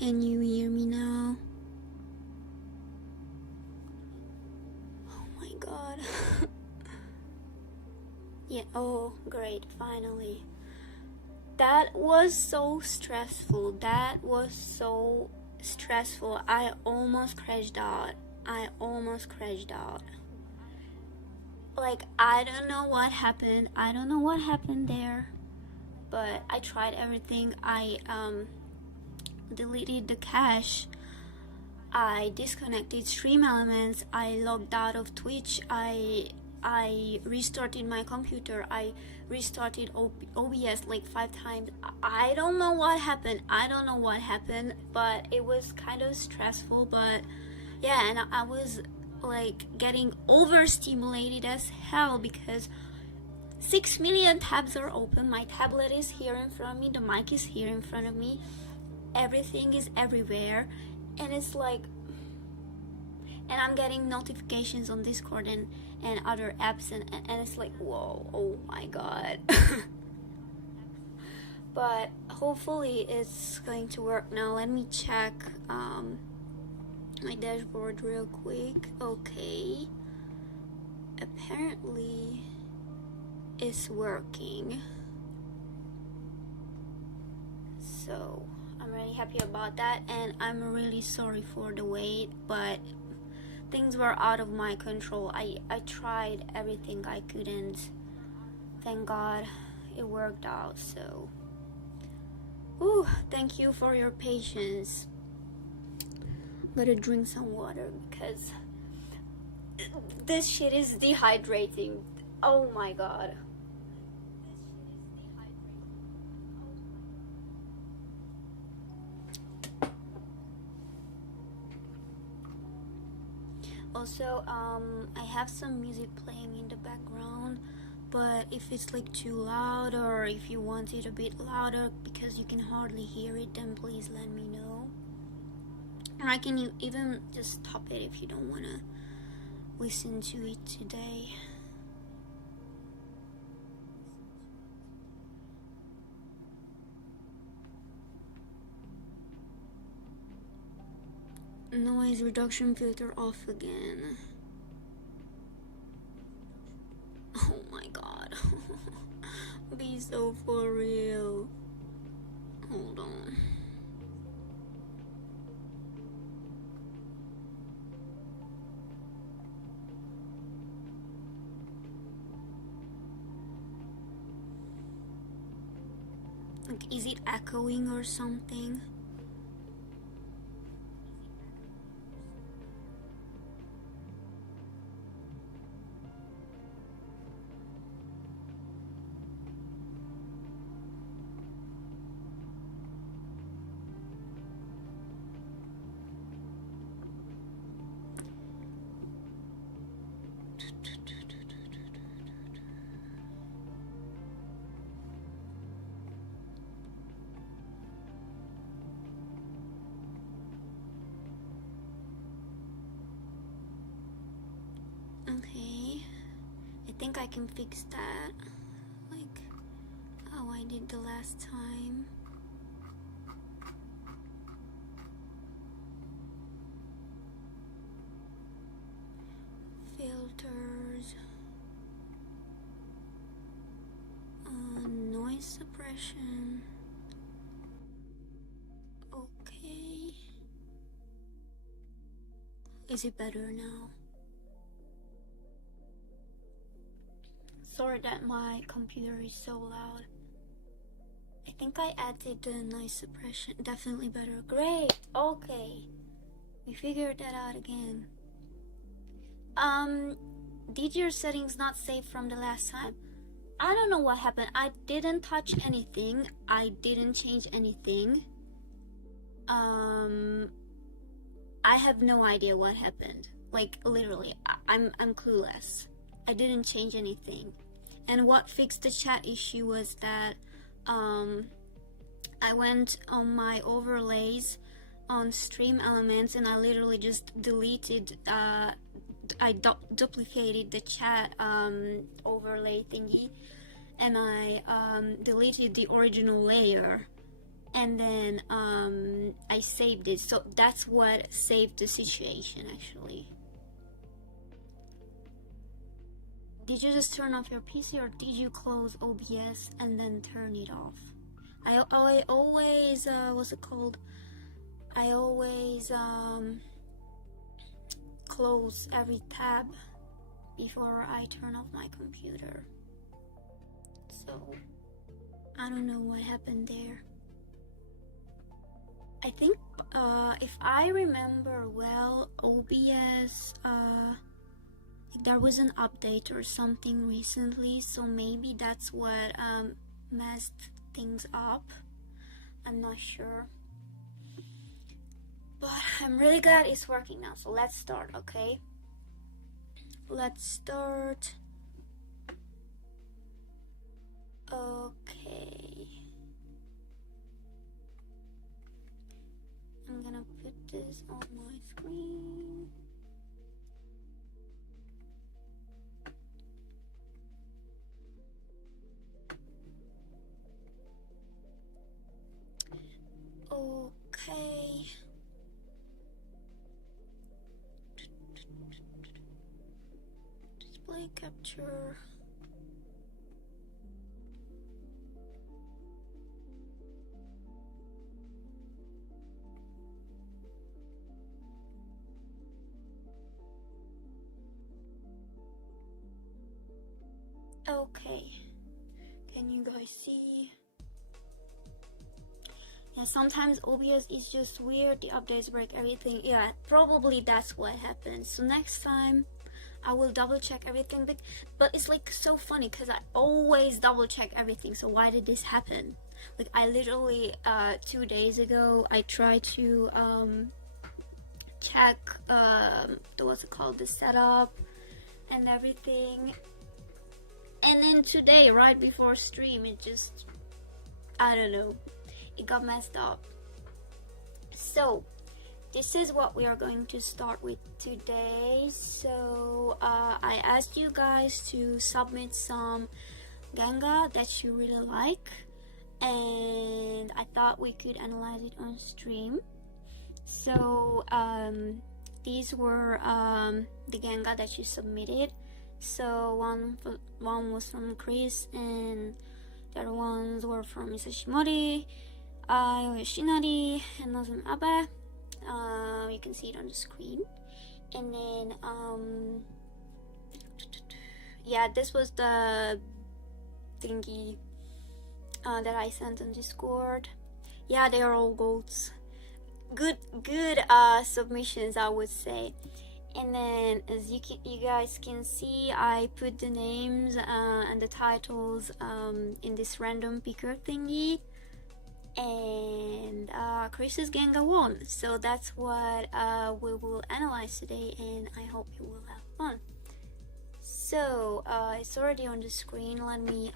Can you hear me now? Oh my god. Yeah, oh great, finally. That was so stressful. That was so stressful. I almost crashed out. Like, I don't know what happened. I don't know what happened there. But I tried everything. I deleted the cache. I disconnected Stream Elements. I logged out of Twitch. I restarted my computer. I restarted OBS like 5 times. I don't know what happened. But it was kind of stressful. But yeah, and I was like getting overstimulated as hell because 6 million tabs are open. My tablet is here in front of me. The mic is here in front of me. Everything is everywhere. And it's like, and I'm getting notifications on Discord and other apps, and it's like, whoa, oh my god. But hopefully it's going to work now. Let me check my dashboard real quick. Okay, apparently it's working, so I'm really happy about that, and I'm really sorry for the wait, but things were out of my control. I tried everything I could, and thank God it worked out. So ooh, thank you for your patience. Better drink some water because this shit is dehydrating. Oh my god. Also, I have some music playing in the background, but if it's like too loud, or if you want it a bit louder because you can hardly hear it, then please let me know. Or I can even just stop it if you don't want to listen to it today. Noise reduction filter off again. Oh my god. Be so for real. Hold on. Like, is it echoing or something? Okay, I think I can fix that, like how I did the last time. Filters, noise suppression. Okay, is it better now? Sorry that my computer is so loud. I think I added the noise suppression. Definitely better. Great. Okay, we figured that out again. Did your settings not save from the last time? I don't know what happened. I didn't touch anything. I didn't change anything. I have no idea what happened. Like, literally, I'm clueless. I didn't change anything. And what fixed the chat issue was that I went on my overlays on Stream Elements, and I literally just deleted, I duplicated the chat overlay thingy, and I deleted the original layer, and then I saved it. So that's what saved the situation actually. Did you just turn off your PC, or did you close OBS and then turn it off? I always what's it called? I always close every tab before I turn off my computer. So I don't know what happened there. I think if I remember well, OBS there was an update or something recently, so maybe that's what messed things up. I'm not sure, but I'm really glad it's working now. So let's start, okay? Let's start. Okay, I'm gonna put this on my screen. Okay. Display capture. Okay. Can you guys see? Yeah, sometimes OBS is just weird, the updates break everything. Yeah, probably that's what happened. So next time I will double check everything, but it's like so funny because I always double check everything. So why did this happen? Like I literally 2 days ago I tried to check what's it called, the setup and everything, and then today right before stream it just, I don't know, it got messed up. So this is what we are going to start with today. So I asked you guys to submit some genga that you really like, and I thought we could analyze it on stream. So these were the genga that you submitted. So one was from Chris, and the other ones were from Misashimori, Yoshinari, and Nozomi Abe. You can see it on the screen. And then yeah, this was the thingy that I sent on Discord. Yeah, they are all golds. Good submissions, I would say. And then as you guys can see, I put the names and the titles in this random picker thingy, and Chris's genga won. So that's what we will analyze today, and I hope you will have fun. So it's already on the screen. Let me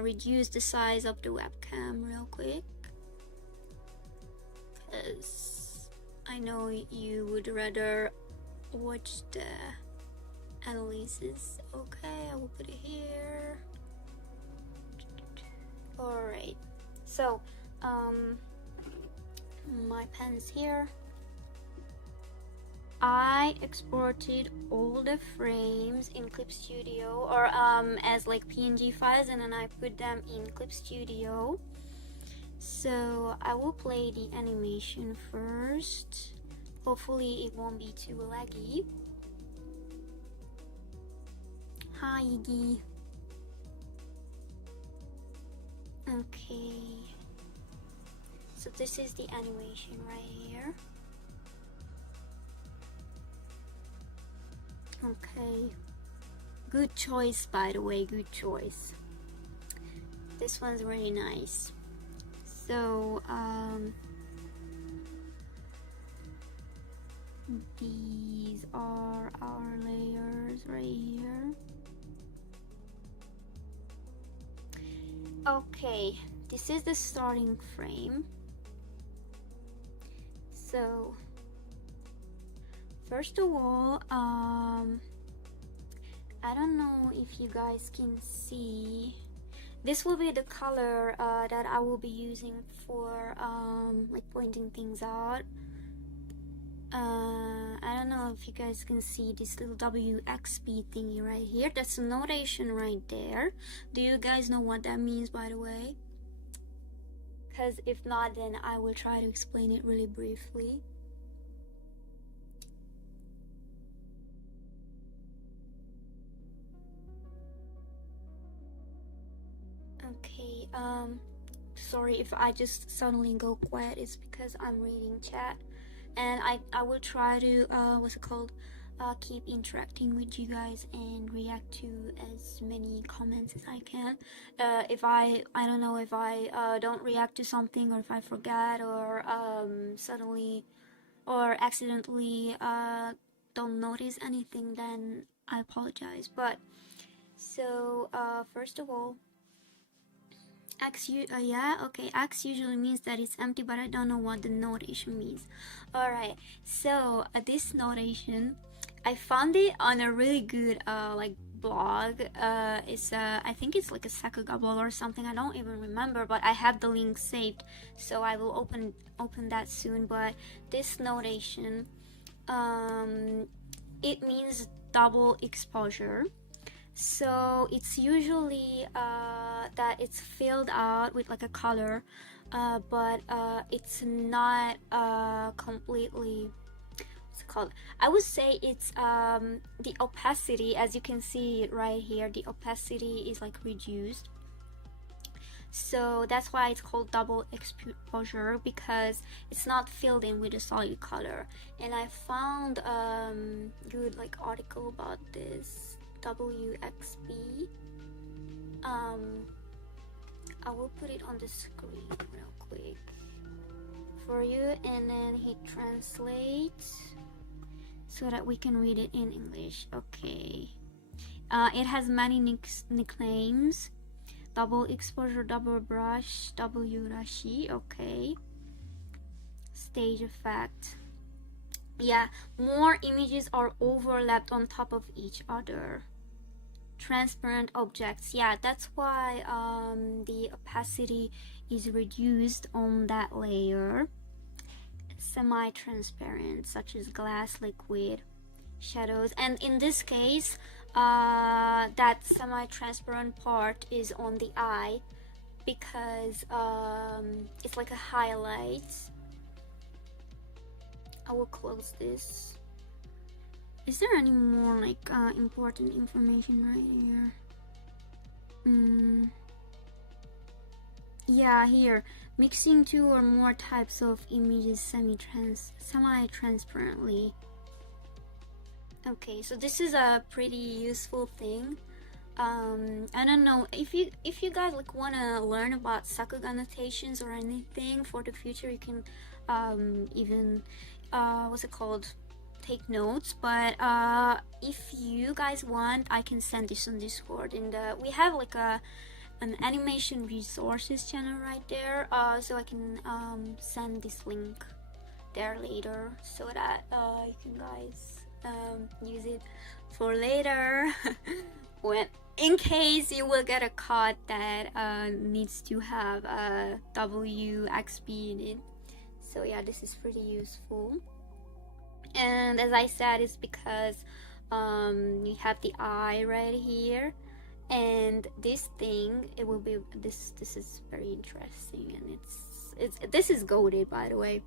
reduce the size of the webcam real quick, because I know you would rather watch the analysis. Okay, I will put it here. Alright, so my pen's here. I exported all the frames in Clip Studio, or as like PNG files, and then I put them in Clip Studio. So I will play the animation first. Hopefully it won't be too laggy. Hi Iggy. Okay. So this is the animation right here. Okay. Good choice, by the way, good choice. This one's really nice. So these are our layers right here. Okay, this is the starting frame. So first of all, I don't know if you guys can see, this will be the color that I will be using for like pointing things out. I don't know if you guys can see this little WXP thingy right here. That's a notation right there. Do you guys know what that means, by the way? Because if not, then I will try to explain it really briefly. Okay, sorry if I just suddenly go quiet. It's because I'm reading chat, and I will try to what's it called, keep interacting with you guys and react to as many comments as I can. If I don't know, if I don't react to something, or if I forget, or suddenly or accidentally don't notice anything, then I apologize. But so first of all, X yeah, okay, X usually means that it's empty, but I don't know what the notation means. Alright, so this notation, I found it on a really good like blog. It's I think it's like a sakuga blog or something, I don't even remember, but I have the link saved, so I will open that soon. But this notation, it means double exposure. So it's usually that it's filled out with like a color, but it's not completely, what's it called? I would say it's the opacity, as you can see right here, the opacity is like reduced. So that's why it's called double exposure, because it's not filled in with a solid color. And I found good like article about this WXP. I will put it on the screen real quick for you, and then hit translate so that we can read it in English. Okay. It has many nicknames: double exposure, double brush, W rashi. Okay. Stage effect. Yeah, more images are overlapped on top of each other. Transparent objects, yeah, that's why the opacity is reduced on that layer. Semi-transparent, such as glass, liquid, shadows, and in this case that semi-transparent part is on the eye, because it's like a highlight. I will close this. Is there any more like important information right here? Yeah, here, mixing two or more types of images semi-transparently. Okay, so this is a pretty useful thing. I don't know if you guys like want to learn about sakuga annotations or anything for the future. You can even what's it called, take notes. But if you guys want, I can send this on Discord, and we have like an animation resources channel right there, so I can send this link there later, so that you can guys use it for later when, in case you will get a card that needs to have WXP in it. So yeah, this is pretty useful. And as I said, it's because you have the eye right here, and this thing, it will be this is very interesting, and it's this is goated, by the way.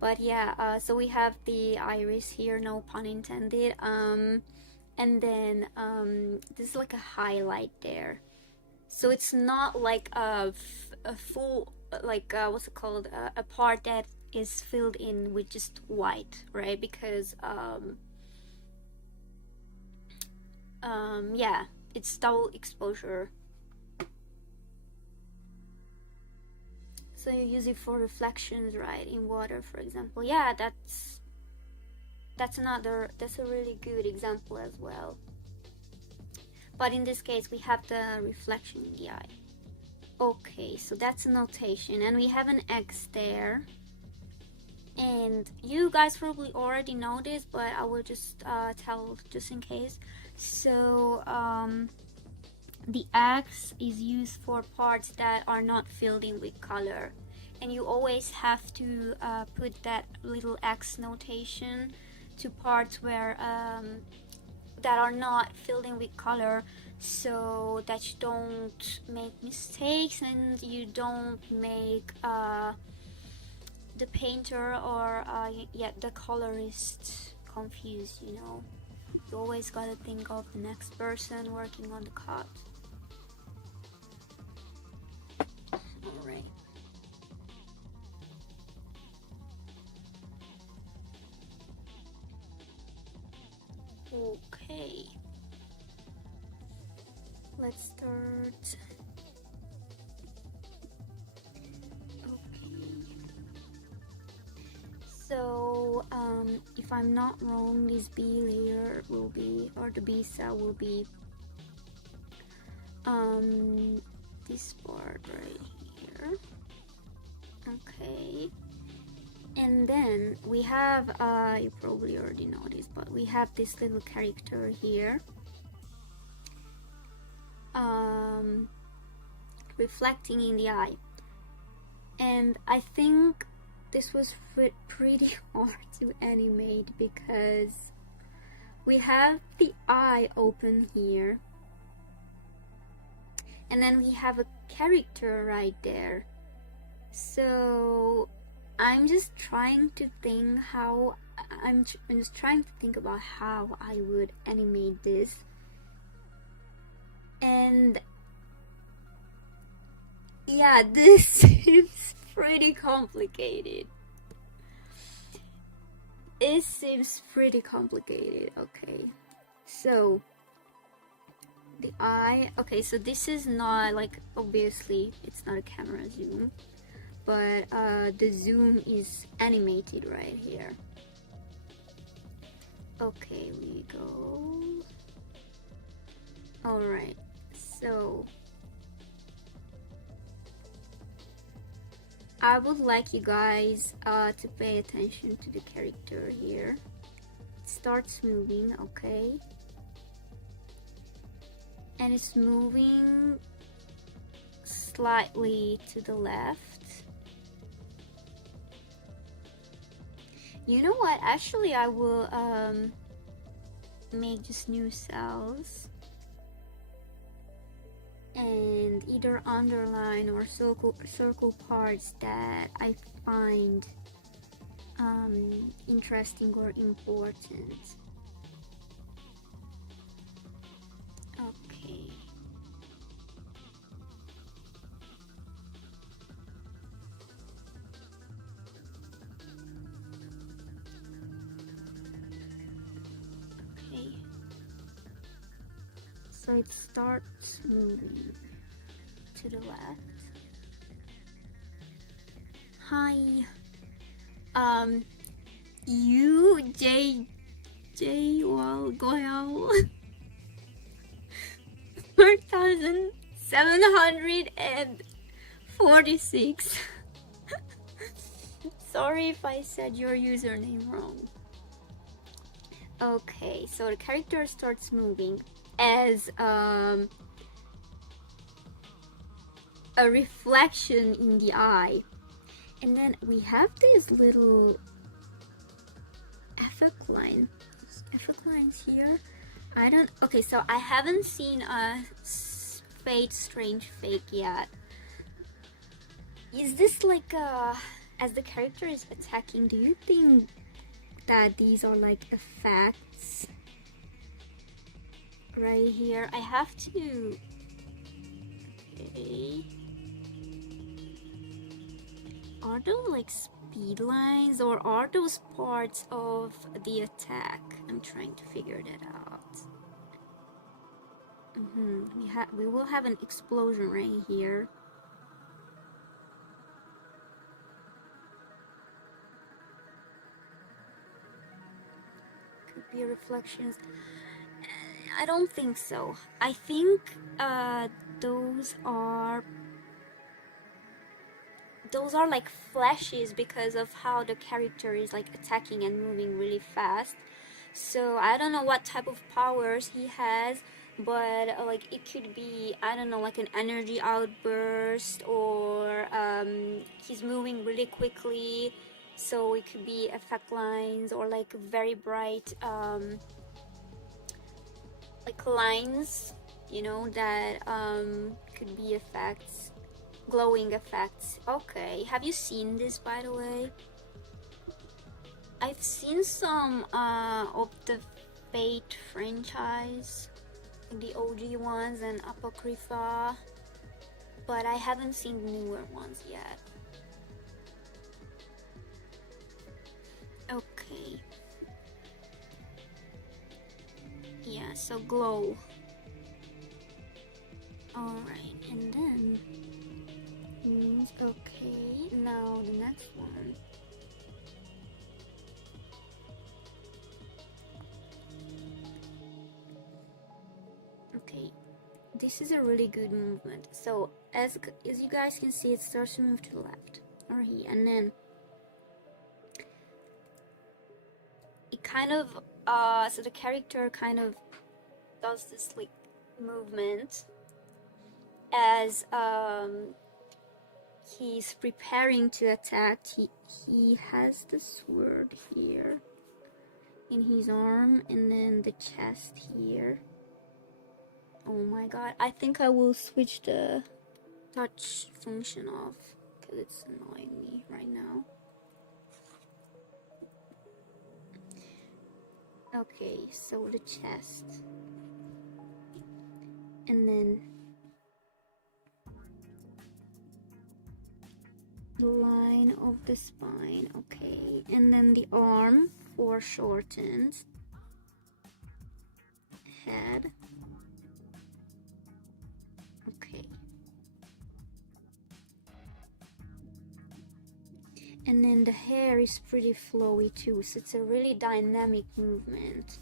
But yeah, so we have the iris here, no pun intended, and then this is like a highlight there. So it's not like a full, like what's it called, a part that is filled in with just white, right? Because yeah, it's double exposure. So you use it for reflections, right, in water, for example. Yeah, that's a really good example as well. But in this case, we have the reflection in the eye. Okay, so that's a notation, and we have an X there. And you guys probably already know this, but I will just tell just in case. So the X is used for parts that are not filled in with color, and you always have to put that little X notation to parts where that are not filled in with color, so that you don't make mistakes and you don't make the painter or the colorist confused, you know. You always gotta think of the next person working on the cut. Alright. Okay. Let's start. So if I'm not wrong, this B layer will be, or the B cell will be this part right here. Okay, and then we have you probably already know this, but we have this little character here reflecting in the eye, and I think this was pretty hard to animate because we have the eye open here and then we have a character right there. So I'm just trying to think how I'm just trying to think about how I would animate this, and yeah, this seems pretty complicated. It seems pretty complicated. Okay, so the eye. Okay, so this is not like, obviously it's not a camera zoom, but the zoom is animated right here. Okay, we go. Alright, so I would like you guys to pay attention to the character here. It starts moving, okay? And it's moving slightly to the left. You know what? Actually, I will make just new cells and either underline or circle parts that I find interesting or important. Okay. Okay. So it starts moving to the left. Hi. You well, Goyal. 4746. Sorry if I said your username wrong. Okay, so the character starts moving as a reflection in the eye, and then we have this little effect lines here. Okay, so I haven't seen a Fate Strange Fake yet. Is this like as the character is attacking, do you think that these are like effects right here? I have to, okay, are those like speed lines or are those parts of the attack? I'm trying to figure that out. We will have an explosion right here. Could be reflections. I don't think so. I think those are like flashes because of how the character is like attacking and moving really fast. So I don't know what type of powers he has. but like it could be, I don't know, like an energy outburst, or he's moving really quickly, so it could be effect lines, or like very bright like lines, you know, that could be effects, glowing effects. Okay, have you seen this, by the way? I've seen some of the Fate franchise, the OG ones and Apocrypha, but I haven't seen the newer ones yet. Okay. Yeah, so glow. Alright, and then okay, now the next one. Okay, this is a really good movement. So as you guys can see, it starts to move to the left or here, and then it kind of so the character kind of does this like movement as he's preparing to attack. He has the sword here in his arm, and then the chest here. Oh my god, I think I will switch the touch function off because it's annoying me right now. Okay, so the chest, and then the line of the spine. Okay, and then the arm foreshortened, head. Okay, and then the hair is pretty flowy too, so it's a really dynamic movement.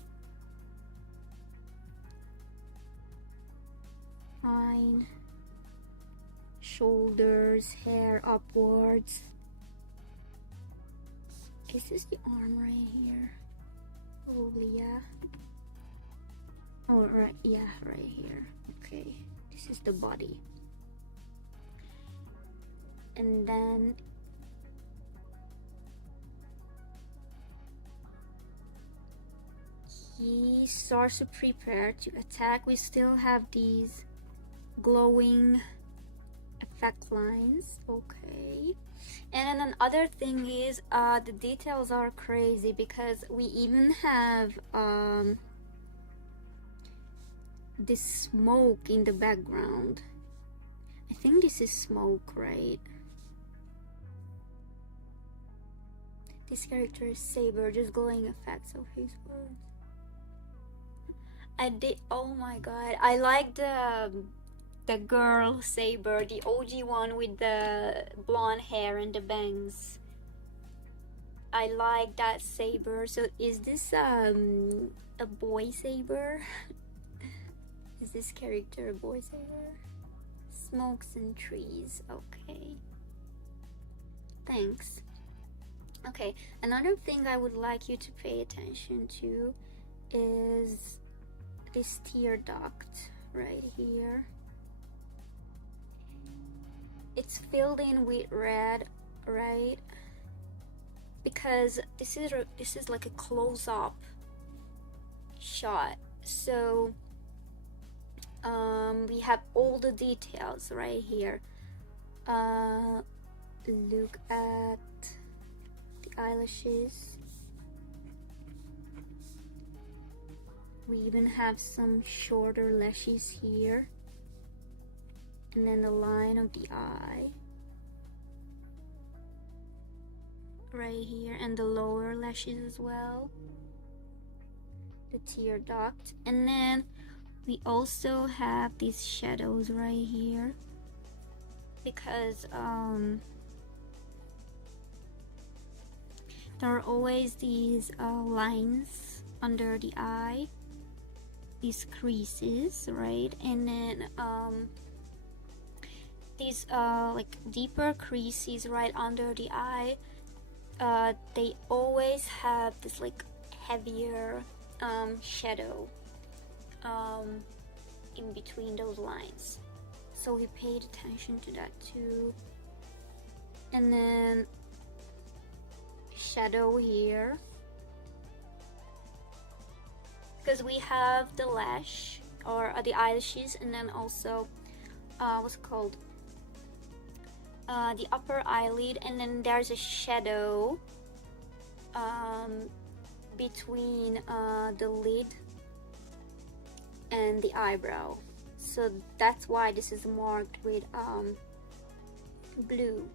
Fine. Shoulders, hair upwards. Is this the arm right here? Probably, yeah. Oh, right, yeah, right here. Okay, this is the body. And then he starts to prepare to attack. We still have these glowing effect lines. Okay, and then another thing is the details are crazy, because we even have this smoke in the background. I think this is smoke, right? This character is Saber, just glowing effects of his words. Oh my god, I like the girl Saber, the OG one with the blonde hair and the bangs. I like that Saber. So is this a boy Saber? Is this character a boy Saber? Smokes and trees. Okay, thanks. Okay, another thing I would like you to pay attention to is this tear duct right here. It's filled in with red, right? Because this is like a close-up shot, so we have all the details right here. Look at the eyelashes. We even have some shorter lashes here, and then the line of the eye right here, and the lower lashes as well, the tear duct, and then we also have these shadows right here, because there are always these lines under the eye, these creases, right? And then these like deeper creases right under the eye, they always have this like heavier shadow. in between those lines. So he paid attention to that too. And then shadow here, because we have the lash or the eyelashes, and then also what's it called, the upper eyelid, and then there's a shadow between the lid and the eyebrow. So that's why this is marked with blue.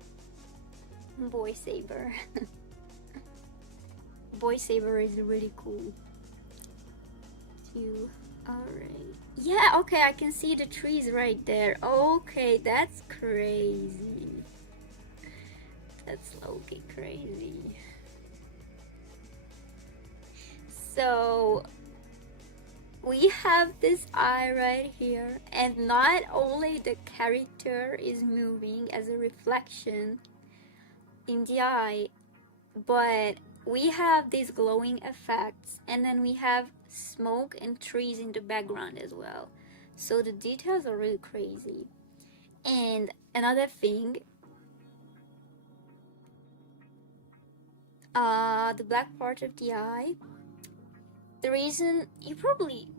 Boy saber. Boy saber is really cool too. Alright, yeah, okay, I can see the trees right there. Okay, that's crazy. That's low-key crazy. So we have this eye right here, and not only the character is moving as a reflection in the eye, but we have these glowing effects, and then we have smoke and trees in the background as well. So the details are really crazy. And another thing, the black part of the eye, the reason, you probably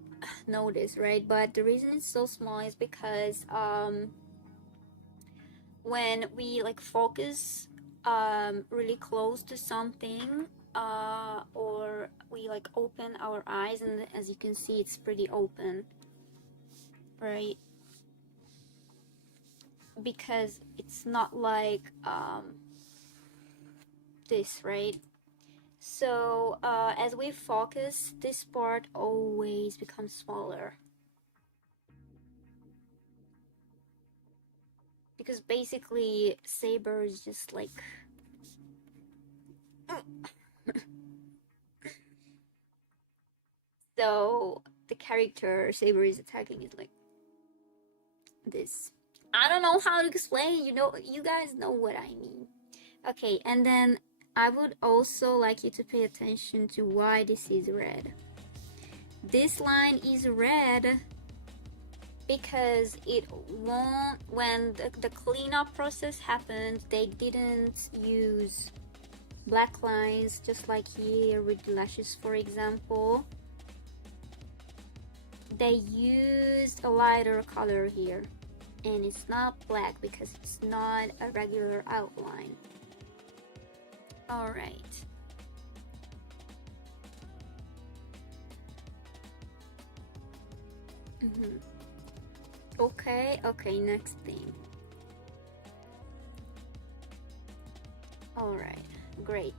know this, right? But the reason it's so small is because when we like focus really close to something, or we like open our eyes, and as you can see, it's pretty open, right? Because it's not like this, right? So as we focus, this part always becomes smaller, because basically saber is just like so the character saber is attacking is like this. I don't know how to explain, you know, you guys know what I mean. Okay, and then I would also like you to pay attention to why this is red. This line is red because it won't, when the cleanup process happened, they didn't use black lines just like here with the lashes, for example. They used a lighter color here, and it's not black because it's not a regular outline. Alright. Okay, next thing. Alright, great.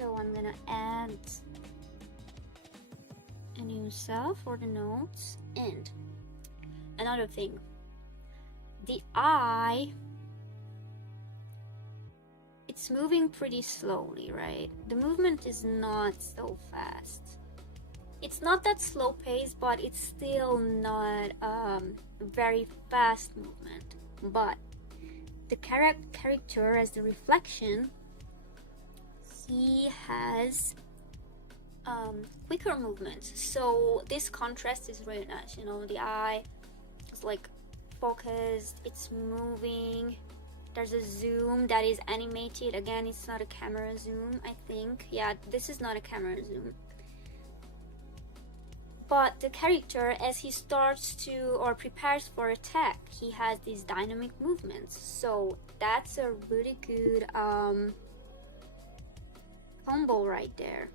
So I'm gonna add a new cell for the notes. And another thing, the eye, it's moving pretty slowly, right? The movement is not so fast. It's not that slow pace, but it's still not very fast movement. But the character as the reflection, he has quicker movements. So this contrast is really nice. You know, the eye is like focused, it's moving. There's a zoom that is animated. Again, it's not a camera zoom, I think. Yeah, this is not a camera zoom. But the character, as he starts to or prepares for attack, he has these dynamic movements. So that's a really good combo right there.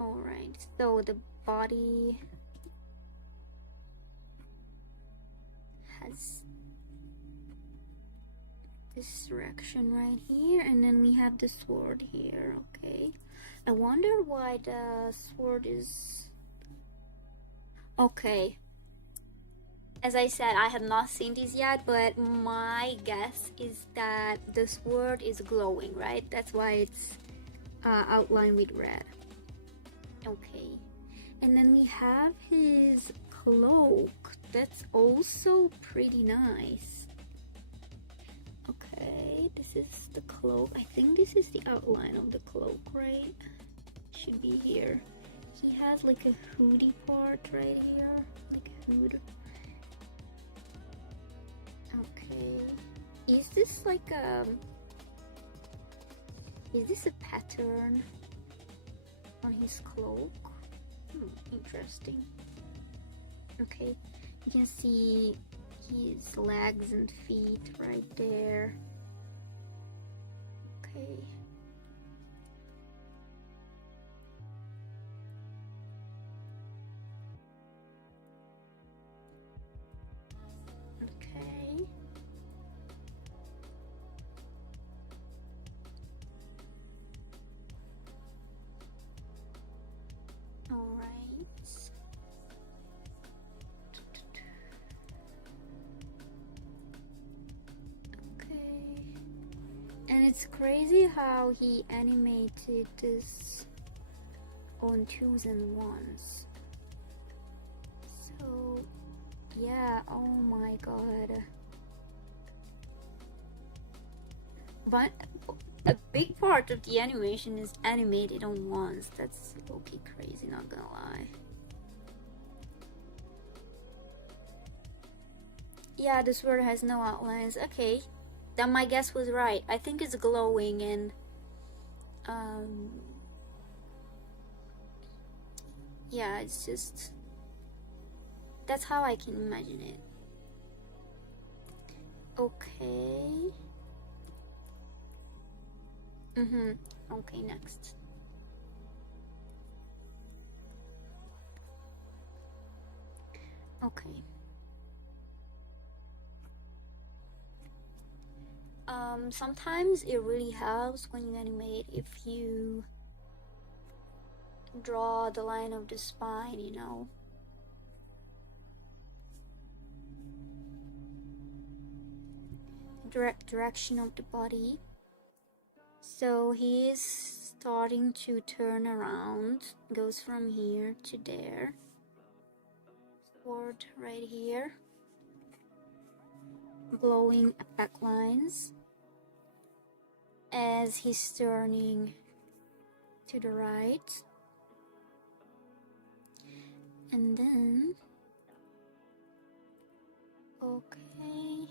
Alright, so the body has this direction right here, and then we have the sword here. Okay, I wonder why the sword is... Okay, as I said, I have not seen these yet, but my guess is that the sword is glowing, right? That's why it's outlined with red. Okay, and then we have his cloak. That's also pretty nice. Okay, this is the cloak. I think this is the outline of the cloak, right? Should be here. he has like a hoodie part right here, like a hood. Okay, is this like is this a pattern on his cloak? Interesting. Okay, you can see his legs and feet right there. Okay. Okay. All right. And it's crazy how he animated this on 2s and 1s. So, yeah, oh my god. But a big part of the animation is animated on 1s. That's okay, crazy, not gonna lie. Yeah, the sword has no outlines. Okay. Then my guess was right. I think it's glowing and yeah, it's just that's how I can imagine it. Okay. Okay, next. Okay. Sometimes it really helps when you animate if you draw the line of the spine, you know. Direction of the body. So he is starting to turn around, goes from here to there. Sword right here. Glowing back lines as he's turning to the right, and then okay,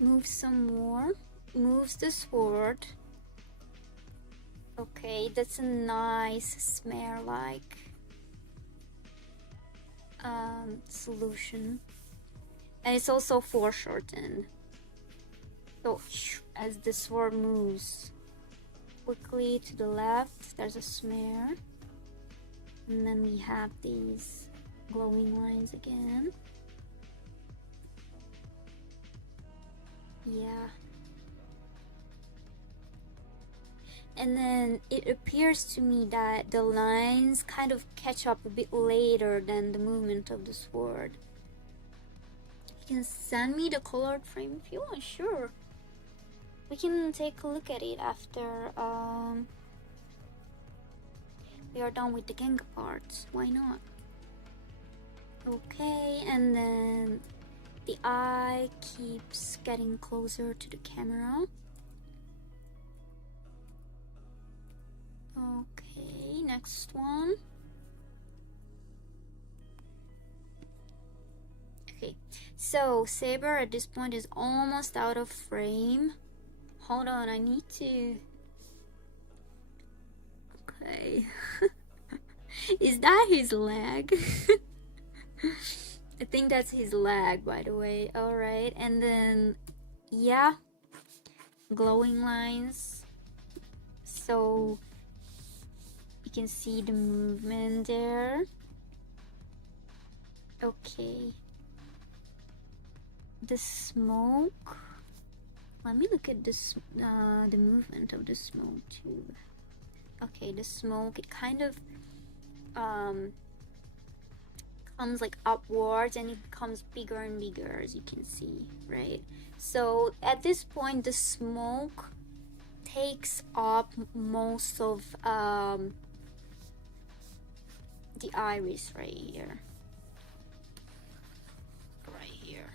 move some more, moves the sword. Okay, that's a nice smear like solution, and it's also foreshortened. So as the sword moves quickly to the left, there's a smear, and then we have these glowing lines again. Yeah. And then it appears to me that the lines kind of catch up a bit later than the movement of the sword. You can send me the colored frame if you want, sure. We can take a look at it after we are done with the genga parts. Why not? Okay, and then the eye keeps getting closer to the camera. Okay, next one. Okay, so Saber at this point is almost out of frame. Hold on, I need to... Okay. Is that his leg? I think that's his leg, by the way. Alright, and then, yeah, glowing lines. So, you can see the movement there. Okay. The smoke. Let me look at this, the movement of the smoke too. Okay, the smoke, it kind of comes like upwards and it becomes bigger and bigger, as you can see, right? So at this point, the smoke takes up most of the iris right here. Right here.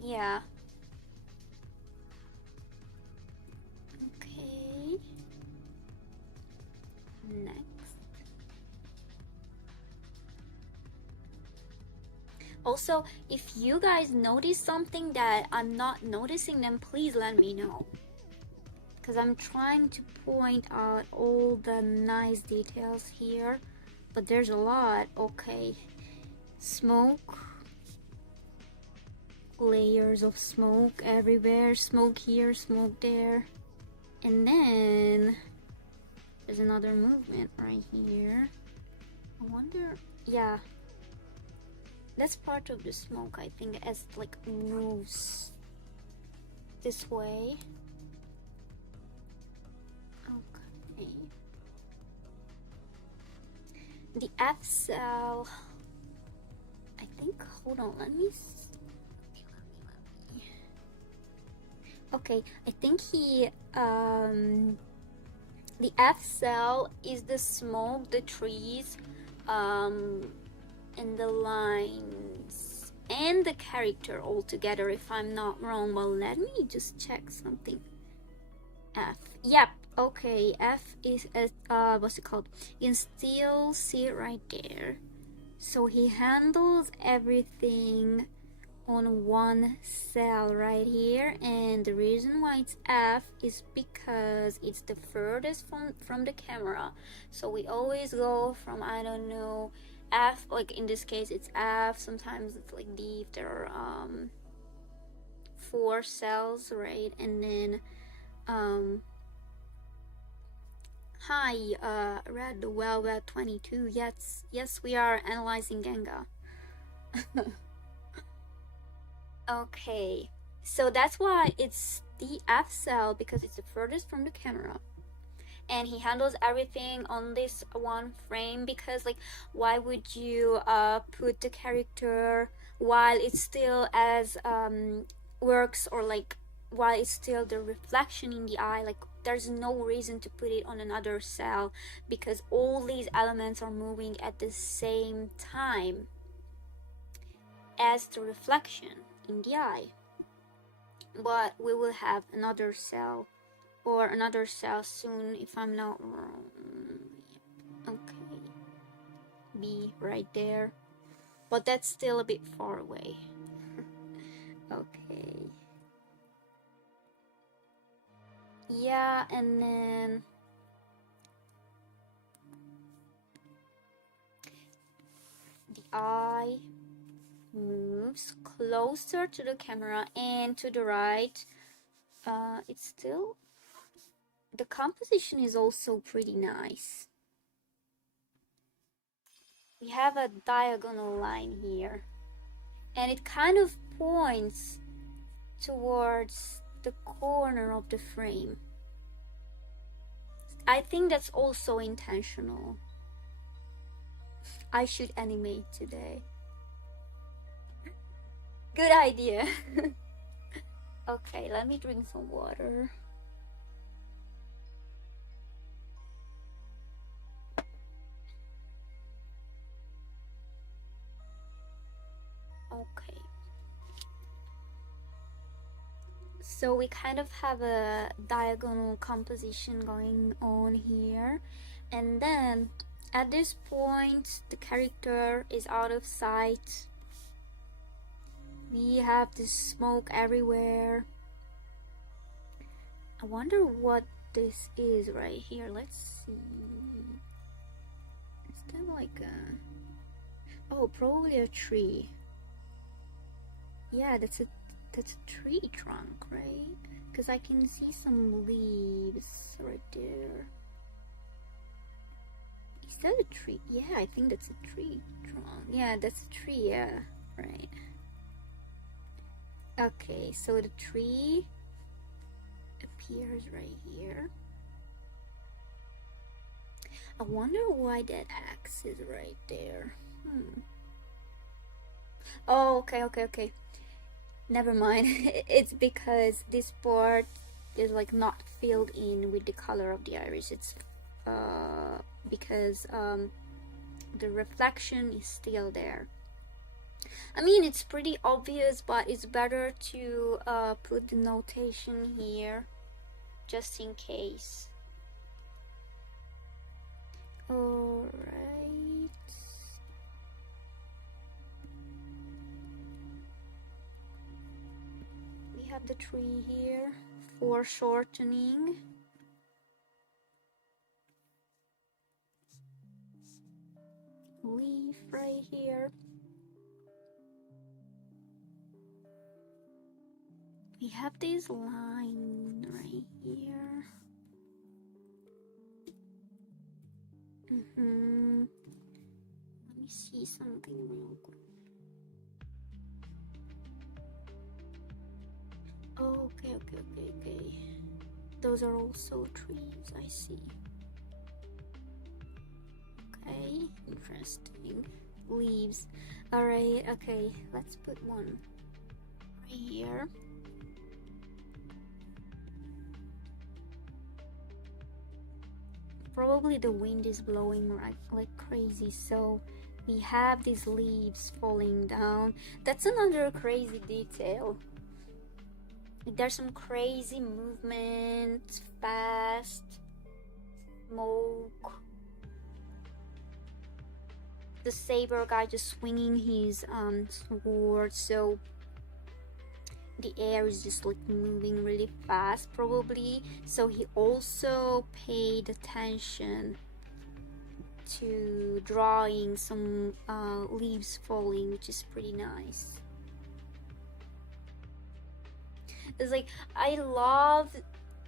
Yeah. next. Also, if you guys notice something that I'm not noticing, then please let me know, because I'm trying to point out all the nice details here, but there's a lot. Okay, smoke, layers of smoke everywhere, smoke here, smoke there, and then there's another movement right here. I wonder, yeah, that's part of the smoke, I think, as like moves this way. Okay, the F cell, I think, hold on, let me okay, I think he the F cell is the smoke, the trees, and the lines and the character all together, if I'm not wrong. Well, let me just check something. F, yep, okay, F is what's it called? You can still see it right there. So he handles everything on one cell right here, and the reason why it's F is because it's the furthest from the camera. So we always go from, I don't know, F, like in this case it's F, sometimes it's like D if there are 4 cells, right? And then hi, Red Velvet 22, yes, we are analyzing genga. Okay, so that's why it's the F cell, because it's the furthest from the camera, and he handles everything on this one frame. Because like, why would you put the character while it's still as works, or like while it's still the reflection in the eye? Like, there's no reason to put it on another cell, because all these elements are moving at the same time as the reflection in the eye. But we will have another cell, or another cell soon, if I'm not wrong. Okay, B right there, but that's still a bit far away. Okay, yeah, and then the eye moves closer to the camera, and to the right, it's still, the composition is also pretty nice. We have a diagonal line here, and it kind of points towards the corner of the frame. I think that's also intentional. I should animate today. Good idea. Okay, let me drink some water. Okay. So we kind of have a diagonal composition going on here, and then at this point the character is out of sight. We have this smoke everywhere. I wonder what this is right here. Let's see. Is that like a... oh, probably a tree. Yeah, that's a tree trunk, right? Because I can see some leaves right there. Is that a tree? Yeah, I think that's a tree trunk. Yeah, that's a tree, yeah, right. Okay, so the tree appears right here. I wonder why that axe is right there. Oh, okay. Never mind. It's because this part is like not filled in with the color of the iris. It's because the reflection is still there. I mean, it's pretty obvious, but it's better to put the notation here just in case. have the tree here, foreshortening. Leaf right here. We have this line right here. Let me see something real quick. Oh, okay. Those are also trees, I see. Okay, interesting. Leaves. Alright, okay, let's put one right here. Probably the wind is blowing like crazy, so we have these leaves falling down. That's another crazy detail. There's some crazy movement, fast, smoke. The saber guy just swinging his sword, so the air is just like moving really fast probably. So he also paid attention to drawing some leaves falling, which is pretty nice. It's like, I love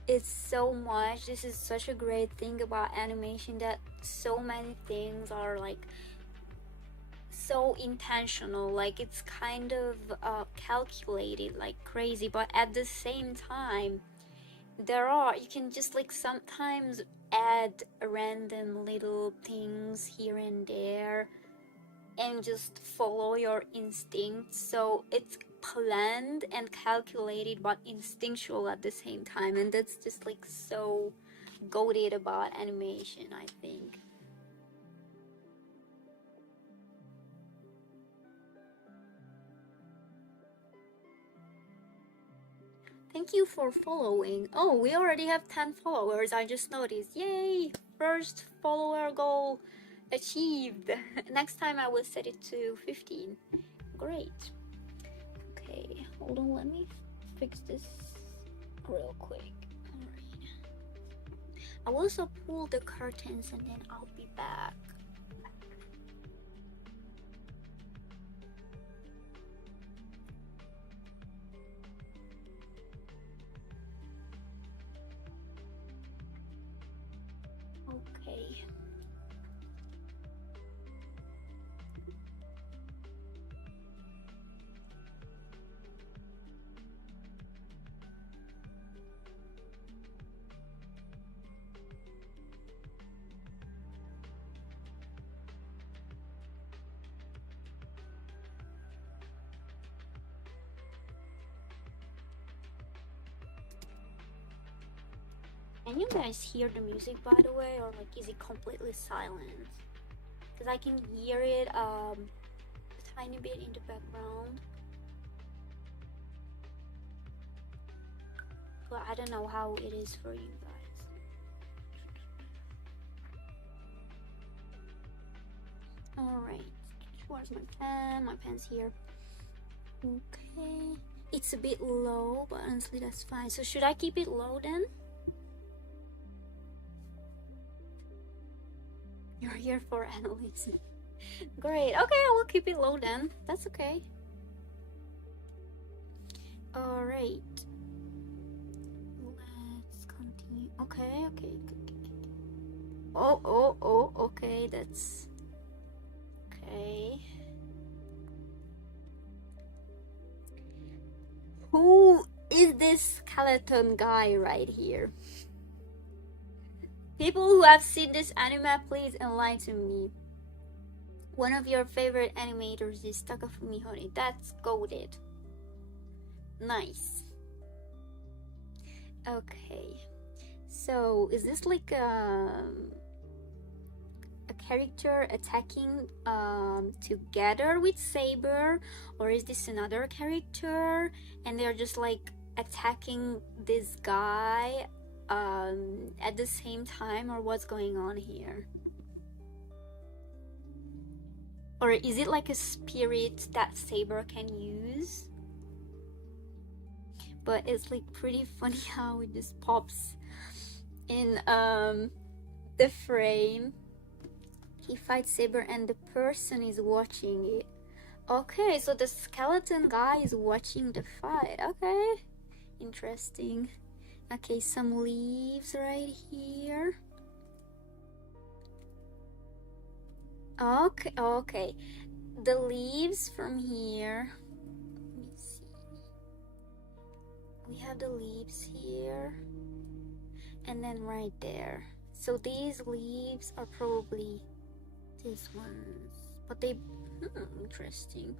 it so much. This is such a great thing about animation, that so many things are like so intentional, like it's kind of calculated like crazy, but at the same time you can just like sometimes add random little things here and there and just follow your instincts. So it's planned and calculated but instinctual at the same time, and that's just like so goated about animation, I think. Thank you for following. Oh, we already have 10 followers, I just noticed. Yay! First follower goal achieved. Next time I will set it to 15. Great. Okay, hold on, let me fix this real quick. Alright. I will also pull the curtains and then I'll be back. Okay. Can you guys hear the music, by the way, or like is it completely silent? Because I can hear it a tiny bit in the background, but I don't know how it is for you guys. Alright, where's my pen? My pen's here. Okay, it's a bit low, but honestly that's fine. So should I keep it low then? You're here for analysis. Great. Okay, I will keep it low then. That's okay. Alright. Let's continue. Okay. Oh, okay, that's okay. Who is this skeleton guy right here? People who have seen this anime, please enlighten me. One of your favorite animators is Takafumi Hori. That's goated. Nice. Okay. So, is this like a character attacking together with Saber? Or is this another character and they're just like attacking this guy at the same time, or what's going on here? Or is it like a spirit that Saber can use? but it's like pretty funny how it just pops in the frame. He fights Saber and the person is watching it. Okay, so the skeleton guy is watching the fight. Okay, interesting. Okay, some leaves right here. Okay, the leaves from here. Let me see. We have the leaves here and then right there. So these leaves are probably these ones, but they interesting.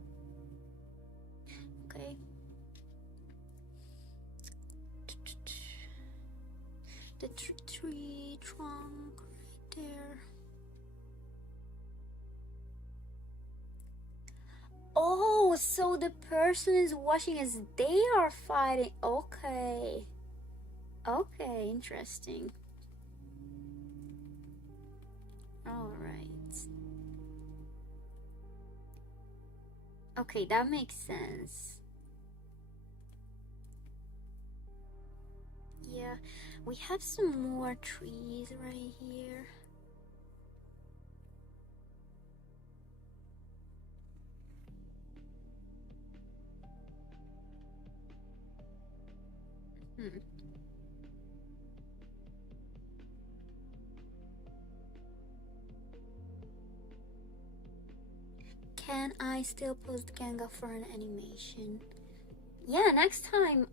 Okay, the tree trunk right there. Oh, so the person is watching as they are fighting. Okay, interesting. All right. Okay, that makes sense. Yeah, we have some more trees right here. Can I still post genga for an animation? Yeah, next time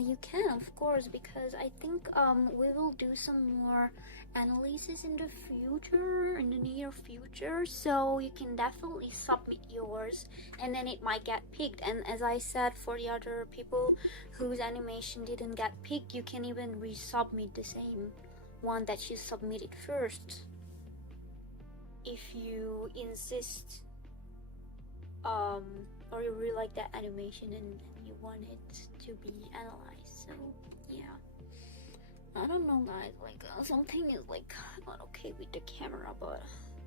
you can, of course, because I think we will do some more analysis in the future, in the near future, so you can definitely submit yours and then it might get picked. And as I said, for the other people whose animation didn't get picked, you can even resubmit the same one that you submitted first if you insist, or you really like that animation and you want it to be analyzed. So yeah, I don't know guys, like something is like not okay with the camera, but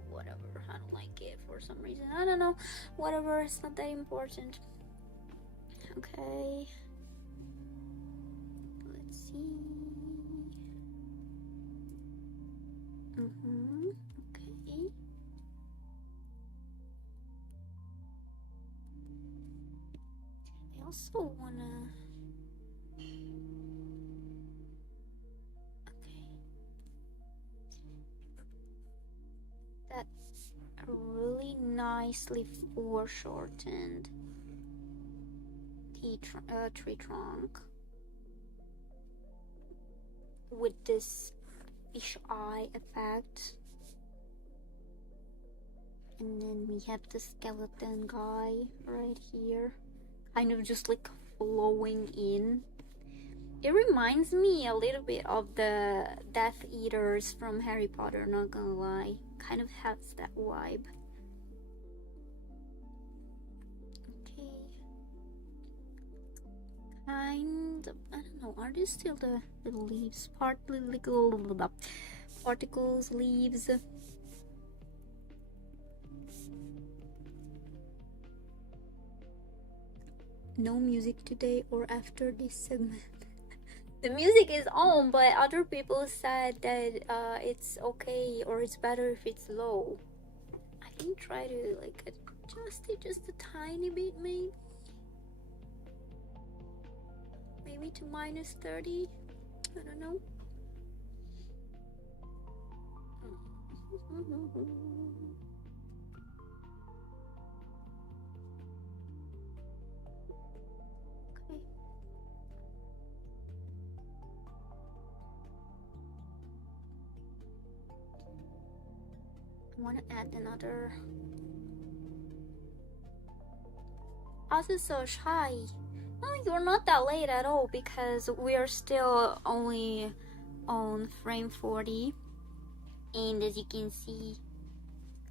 whatever, I don't like it for some reason, I don't know, whatever, it's not that important. Okay, let's see. Okay, I also wanna, that's a really nicely foreshortened tree trunk with this fish eye effect, and then we have the skeleton guy right here, kind of just like flowing in. It reminds me a little bit of the Death Eaters from Harry Potter, not gonna lie. Kind of has that vibe. Okay. Kind of, I don't know, are these still the leaves? Partly little particles, leaves. No music today or after this segment. The music is on, but other people said that it's okay or it's better if it's low. I can try to like adjust it just a tiny bit, maybe to -30. I don't know. Okay. I want to add another. Also, so shy. Oh, you're not that late at all because we are still only on frame 40, and as you can see,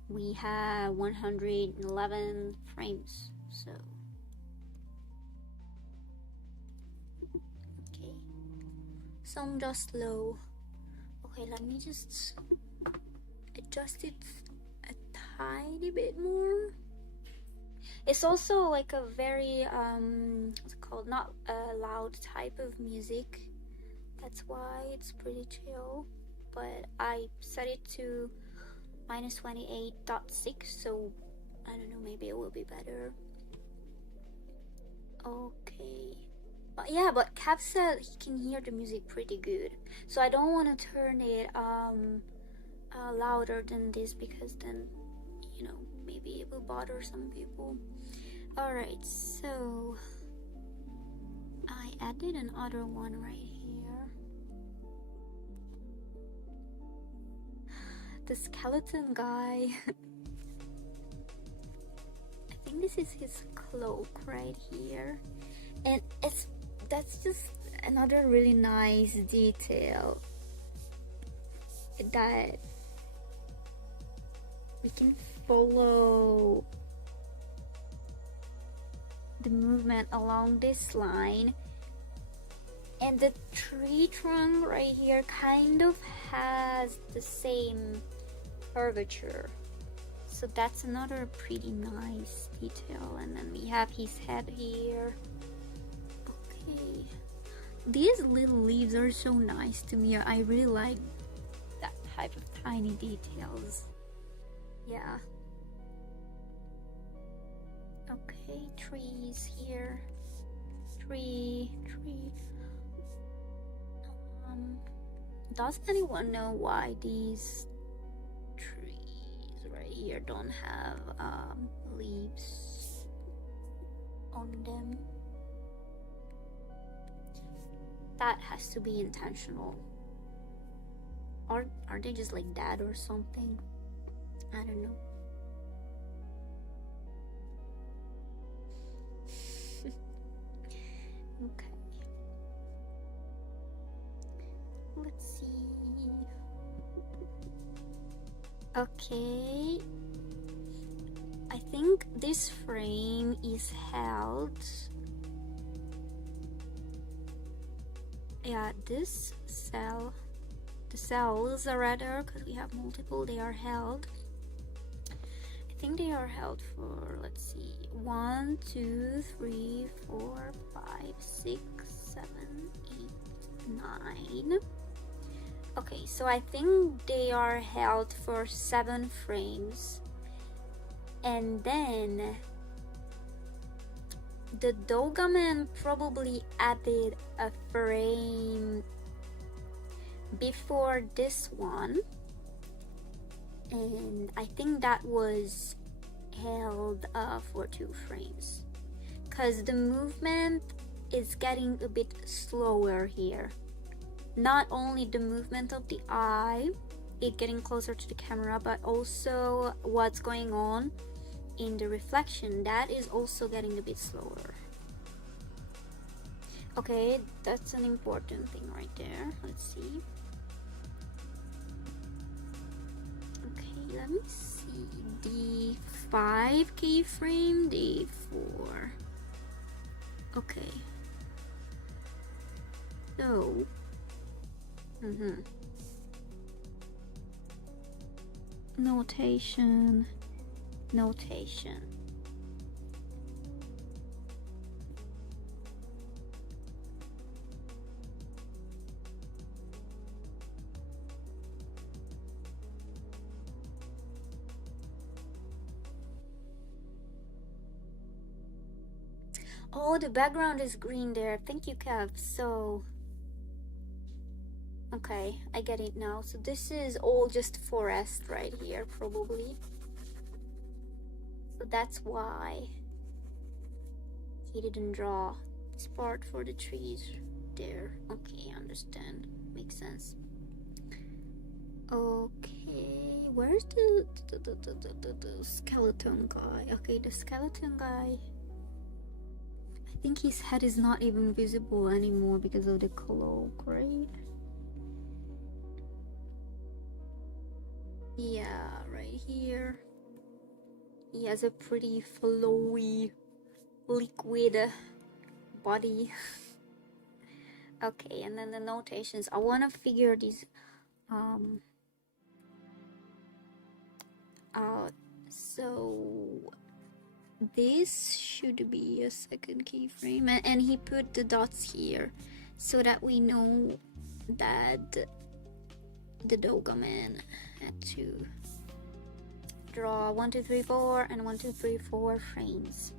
we have 111 frames. So okay, so I'm just low. Okay, let me just adjust it a tiny bit more. It's also like a very what's it called, not a loud type of music. That's why it's pretty chill. But I set it to minus 28.6, so I don't know, maybe it will be better. Okay. But yeah, but Cap said he can hear the music pretty good, so I don't want to turn it louder than this, because then, you know, maybe it will bother some people. Alright, so I added another one right here. The skeleton guy. I think this is his cloak right here, and that's just another really nice detail that we can follow the movement along this line, and the tree trunk right here kind of has the same curvature, so that's another pretty nice detail. And then we have his head here. Okay, these little leaves are so nice to me. I really like that type of tiny details. Yeah. Okay, trees here. Tree. Does anyone know why these trees right here don't have leaves on them? That has to be intentional. Or are they just like that or something? I don't know. Okay. Let's see. Okay. I think this frame is held. Yeah, this cell. The cells are rather, because we have multiple, they are held. I think they are held for, let's see, 1, 2, 3, 4, 5, 6, 7, 8, 9. Okay, so I think they are held for 7 frames, and then the Dogaman probably added a frame before this one, and I think that was held for 2 frames, because the movement is getting a bit slower here. Not only the movement of the eye, it getting closer to the camera, but also what's going on in the reflection, that is also getting a bit slower. Okay, that's an important thing right there. Let's see. Okay, let me see. The 5 keyframe, the 4. Okay. So, notation. Oh, the background is green there. Thank you, Kev. So, okay, I get it now. So this is all just forest right here, probably. So that's why he didn't draw this part for the trees there. Okay, understand. Makes sense. Okay, where's the skeleton guy? Okay, the skeleton guy, I think his head is not even visible anymore because of the cloak, right? Yeah, right here. He has a pretty flowy, liquid body. Okay, and then the notations. I want to figure these out. So this should be a second keyframe, and he put the dots here so that we know that the Dogaman had to draw 1 2 3 4 and 1 2 3 4 frames.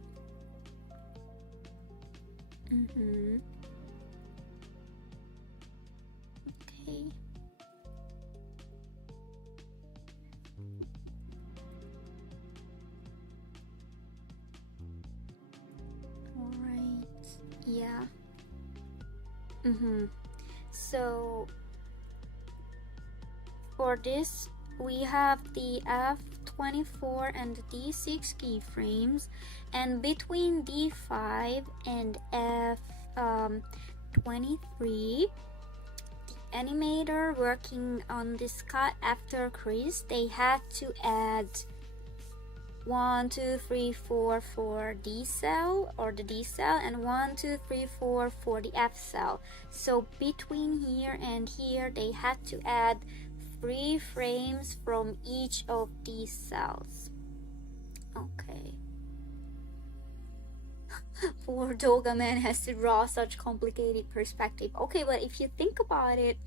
Okay. All right. Yeah. So for this, we have the F24 and the D6 keyframes, and between D5 and F23, the animator working on this cut after Chris, they had to add 1 2 3 4 for D cell or the D cell, and 1 2 3 4 for the F cell. So between here and here, they had to add 3 frames from each of these cells. Okay. Poor Dogaman has to draw such complicated perspective. Okay, but if you think about it,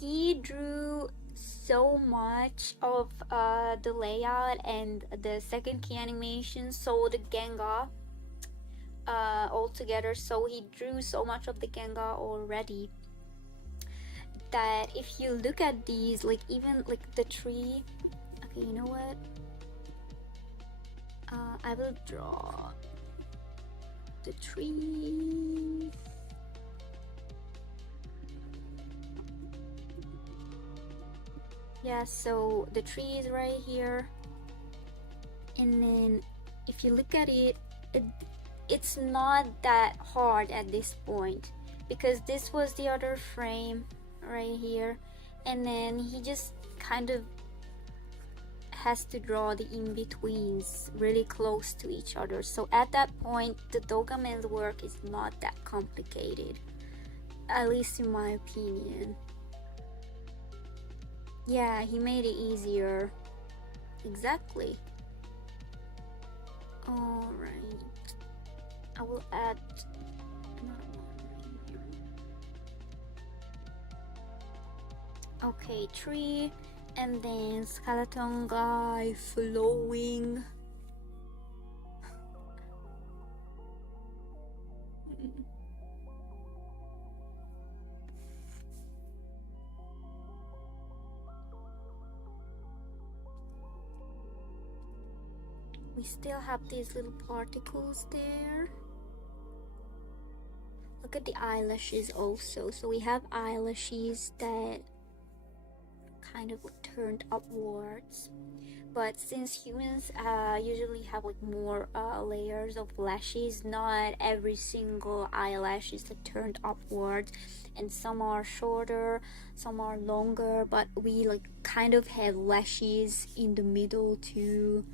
he drew so much of the layout and the second key animation, so the genga altogether. So he drew so much of the genga already that if you look at these, like even like the tree, okay, you know what, I will draw the tree. Yeah, so the tree is right here, and then if you look at it, it's not that hard at this point, because this was the other frame right here, and then he just kind of has to draw the in-betweens really close to each other. So at that point, the Dogaman's work is not that complicated, at least in my opinion. Yeah, he made it easier. Exactly. Alright, I will add another one here. Okay, tree, and then skeleton guy flowing. We still have these little particles there. Look at the eyelashes also. So we have eyelashes that kind of turned upwards, but since humans usually have like more layers of lashes, not every single eyelash is turned upwards, and some are shorter, some are longer, but we like kind of have lashes in the middle too,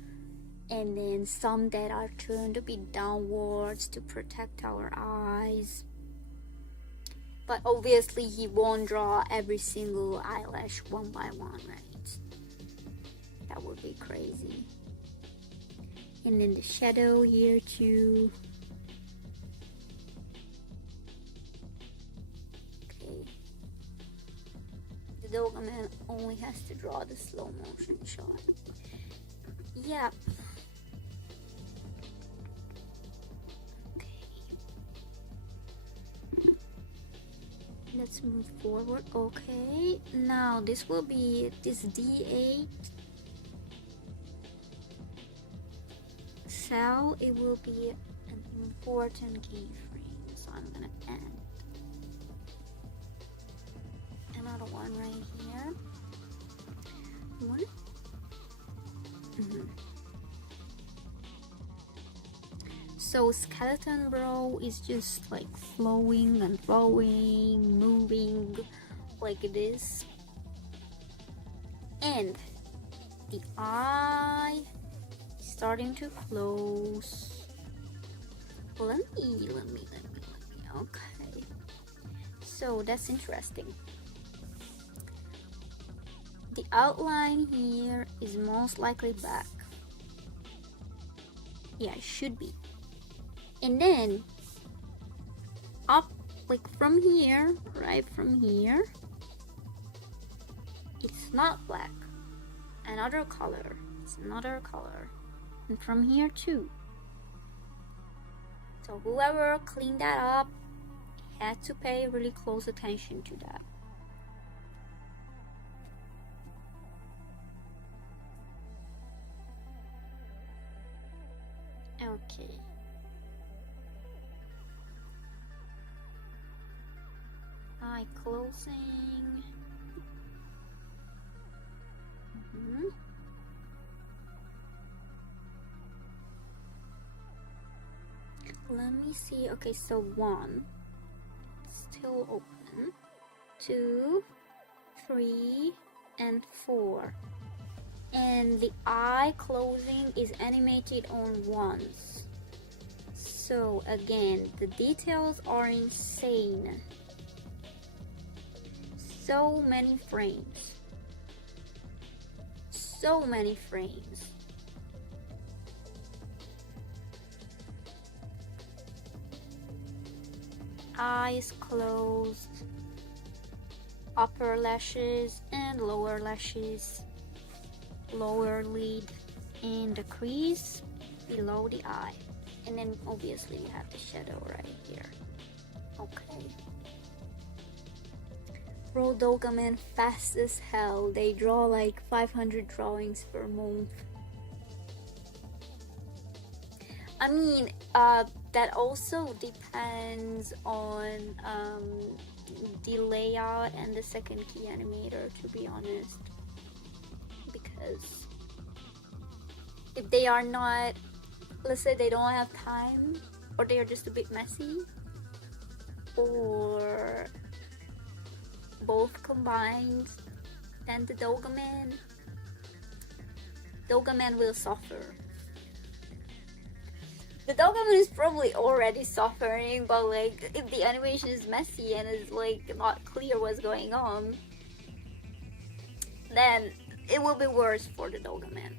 and then some that are turned a bit downwards to protect our eyes. But obviously he won't draw every single eyelash one by one, right? That would be crazy. And then the shadow here too. Okay. The Dogaman only has to draw the slow motion shot. Yeah. Let's move forward. Okay, now this will be this D8 cell. It will be an important keyframe, so I'm gonna add another one right here. One. So skeleton bro is just like flowing and flowing, moving like this, and the eye is starting to close. Let me. Okay, so that's interesting. The outline here is most likely back. Yeah, it should be. And then up, like from here, right from here, it's not black. Another color. It's another color. And from here too. So whoever cleaned that up had to pay really close attention to that. Okay. Eye closing. Let me see. Okay, so 1, still open. 2, 3, and 4. And the eye closing is animated on once. So again, the details are insane. So many frames. So many frames. Eyes closed, upper lashes and lower lashes, lower lid, and the crease below the eye. And then obviously you have the shadow right here. Okay. Bro, Dogaman fast as hell. They draw like 500 drawings per month. I mean, that also depends on the layout and the second key animator, to be honest. Because if they are not, let's say they don't have time, or they are just a bit messy, or both combined, then the Dogaman will suffer. The Dogaman is probably already suffering, but like if the animation is messy and is like not clear what's going on, then it will be worse for the Dogaman.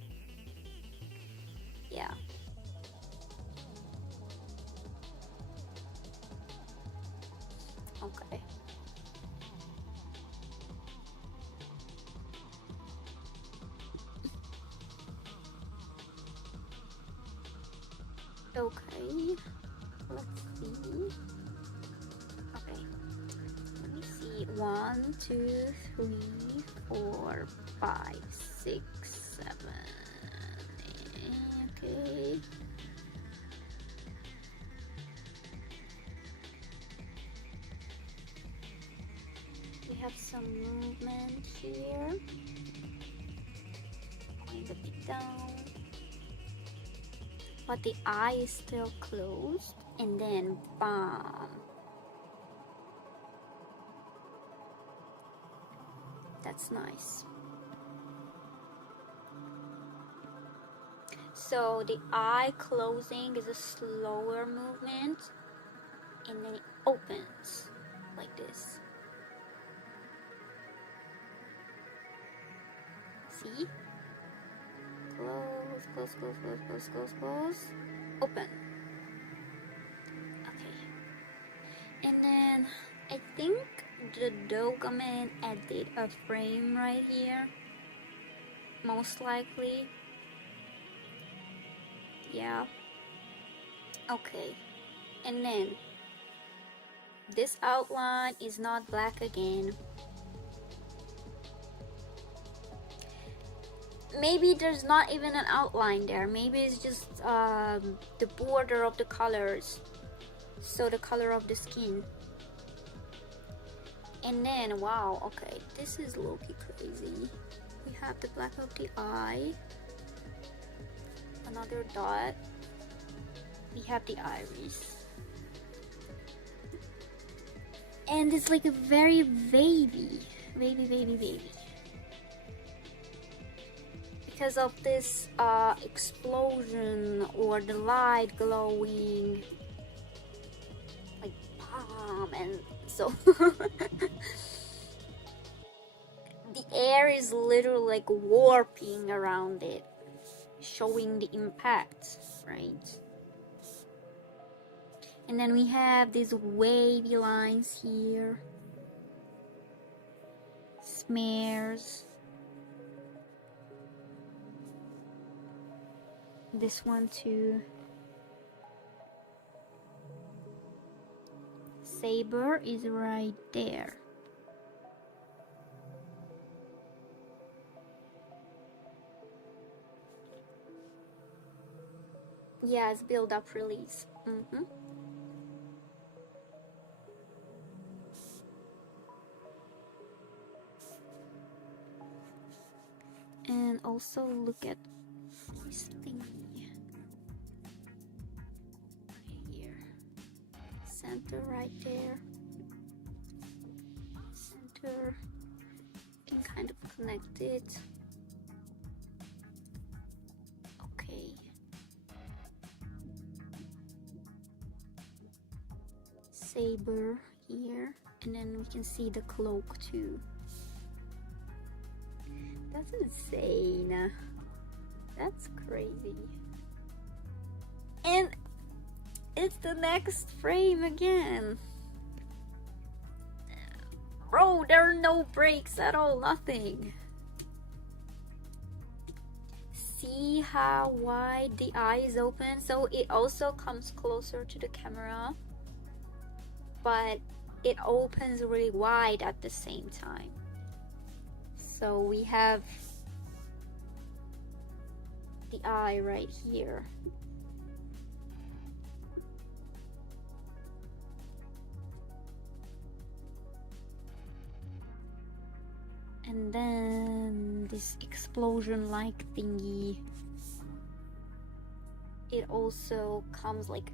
Yeah. Okay. Okay, let's see. Okay, let me see. 1, 2, 3, 4, 5, 6, 7. Okay. We have some movement here. Going a bit down. But the eye is still closed, and then bam. That's nice. So the eye closing is a slower movement, and then it opens like this. See? Close, close, close, close, close, close, close. Open. Okay. And then I think the Dogaman added a frame right here. Most likely. Yeah. Okay. And then this outline is not black again. Maybe there's not even an outline there. Maybe it's just the border of the colors. So the color of the skin. And then, wow, okay, this is low-key crazy. We have the black of the eye. Another dot. We have the iris. And it's like a very wavy. Because of this explosion or the light glowing, like bam, and so the air is literally like warping around it. showing the impact, right? And then we have these wavy lines here, smears. This one too. Saber is right there. Yes, build up, release. And also look at this thingy here. Center right there. Center. You can kind of connect it. Okay. Saber here, and then we can see the cloak too. That's insane. That's crazy. And it's the next frame again. Bro, there are no breaks at all, nothing. See how wide the eye is open? So it also comes closer to the camera, but it opens really wide at the same time. So we have the eye right here. And then this explosion-like thingy, it also comes like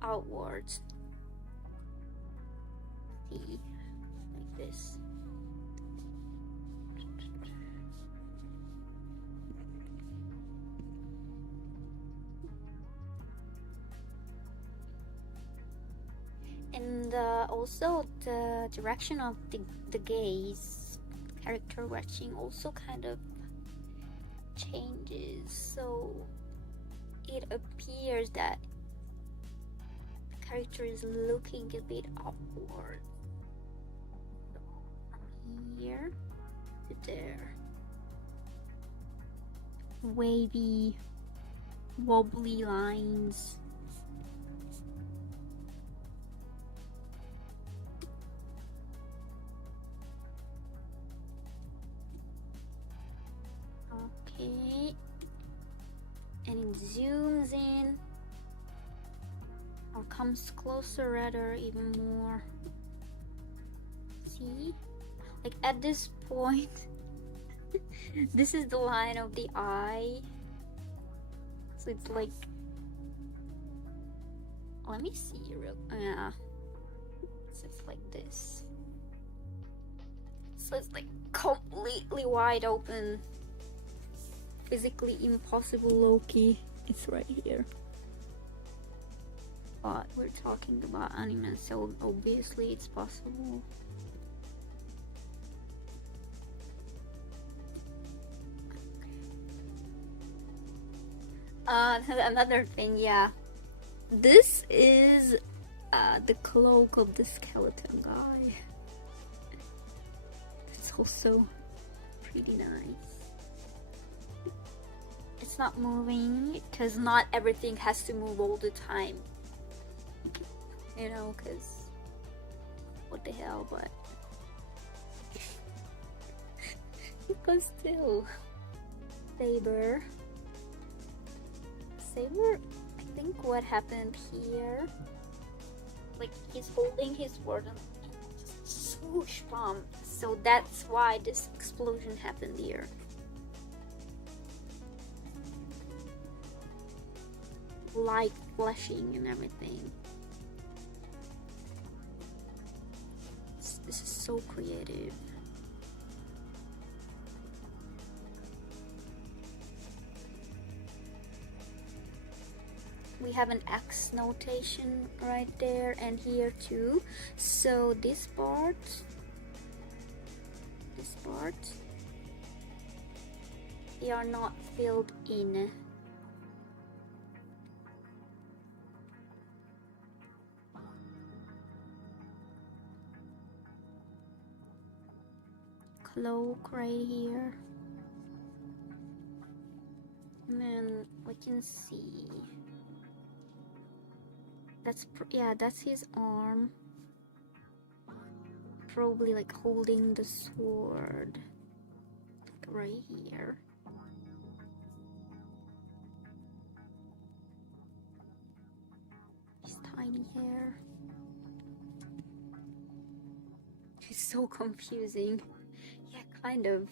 outwards. See, like this. And also the direction of the gaze, character watching, also kind of changes. So it appears that the character is looking a bit upward. From here to there. Wavy, wobbly lines. Okay, and it zooms in, or comes closer rather, even more. See, like at this point, this is the line of the eye, so it's like, let me see real, yeah, so it's like this, so it's like completely wide open. Physically impossible, low-key. It's right here. But we're talking about anime, so obviously it's possible. Another thing, yeah. This is the cloak of the skeleton guy. It's also pretty nice. It's not moving because not everything has to move all the time, you know, because what the hell, but because still Saber, I think what happened here, like he's holding his sword and just swoosh bomb, so that's why this explosion happened here. Light flashing and everything. This is so creative. We have an X notation right there and here too. So this part, they are not filled in. Cloak right here. And then we can see that's that's his arm, probably like holding the sword, like right here. His tiny hair. It's so confusing. Yeah, kind of.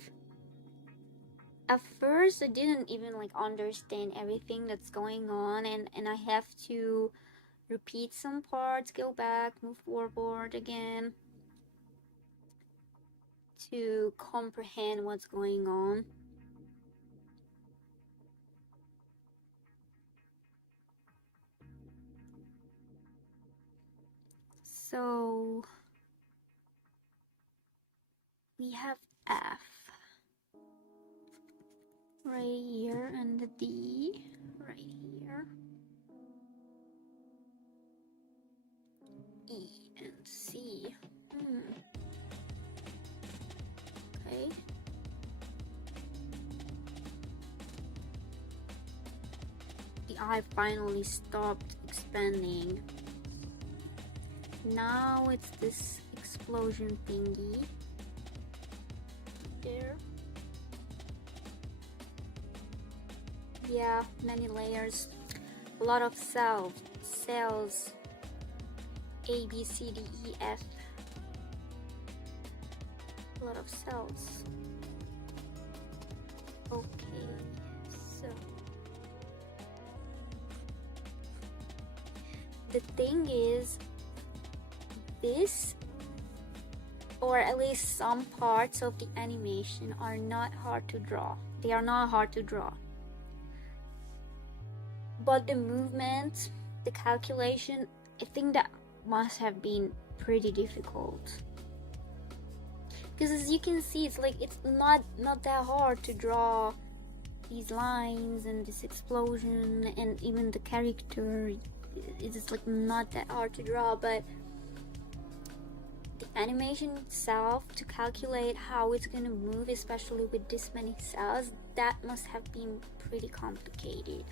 At first I didn't even like understand everything that's going on, and I have to repeat some parts, go back, move forward again to comprehend what's going on. So we have F right here and the D right here, E and C. Okay. The eye finally stopped expanding. Now it's this explosion thingy there. Yeah, many layers, a lot of cells, A, B, C, D, E, F, a lot of cells. Okay, so the thing is, this, or at least some parts of the animation, are not hard to draw. They are not hard to draw. But the movement, the calculation, I think that must have been pretty difficult. Because as you can see, it's like it's not that hard to draw these lines and this explosion and even the character. It's like not that hard to draw, but the animation itself, to calculate how it's gonna move, especially with this many cells, that must have been pretty complicated.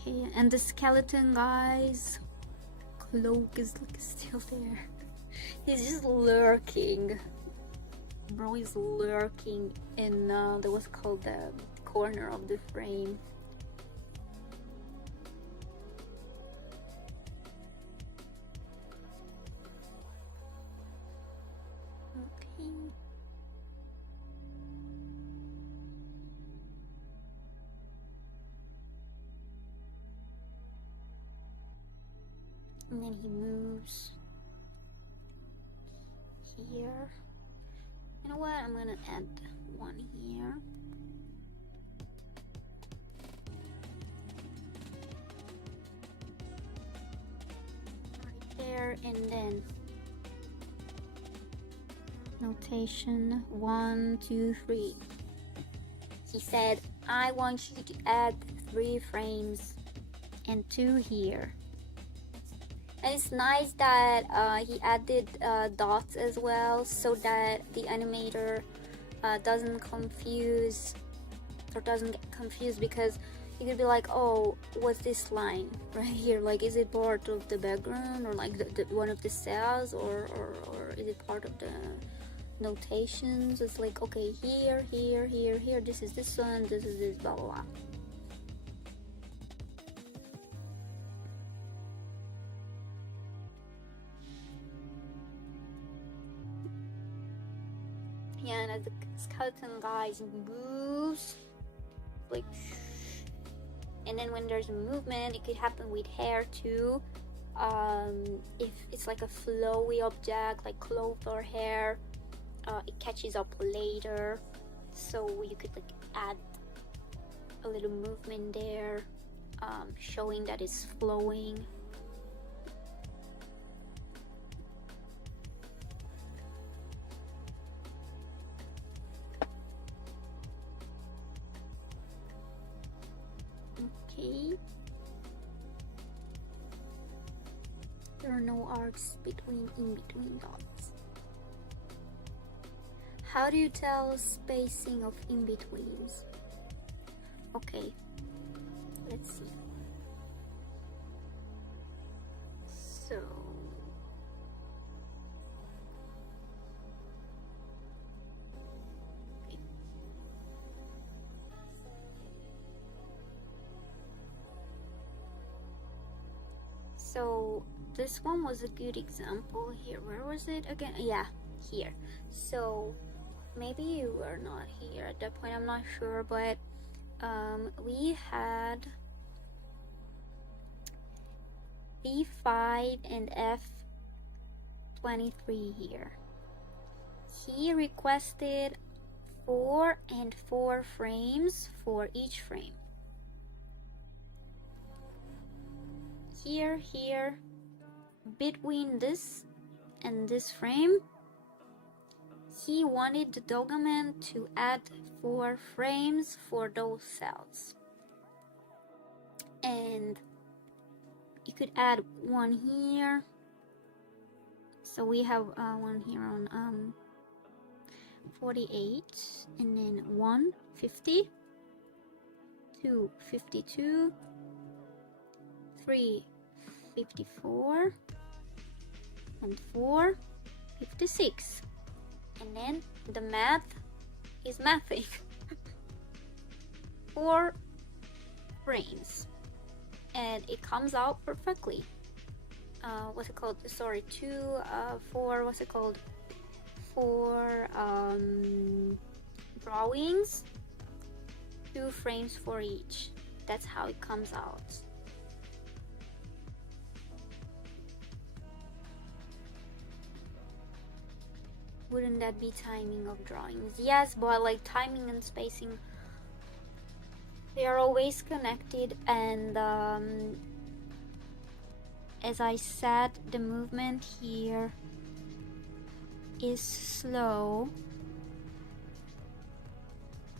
Okay, and the skeleton guy's cloak is like still there. He's just lurking. Bro is lurking in what's called the corner of the frame. Okay. And then he moves here. You know what? I'm gonna add one here. Right there, and then notation 1, 2, 3. He said, I want you to add 3 frames and 2 here. And it's nice that he added dots as well, so that the animator doesn't get confused, because you could be like, oh, what's this line right here? Like, is it part of the background, or like the one of the cells, or is it part of the notations? It's like, okay, here, this is this one, this is this, blah blah blah. Yeah, and as the skeleton guys moves, like, and then when there's a movement, it could happen with hair too. If it's like a flowy object, like clothes or hair, it catches up later, so you could like add a little movement there, showing that it's flowing. okay? There are no arcs in between dots. How do you tell spacing of in-betweens? Okay, let's see. So okay. So this one was a good example here. Where was it again? Yeah, here. So maybe you were not here at that point, I'm not sure, but we had B5 and F23 here. He requested 4 and 4 frames for each frame. Here, between this and this frame, he wanted the document to add 4 frames for those cells. And you could add one here. So we have one here on 48, and then 1, 50, 2, 52, 3, 54, and 4, 56. And then the math is mathing. 4 frames, and it comes out perfectly. What's it called? Sorry, 4. What's it called? 4 drawings, 2 frames for each. That's how it comes out. Wouldn't that be timing of drawings? Yes, but like timing and spacing, they are always connected, and as I said, the movement here is slow.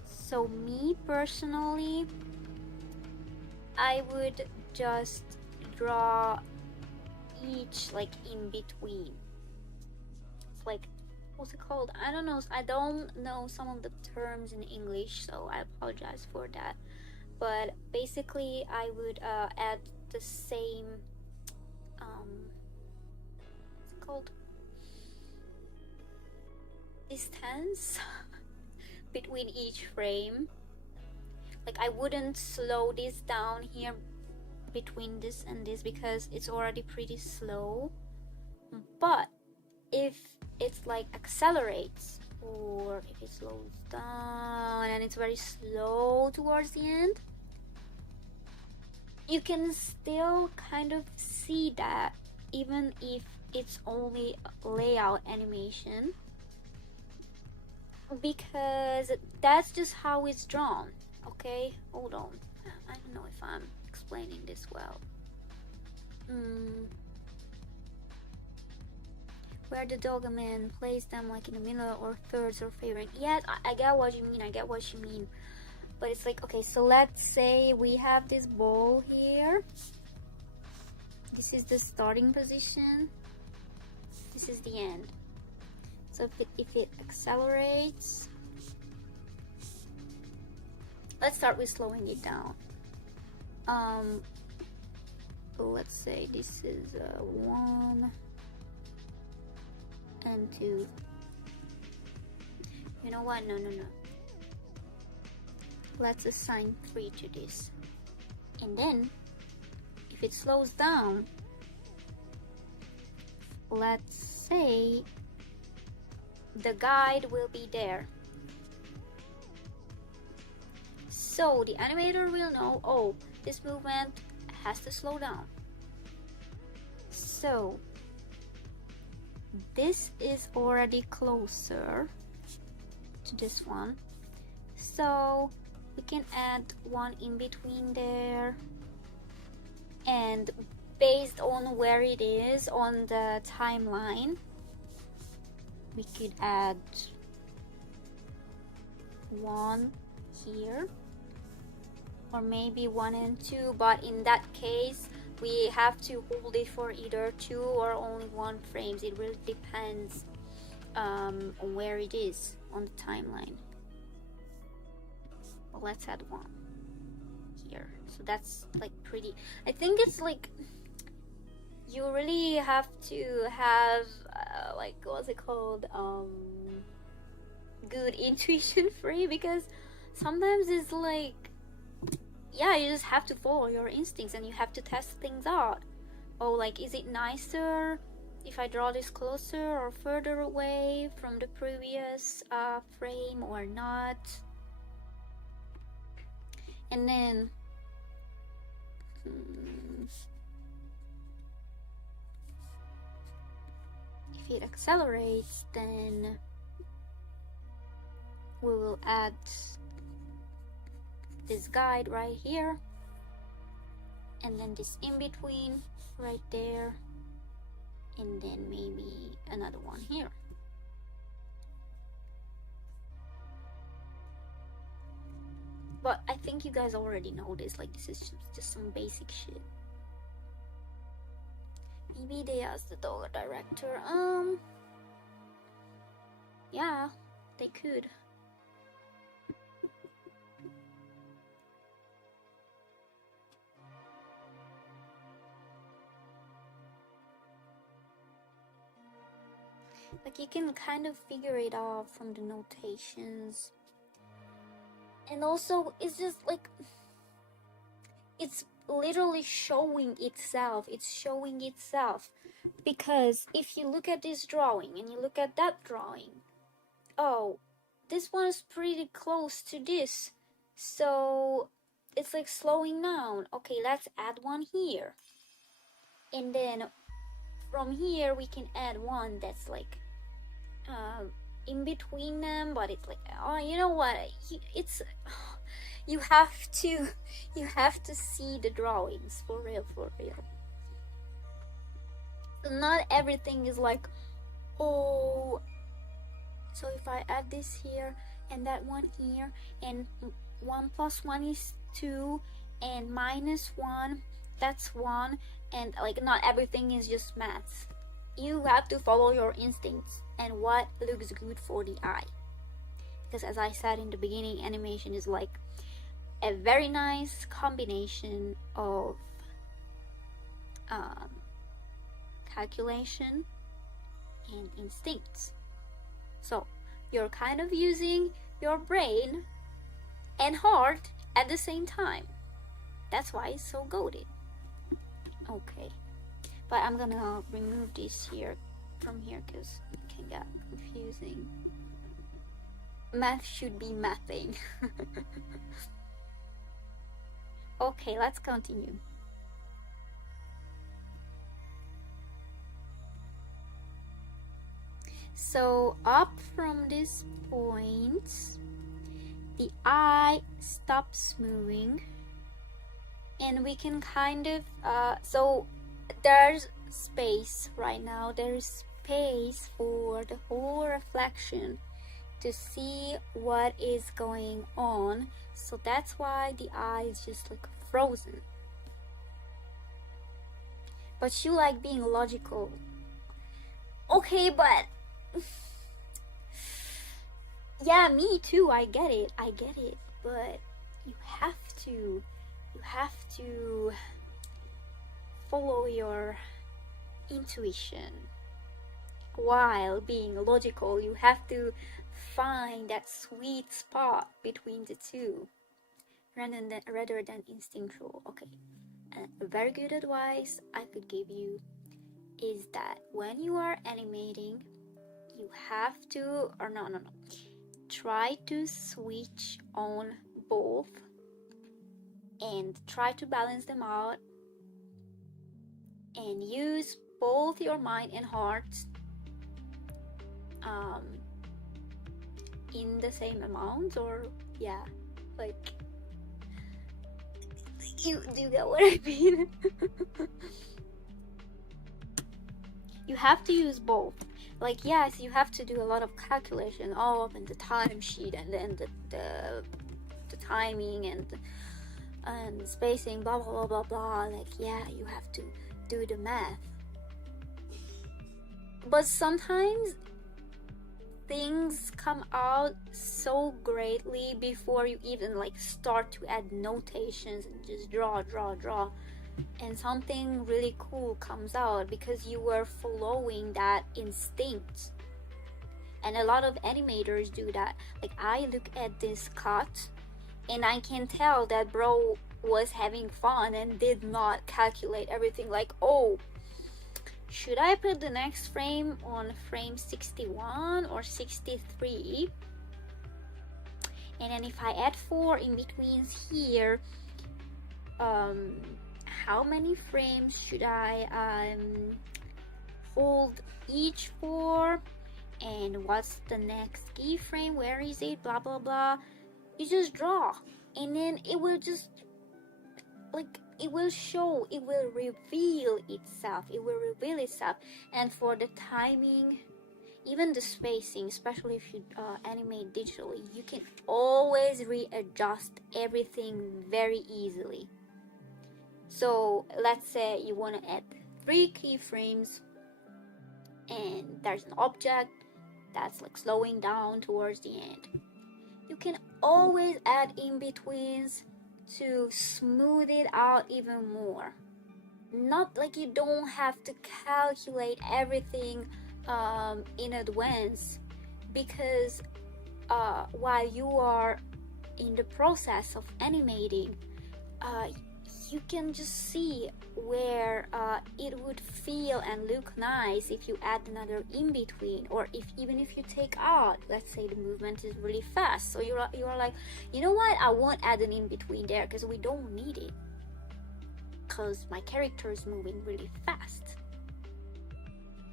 So me personally, I would just draw each like in between. It's like, what's it called? I don't know. I don't know some of the terms in English, so I apologize for that. But basically, I would add the same. What's it called? Distance between each frame. Like I wouldn't slow this down here between this and this because it's already pretty slow. But if it's like accelerates, or if it slows down and it's very slow towards the end, you can still kind of see that even if it's only layout animation, because that's just how it's drawn. Okay, hold on, I don't know if I'm explaining this well. Where the document place them like in the middle or thirds or favorite. Yes, I get what you mean, but it's like, okay, so let's say we have this ball here. This is the starting position, this is the end. So if it accelerates, let's start with slowing it down. Let's say this is 1 and 2. You know what? No. Let's assign 3 to this. And then, if it slows down, let's say the guide will be there. So the animator will know, oh, this movement has to slow down. So this is already closer to this one, so we can add one in between there, and based on where it is on the timeline, we could add one here or maybe 1 and 2, but in that case we have to hold it for either 2 or only 1 frames. It really depends on where it is on the timeline. Well, let's add 1 here, so that's like pretty. I think it's like you really have to have like, what's it called, good intuition free, because sometimes it's like, yeah, you just have to follow your instincts and you have to test things out. Oh, like, is it nicer if I draw this closer or further away from the previous frame or not? And then if it accelerates, then we will add this guide right here, and then this in between right there, and then maybe another one here. But I think you guys already know this, like, this is just some basic shit. Maybe they asked the dog director. Yeah, they could. Like, you can kind of figure it out from the notations. And also, it's just like, it's literally showing itself. It's showing itself. Because if you look at this drawing and you look at that drawing, oh, this one's pretty close to this. So it's like slowing down. Okay, let's add 1 here. And then from here we can add 1 that's like in between them, but it's like, oh, you know what, it's you have to see the drawings for real. So not everything is like, oh, so if I add this here and that one here, and 1 plus 1 is 2, and minus 1, that's 1, and like, not everything is just maths. You have to follow your instincts and what looks good for the eye. Because as I said in the beginning, animation is like a very nice combination of calculation and instincts. So you're kind of using your brain and heart at the same time. That's why it's so goated. Okay, but I'm gonna remove this here from here because it can get confusing. Math should be mathing. Okay, let's continue. So up from this point, the eye stops moving, and we can kind of so there's space right now. There's space for the whole reflection to see what is going on. So that's why the eye is just like frozen. But you like being logical. Okay, but yeah, me too, I get it, but you have to follow your intuition while being logical. You have to find that sweet spot between the two rather than instinctual. Okay, a very good advice I could give you is that when you are animating, you have to, or no, try to switch on both and try to balance them out and use both your mind and heart in the same amount, or yeah, like, you get what I mean? You have to use both. Like, yes, you have to do a lot of calculation, and the timesheet, and then the timing, and spacing, blah blah blah blah blah. Like, yeah, you have to do the math. But sometimes things come out so greatly before you even like start to add notations and just draw, and something really cool comes out because you were following that instinct. And a lot of animators do that. Like, I look at this cut and I can tell that bro was having fun and did not calculate everything. Like, oh, should I put the next frame on frame 61 or 63? And then if I add 4 in betweens here, how many frames should I hold each for? And what's the next keyframe? Where is it? Blah blah blah. You just draw, and then it will just like, it will show, it will reveal itself, and for the timing, even the spacing, especially if you animate digitally, you can always readjust everything very easily. So let's say you want to add 3 keyframes and there's an object that's like slowing down towards the end. You can always add in-betweens to smooth it out even more. Not like you don't have to calculate everything in advance, because while you are in the process of animating, you can just see where it would feel and look nice if you add another in between, or even if you take out, let's say the movement is really fast, so you're like, you know what, I won't add an in between there because we don't need it, because my character is moving really fast.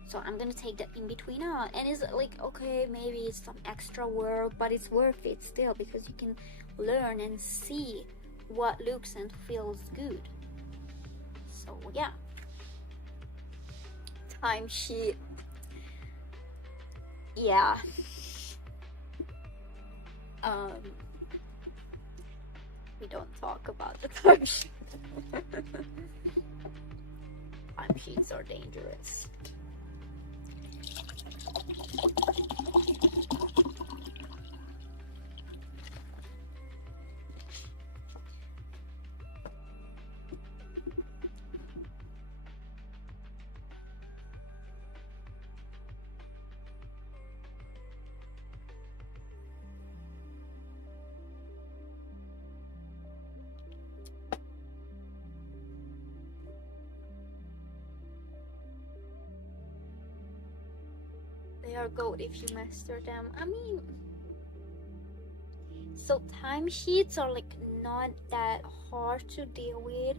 So I'm gonna take that in between out, and it's like, okay, maybe it's some extra work, but it's worth it still, because you can learn and see what looks and feels good. So yeah, timesheet, yeah. We don't talk about the timesheet. Timesheets are dangerous. They are good if you master them. I mean, so timesheets are like not that hard to deal with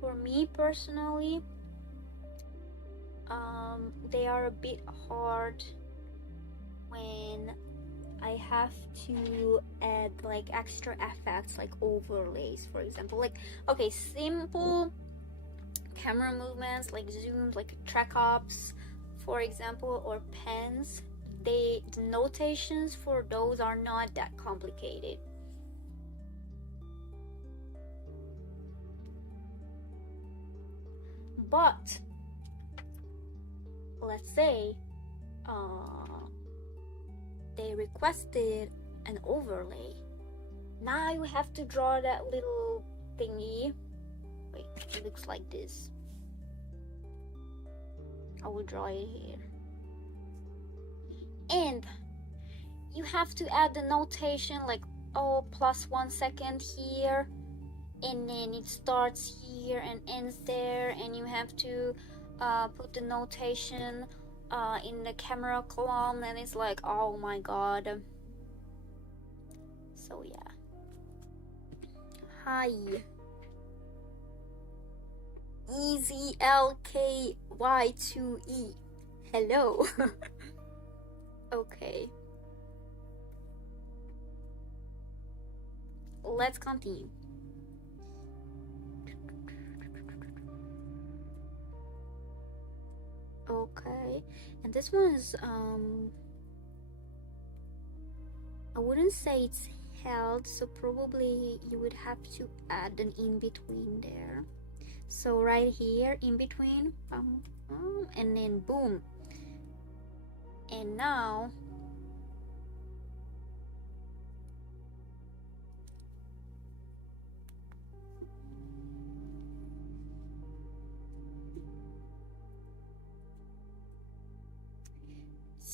for me personally. They are a bit hard when I have to add like extra effects, like overlays, for example. Like, okay, simple camera movements like zooms, like track ups, for example, or pens, the notations for those are not that complicated. But let's say they requested an overlay. Now you have to draw that little thingy. Wait, it looks like this. I will draw it here. And you have to add the notation like, oh, plus 1 second here, and then it starts here and ends there, and you have to put the notation in the camera column, and it's like, oh my god. So yeah. Hi. EZLKY2E. Hello. Okay. Let's continue. Okay, and this one is I wouldn't say it's held, so probably you would have to add an in between there. So right here in between, and then boom. And now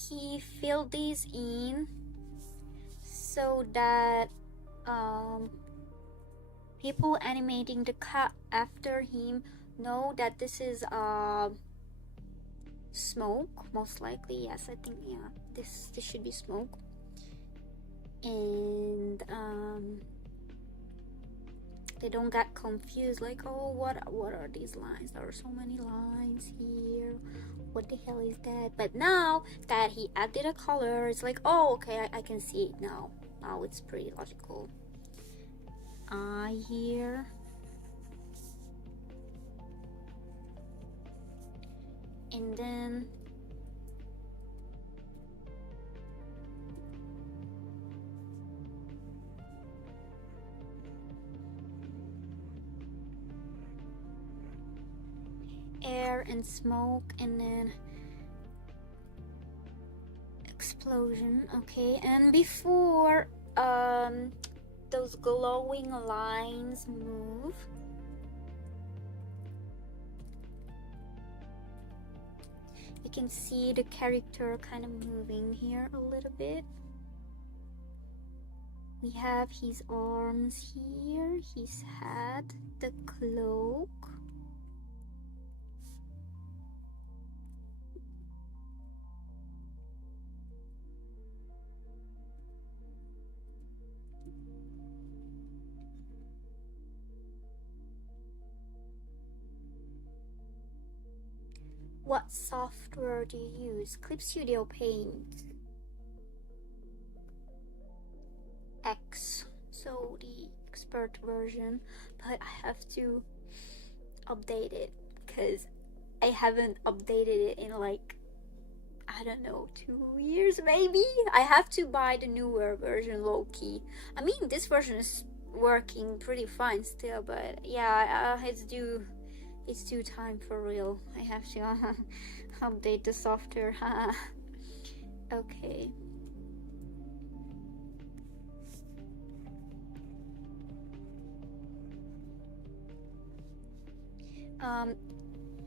he filled these in so that people animating the cut after him know that this is smoke, most likely. Yes, I think, yeah, this should be smoke. And they don't get confused, like, oh, what are these lines? There are so many lines here, what the hell is that? But now that he added a color, it's like, oh, okay, I can see it now. Now it's pretty logical. Eye here. And then air and smoke, and then explosion. Okay, and before those glowing lines move, you can see the character kind of moving here a little bit. We have his arms here, his hat, the cloak. What software do you use? Clip Studio Paint X, so the expert version, but I have to update it because I haven't updated it in like, I don't know, 2 years maybe. I have to buy the newer version, low-key. I mean, this version is working pretty fine still, but yeah, it's due time for real. I have to update the software. Okay.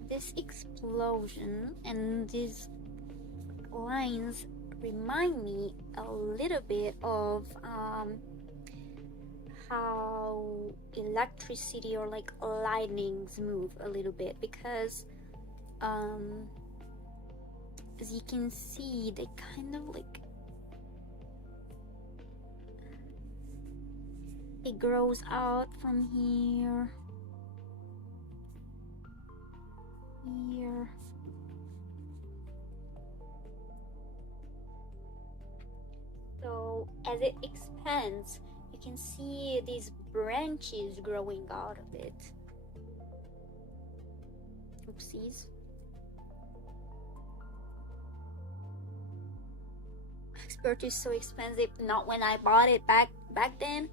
This explosion and these lines remind me a little bit of how electricity or like lightnings move a little bit, because as you can see, they kind of like, it grows out from here, so as it expands, you can see these branches growing out of it. Oopsies. Expert is so expensive. Not when I bought it back then.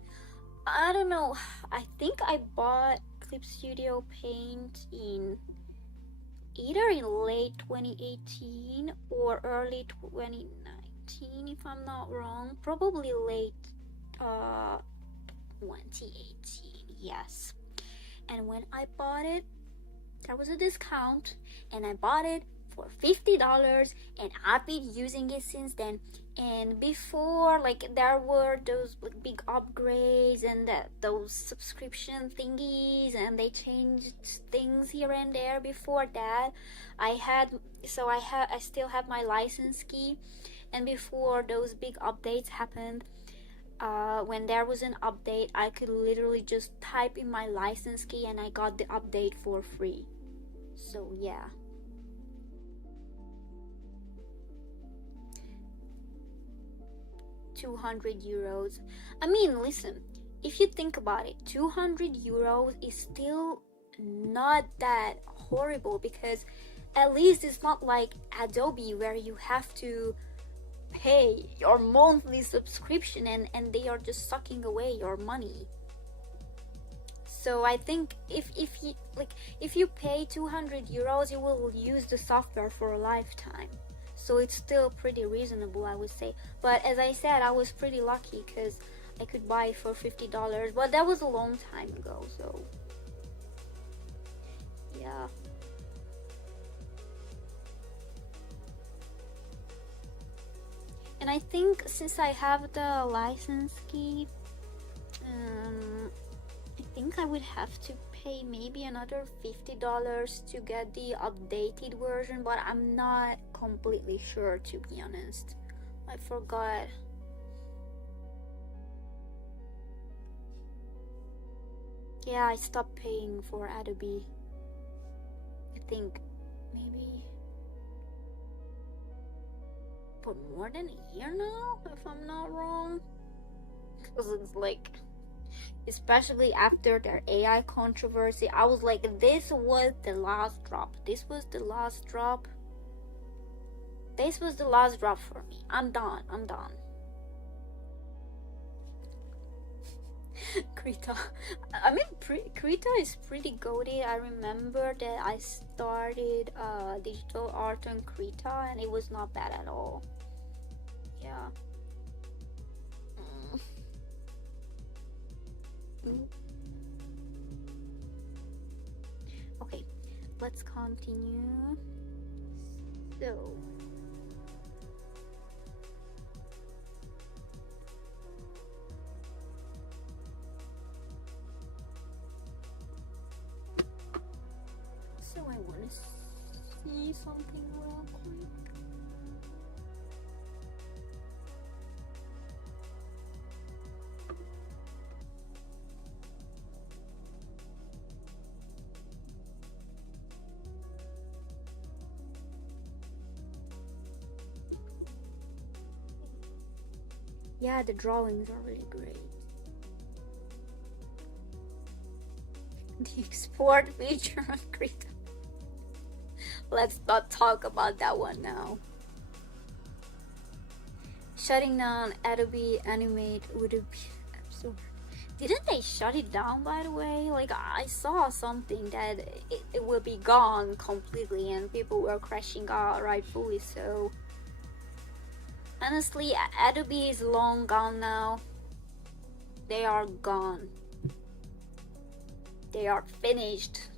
I don't know. I think I bought Clip Studio Paint in either in late 2018 or early 2019, if I'm not wrong. Probably late 2018, yes. And when I bought it, there was a discount, and I bought it for $50, and I've been using it since then. And before, like, there were those like big upgrades and those subscription thingies, and they changed things here and there. Before that, I still have my license key, and before those big updates happened, when there was an update, I could literally just type in my license key and I got the update for free. So yeah. €200. I mean, listen, if you think about it, €200 is still not that horrible, because at least it's not like Adobe where you have to pay your monthly subscription, and they are just sucking away your money. So I think if you pay 200 euros, you will use the software for a lifetime. So it's still pretty reasonable, I would say. But as I said, I was pretty lucky because I could buy it for $50, but that was a long time ago, so yeah. And I think since I have the license key, I think I would have to pay maybe another $50 to get the updated version, but I'm not completely sure, to be honest. I forgot. Yeah, I stopped paying for Adobe, I think maybe for more than a year now, if I'm not wrong. Because it's like, especially after their AI controversy, I was like, this was the last drop. This was the last drop. This was the last drop for me. I'm done. Krita. I mean, Krita is pretty goated. I remember that I started digital art on Krita, and it was not bad at all. Yeah. Okay, let's continue. So I want to see something real quick. Yeah, the drawings are really great. The export feature on Krita. Let's not talk about that one now. Shutting down Adobe Animate would be absurd. Didn't they shut it down, by the way? Like, I saw something that it will be gone completely, and people were crashing out, rightfully so. Honestly, Adobe is long gone now. They are gone. They are finished.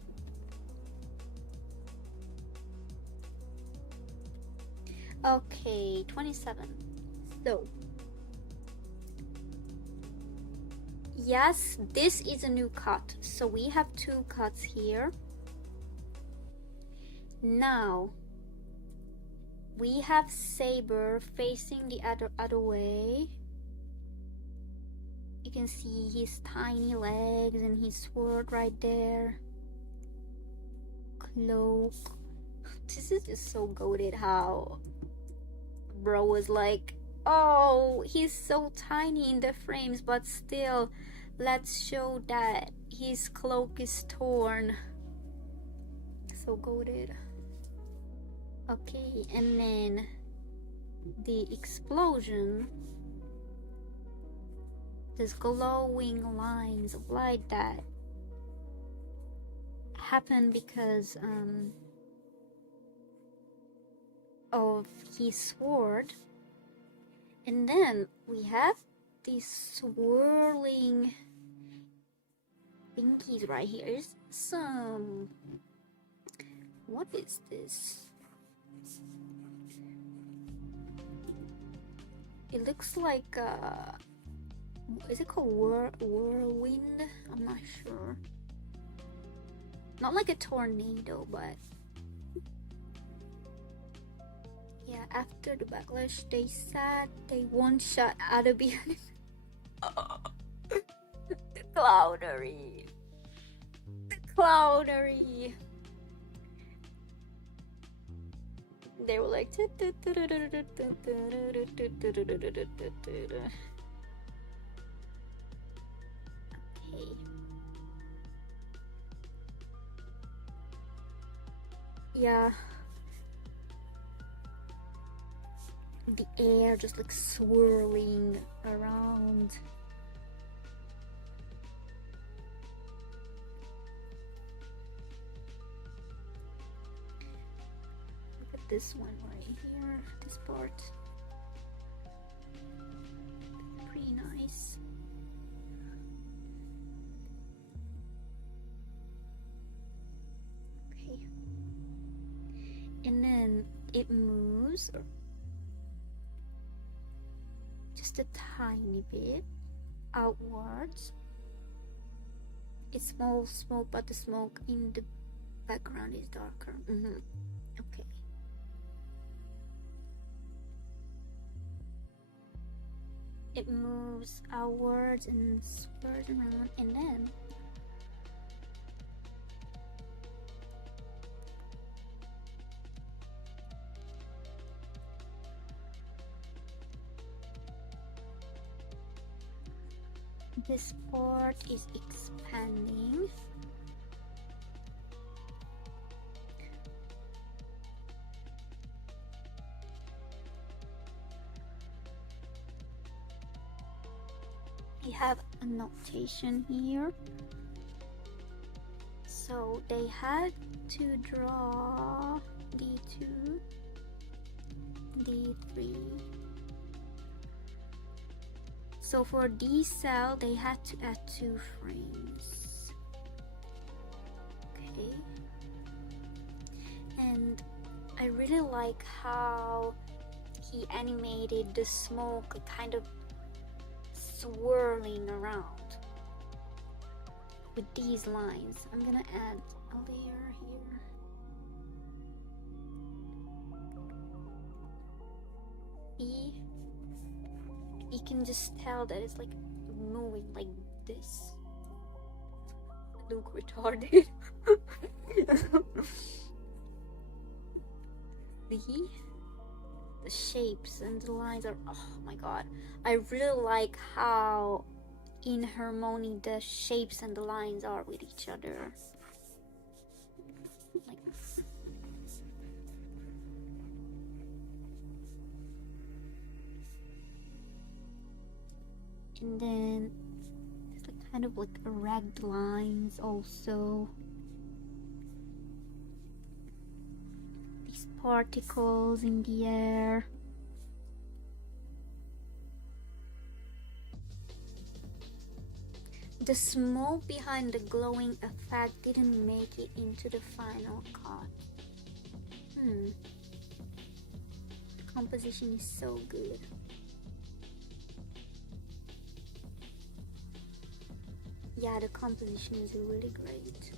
Okay, 27. So, yes, this is a new cut. So we have two cuts here. Now, we have Saber facing the other way. You can see his tiny legs and his sword right there. Cloak. This is just so goated how bro was like, oh, he's so tiny in the frames, but still, let's show that his cloak is torn. So goated. Okay, and then the explosion. These glowing lines of light that happen because of his sword. And then we have these swirling thingies right here. Is some, what is this? It looks like is it called whirlwind? I'm not sure. Not like a tornado, but yeah, after the backlash, they said they won't shut Adobe. The clownery. The clownery. They were like, okay. Yeah. the air just like swirling around. Look at this one right here, this part. Pretty nice. Okay. And then it moves just a tiny bit outwards. It's small smoke, but the smoke in the background is darker. Okay. It moves outwards and swirls around, and then this part is expanding. We have a notation here. So they had to draw D2, D3. So for D cell, they had to add 2 frames. Okay. And I really like how he animated the smoke kind of swirling around with these lines. I'm gonna add a layer here. You can just tell that it's like moving like this. Look retarded. The shapes and the lines are, oh my god. I really like how in harmony the shapes and the lines are with each other. Like this. And then there's like kind of like ragged lines also. These particles in the air. The smoke behind the glowing effect didn't make it into the final cut. The composition is so good. Yeah, the composition is really great.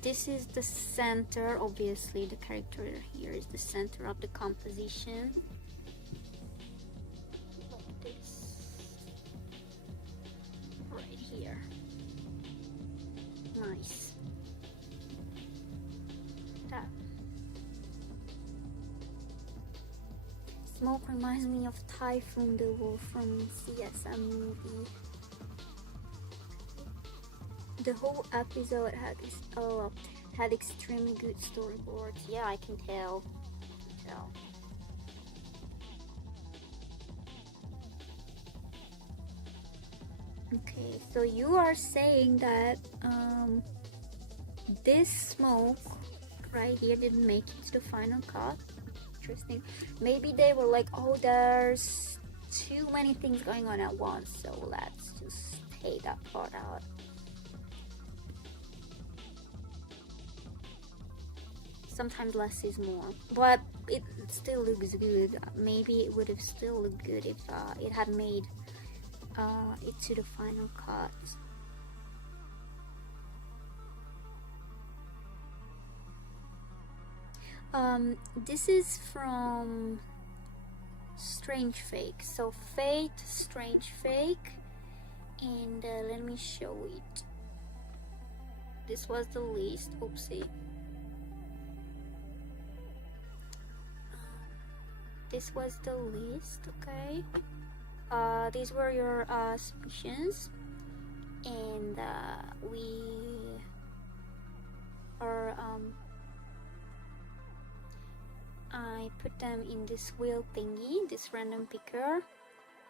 This is the center, obviously the character here is the center of the composition. Like this. Right here. Nice. That. Smoke reminds me of Typhoon the Wolf from CSM movie. The whole episode had extremely good storyboards. Yeah, I can tell. Okay, so you are saying that this smoke right here didn't make it to the final cut. Interesting. Maybe they were like, oh, there's too many things going on at once, so let's just take that part out. Sometimes less is more, but it still looks good. Maybe it would have still looked good if it had made it to the final cut. This is from Strange Fake. So Fate, Strange Fake, and let me show it. This was the list. Oopsie. This was the list, okay? These were your submissions, and we are I put them in this wheel thingy, this random picker,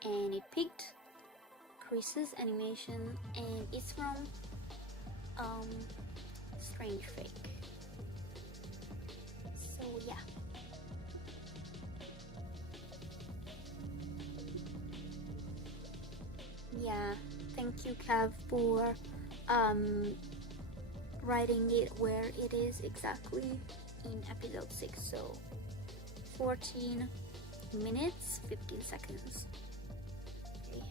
and it picked Chris's animation, and it's from Strange Fake. So yeah. Yeah, thank you, Cav, for writing it where it is exactly in episode 6. So 14 minutes 15 seconds. Okay,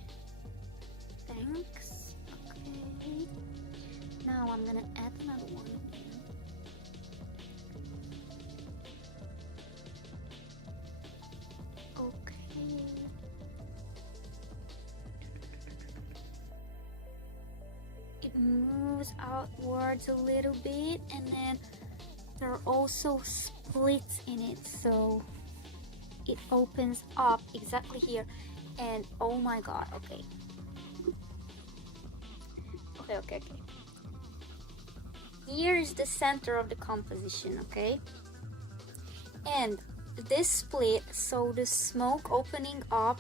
thanks. Okay, now I'm gonna add another one. Okay, it moves outwards a little bit, and then there are also splits in it, so it opens up exactly here. And oh my god, okay, here is the center of the composition, okay, and this split, so the smoke opening up,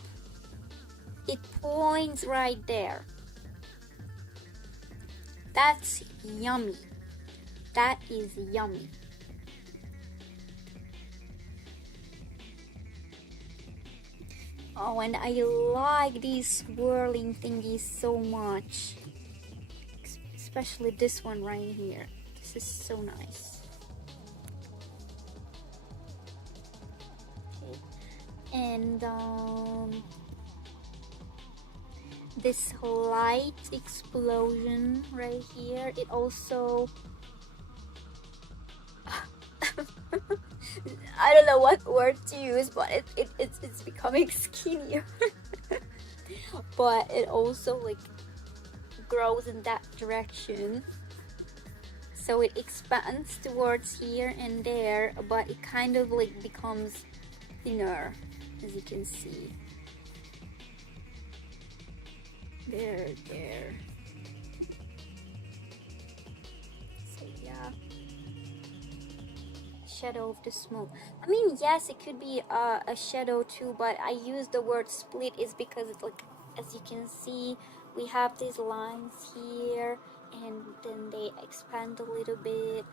it points right there. That's yummy. That is yummy. Oh, and I like these swirling thingies so much, especially this one right here. This is so nice. Okay, and this light explosion right here, it also I don't know what word to use, but it's becoming skinnier. But it also like grows in that direction, so it expands towards here and there, but it kind of like becomes thinner, as you can see. There. So yeah, shadow of the smoke. I mean, yes, it could be a shadow too, but I use the word split is because it's like, as you can see, we have these lines here and then they expand a little bit.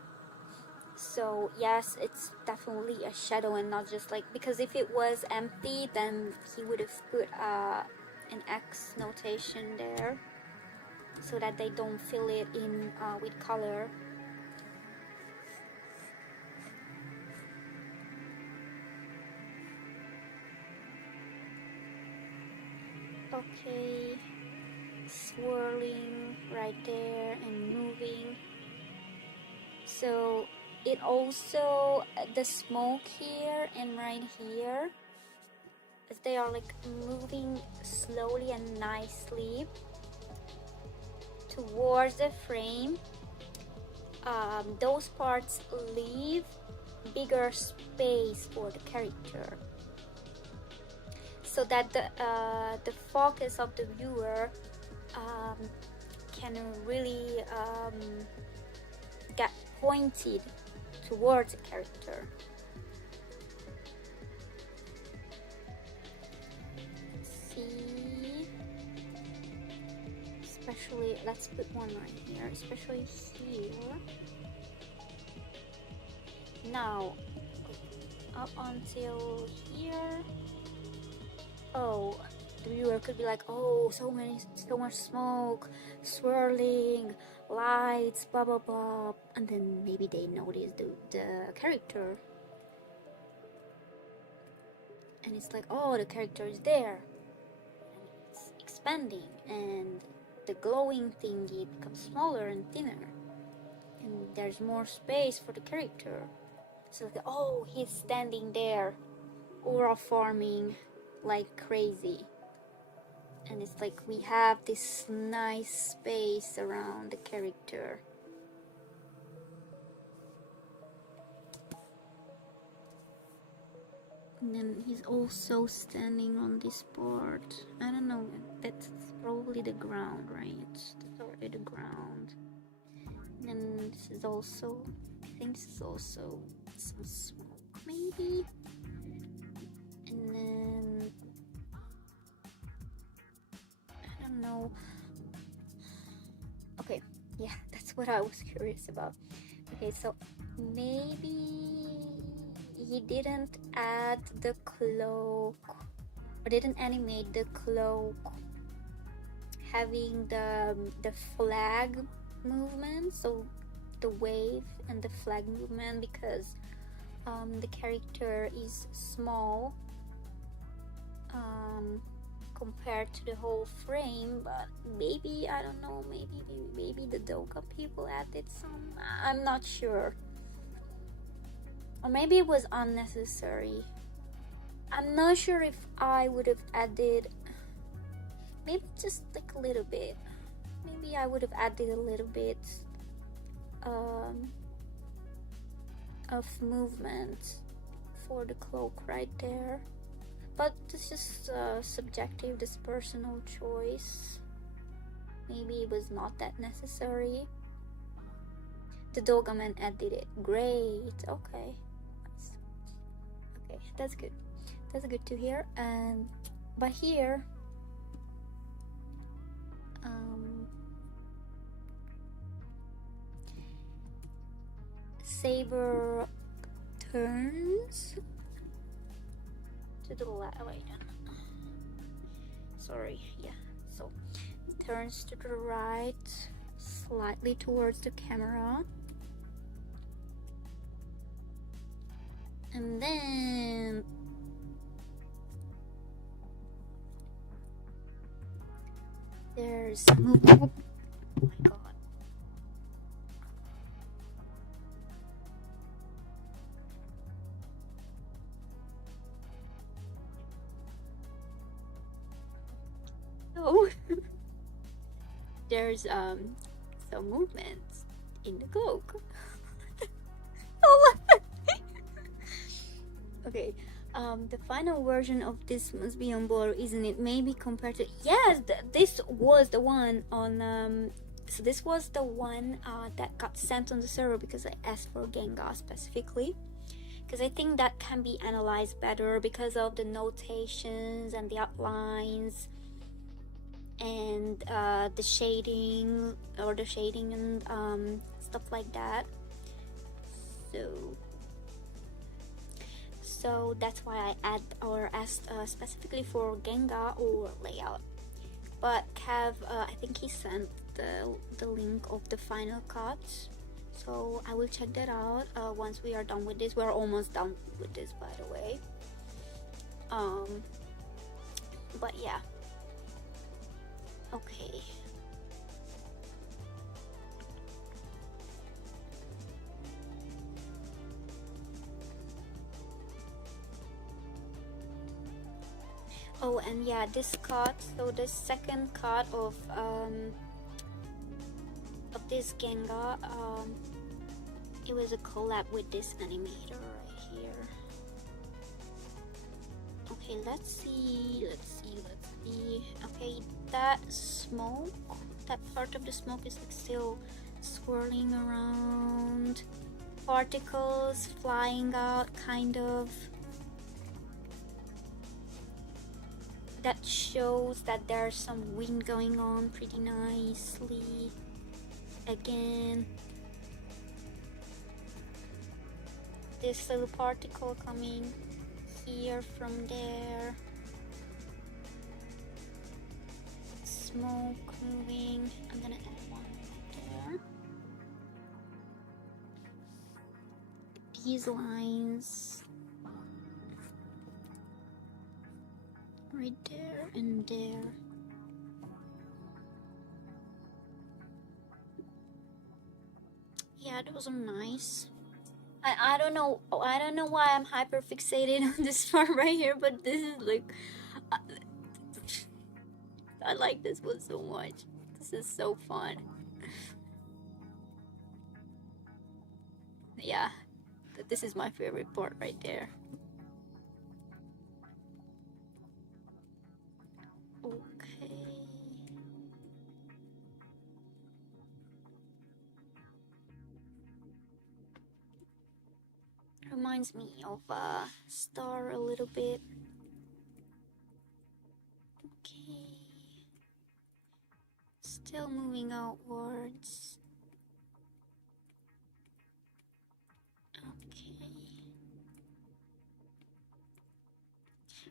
So yes, it's definitely a shadow and not just like, because if it was empty, then he would have put an X notation there so that they don't fill it in with color. Okay, swirling right there and moving. So it also, the smoke here and right here, as they are like moving slowly and nicely towards the frame, those parts leave bigger space for the character, so that the focus of the viewer can really get pointed towards the character. See, especially, let's put one right here, especially here. Now up until here. Oh, the viewer could be like, oh, so much smoke, swirling, lights, blah blah blah, and then maybe they notice the character, and it's like, oh, the character is there, and it's expanding, and the glowing thingy becomes smaller and thinner, and there's more space for the character. So like, oh, he's standing there, aura forming like crazy, and it's like we have this nice space around the character. And then he's also standing on this part. I don't know, that's probably the ground, right? That's already the ground. And then this is also, I think this is also some smoke maybe. And then I don't know. Okay, yeah, that's what I was curious about. Okay, so maybe he didn't add the cloak or didn't animate the cloak having the flag movement, so the wave and the flag movement, because the character is small compared to the whole frame. But maybe, I don't know, maybe the Doga people added some, I'm not sure, or maybe it was unnecessary. I'm not sure if I would have added, maybe just like a little bit, maybe I would have added a little bit of movement for the cloak right there. But this is subjective, this personal choice. Maybe it was not that necessary. The Dogaman added it. Great. Okay. Nice. Okay, that's good. That's good to hear. But here, Saber turns to the left. Wait, sorry. Yeah. So turns to the right, slightly towards the camera, and then there's movement. Oh my god. Oh. There's some movement in the cloak. Oh my. Okay, the final version of this must be on board, isn't it? Maybe compared to, yes, this was the one on so this was the one that got sent on the server because I asked for genga specifically, because I think that can be analyzed better because of the notations and the outlines and the shading and stuff like that. So that's why I asked specifically for genga or layout. But Kev, I think he sent the link of the final cut, so I will check that out once we are done with this. We're almost done with this, by the way. But yeah. Okay. Oh, and yeah, this cut, so the second cut of this genga, it was a collab with this animator right here. Okay, let's see. Okay, that smoke, that part of the smoke is like still swirling around, particles flying out, kind of. That shows that there's some wind going on pretty nicely. Again, this little particle coming here from there, smoke moving. I'm gonna add one right there. These lines right there and there. Yeah, those are nice. I don't know why I'm hyper fixated on this part right here, but this is like I like this one so much. This is so fun. Yeah, this is my favorite part right there. Okay. Reminds me of Star a little bit. Still moving outwards. Okay.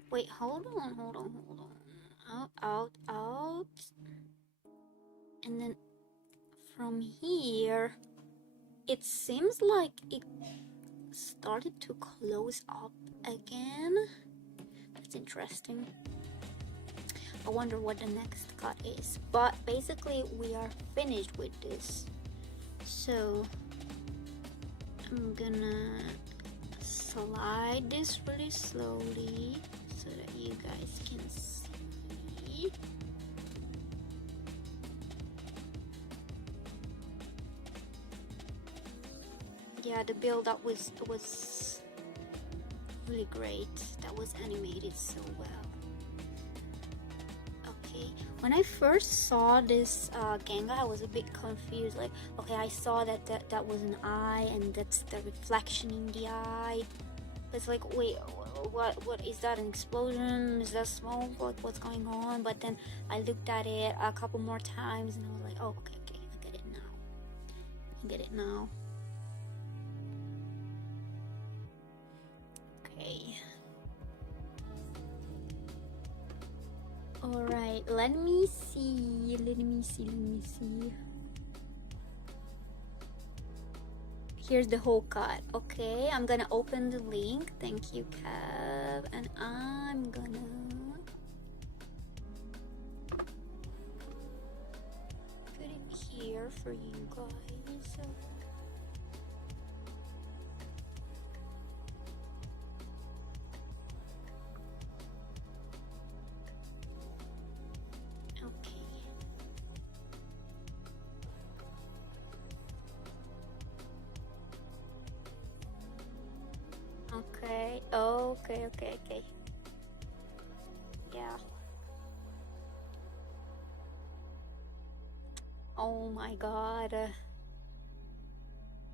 Wait, hold on. Out. And then from here, it seems like it started to close up again. That's interesting. I wonder what the next cut is. But basically, we are finished with this. So I'm gonna slide this really slowly so that you guys can see. Yeah, the build up was really great. That was animated so well. Okay, when I first saw this genga, I was a bit confused. Like, okay, I saw that was an eye, and that's the reflection in the eye. But it's like, wait, what is that? An explosion? Is that smoke? What's going on? But then I looked at it a couple more times, and I was like, oh, okay, I get it now. Okay. All right, let me see. Here's the whole cut. Okay, I'm gonna open the link. Thank you, Kev. And I'm gonna put it here for you guys. Okay. Yeah. Oh my god.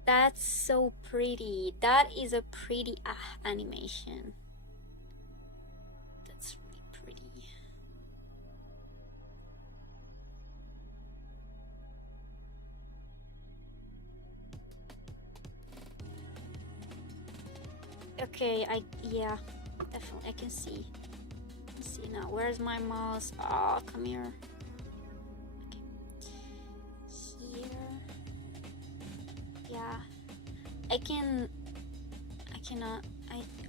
That's so pretty. That is a pretty animation. That's really pretty. Okay, yeah, definitely I can see. Let's see now. Where's my mouse? Oh, come here. Okay. Here. Yeah.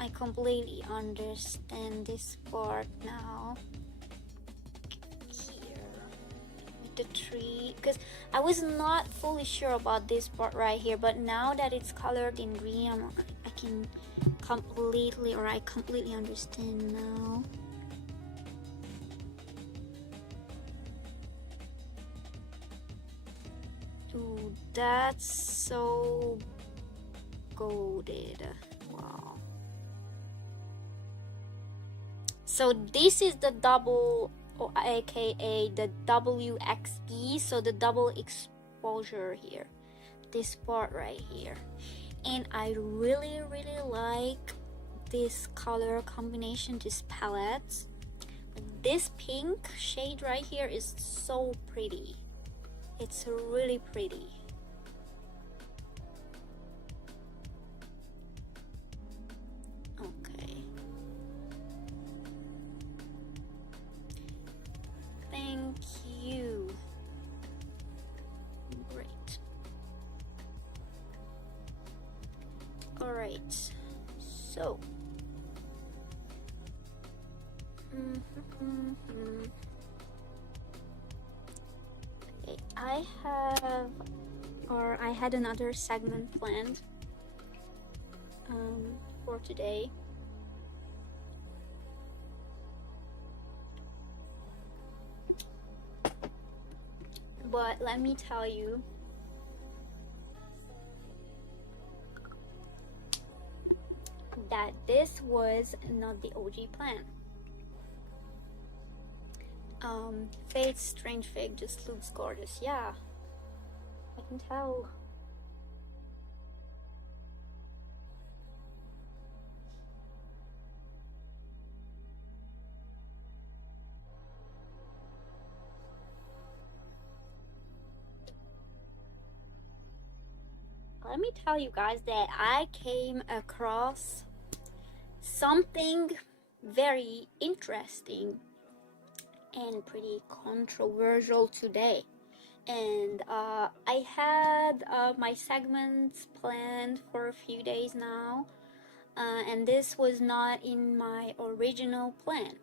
I completely understand this part now. Here with the tree, because I was not fully sure about this part right here, but now that it's colored in green, I completely understand now. Ooh, that's so golded. Wow. So this is the double, or aka the WXE, so the double exposure here, this part right here. And I really like this color combination, this palette. This pink shade right here is so pretty. It's really pretty. Okay. Thank you. Great. All right. So. Okay, I had another segment planned for today. But let me tell you, that this was not the OG plan. Fate's strange fig just looks gorgeous. Yeah, I can tell. let me tell you guys that I came across something very interesting and pretty controversial today. And I had my segments planned for a few days now, and this was not in my original plan.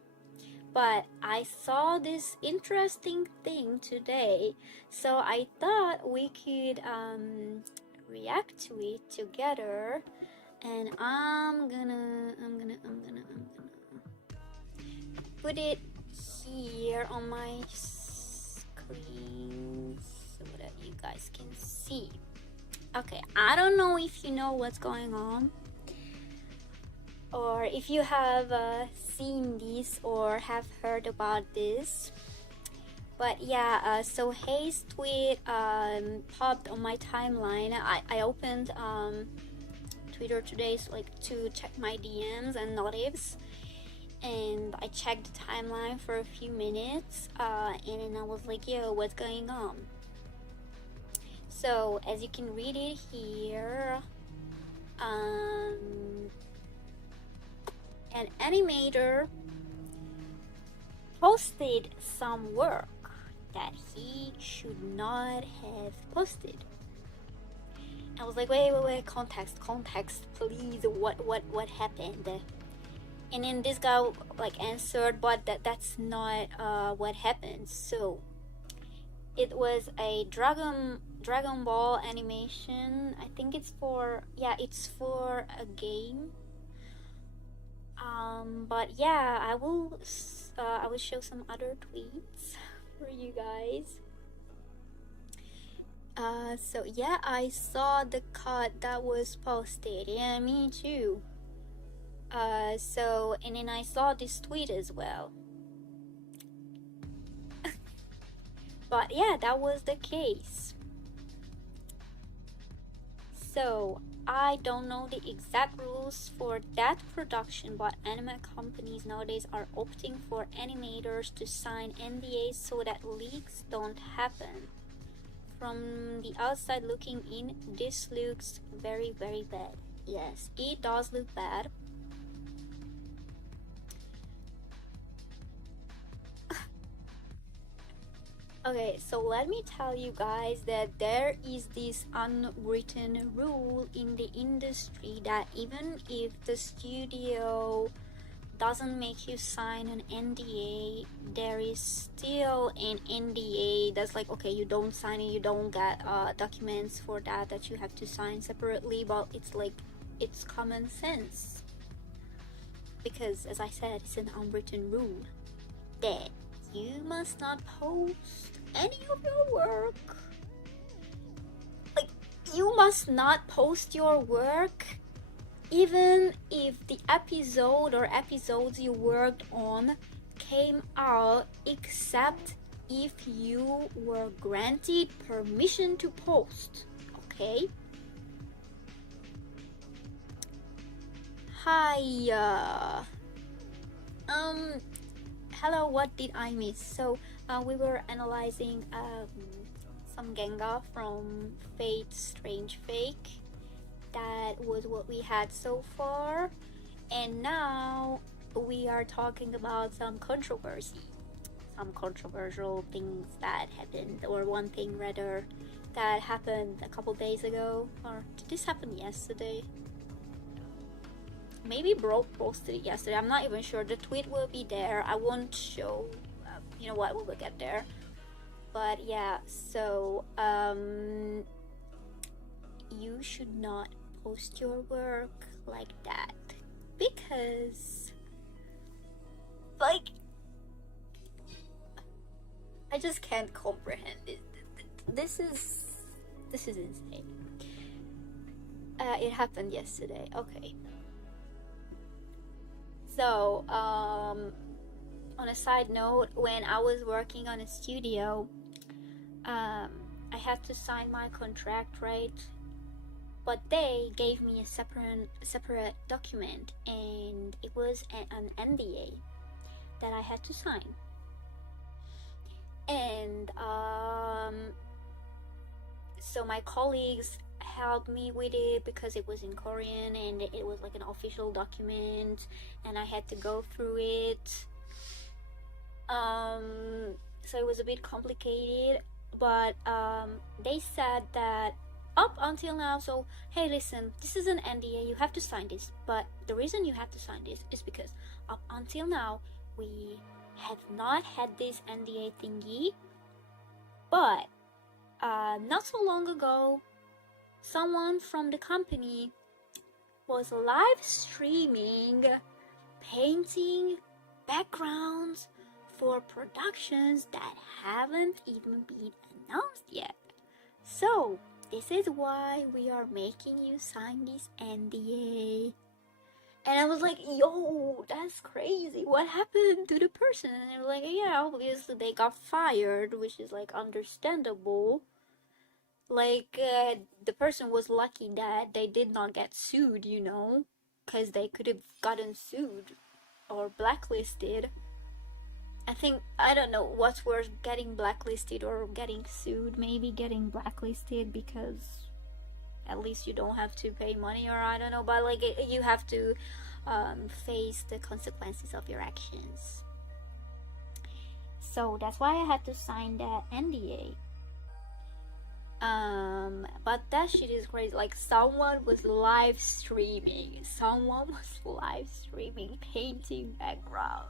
But I saw this interesting thing today, so I thought we could react to it together. And I'm gonna put it here on my screen so that you guys can see. Okay, I don't know if you know what's going on, or if you have seen this or have heard about this. But yeah, so hehee's tweet popped on my timeline. I opened Twitter today, so like to check my DMs and notifs, and I checked the timeline for a few minutes, and then I was like, yo, what's going on? So as you can read it here, an animator posted some work that he should not have posted. I was like, wait, context, please, what happened? And then this guy like answered, but that's not what happened. So it was a Dragon Ball animation. I think it's for a game. But yeah, I will show some other tweets for you guys. So yeah, I saw the cut that was posted. Yeah, me too. So, and then I saw this tweet as well. But yeah, that was the case. So, I don't know the exact rules for that production, but anime companies nowadays are opting for animators to sign NDAs so that leaks don't happen. From the outside looking in, this looks very, very bad. Yes, it does look bad. Okay, so let me tell you guys that there is this unwritten rule in the industry that even if the studio doesn't make you sign an NDA, there is still an NDA that's like, okay, you don't sign it, you don't get documents for that you have to sign separately, but it's like, it's common sense. Because as I said, it's an unwritten rule that you must not post any of your work. Like, you must not post your work even if the episode or episodes you worked on came out, except if you were granted permission to post. Okay? Hi, hello, what did I miss? So we were analyzing some genga from Fate Strange Fake. That was what we had so far, and now we are talking about some controversial things that happened, or one thing rather that happened a couple days ago. Or did this happen yesterday? Maybe Bro posted it yesterday, I'm not even sure. The tweet will be there. I won't show, you know what, we will get there. But yeah, so you should not post your work like that, because like, I just can't comprehend it. This is insane. It happened yesterday. Okay. So, on a side note, when I was working on a studio, I had to sign my contract, right? But they gave me a separate document, and it was an NDA that I had to sign. And so my colleagues helped me with it because it was in Korean and it was like an official document and I had to go through it. So it was a bit complicated, but they said that up until now, so hey, listen, this is an NDA, you have to sign this, but the reason you have to sign this is because up until now we have not had this NDA thingy, but not so long ago someone from the company was live streaming painting backgrounds for productions that haven't even been announced yet. So this is why we are making you sign this NDA. And I was like, yo, that's crazy. What happened to the person? And they were like, yeah, obviously they got fired, which is like understandable. Like, the person was lucky that they did not get sued, you know, because they could have gotten sued or blacklisted. I think, I don't know what's worse, getting blacklisted or getting sued. Maybe getting blacklisted because at least you don't have to pay money, or I don't know, but like you have to face the consequences of your actions. So that's why I had to sign that NDA. But that shit is crazy. Like, someone was live streaming painting background.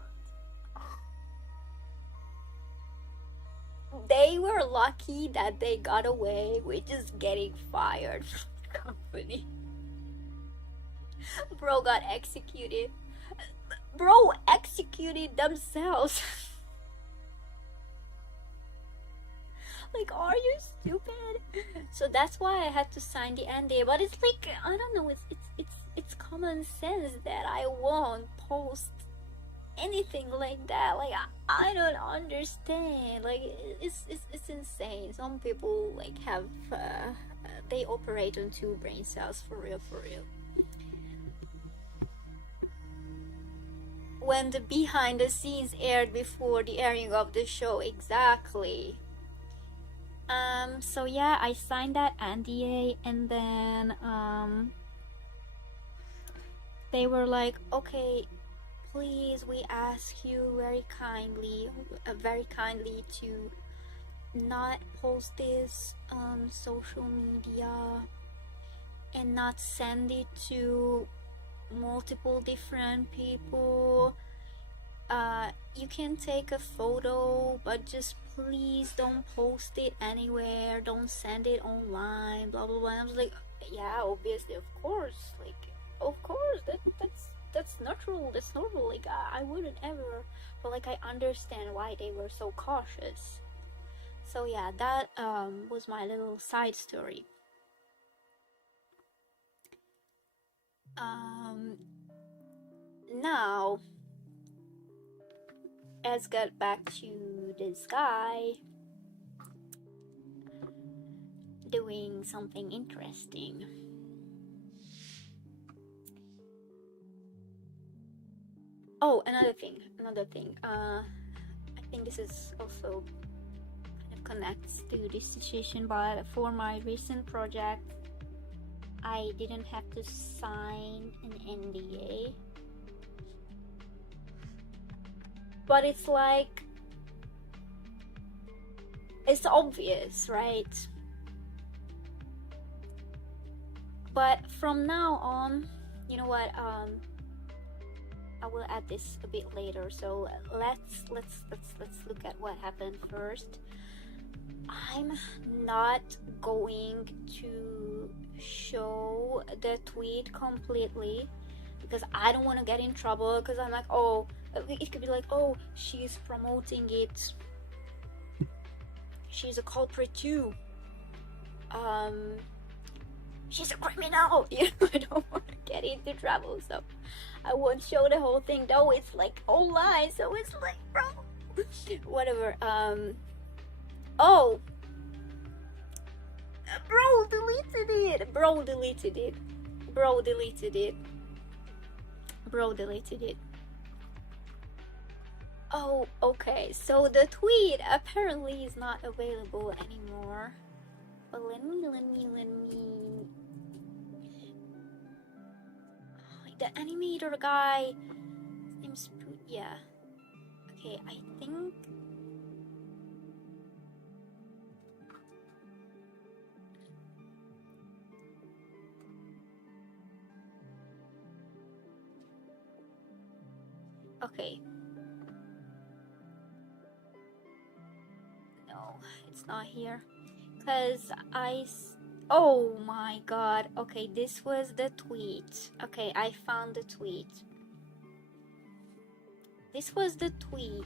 They were lucky that they got away with just getting fired from the company. Bro got executed. Bro executed themselves. Like, are you stupid? So that's why I had to sign the NDA. But it's like, I don't know, it's common sense that I won't post anything like that. Like, I don't understand. Like, it's insane. Some people like have they operate on 2 brain cells, for real. When the behind the scenes aired before the airing of the show, exactly. So yeah, I signed that NDA, and then they were like, okay, please, we ask you very kindly to not post this on social media and not send it to multiple different people. You can take a photo, but just please don't post it anywhere, don't send it online, blah blah blah. And I was like, yeah, obviously, of course, that's natural, that's normal. Like, I wouldn't ever, but like, I understand why they were so cautious. So yeah, that was my little side story. Now let's get back to this guy doing something interesting. Oh, another thing. I think this is also kind of connects to this situation, but for my recent project, I didn't have to sign an NDA. But it's like, it's obvious, right? But from now on, you know what? I will add this a bit later. So let's look at what happened first. I'm not going to show the tweet completely because I don't want to get in trouble, because I'm like, oh, it could be like, oh, she's promoting it, she's a culprit too, she's a criminal, you know. I don't want to get into trouble, so I won't show the whole thing, though it's like online, so it's like, bro, whatever. Oh, bro deleted it. Oh, okay, so the tweet apparently is not available anymore. But let me. The animator guy. His name's yeah. Okay, I think. Okay. No, it's not here. Because oh my god. Okay, this was the tweet. Okay, I found the tweet. This was the tweet.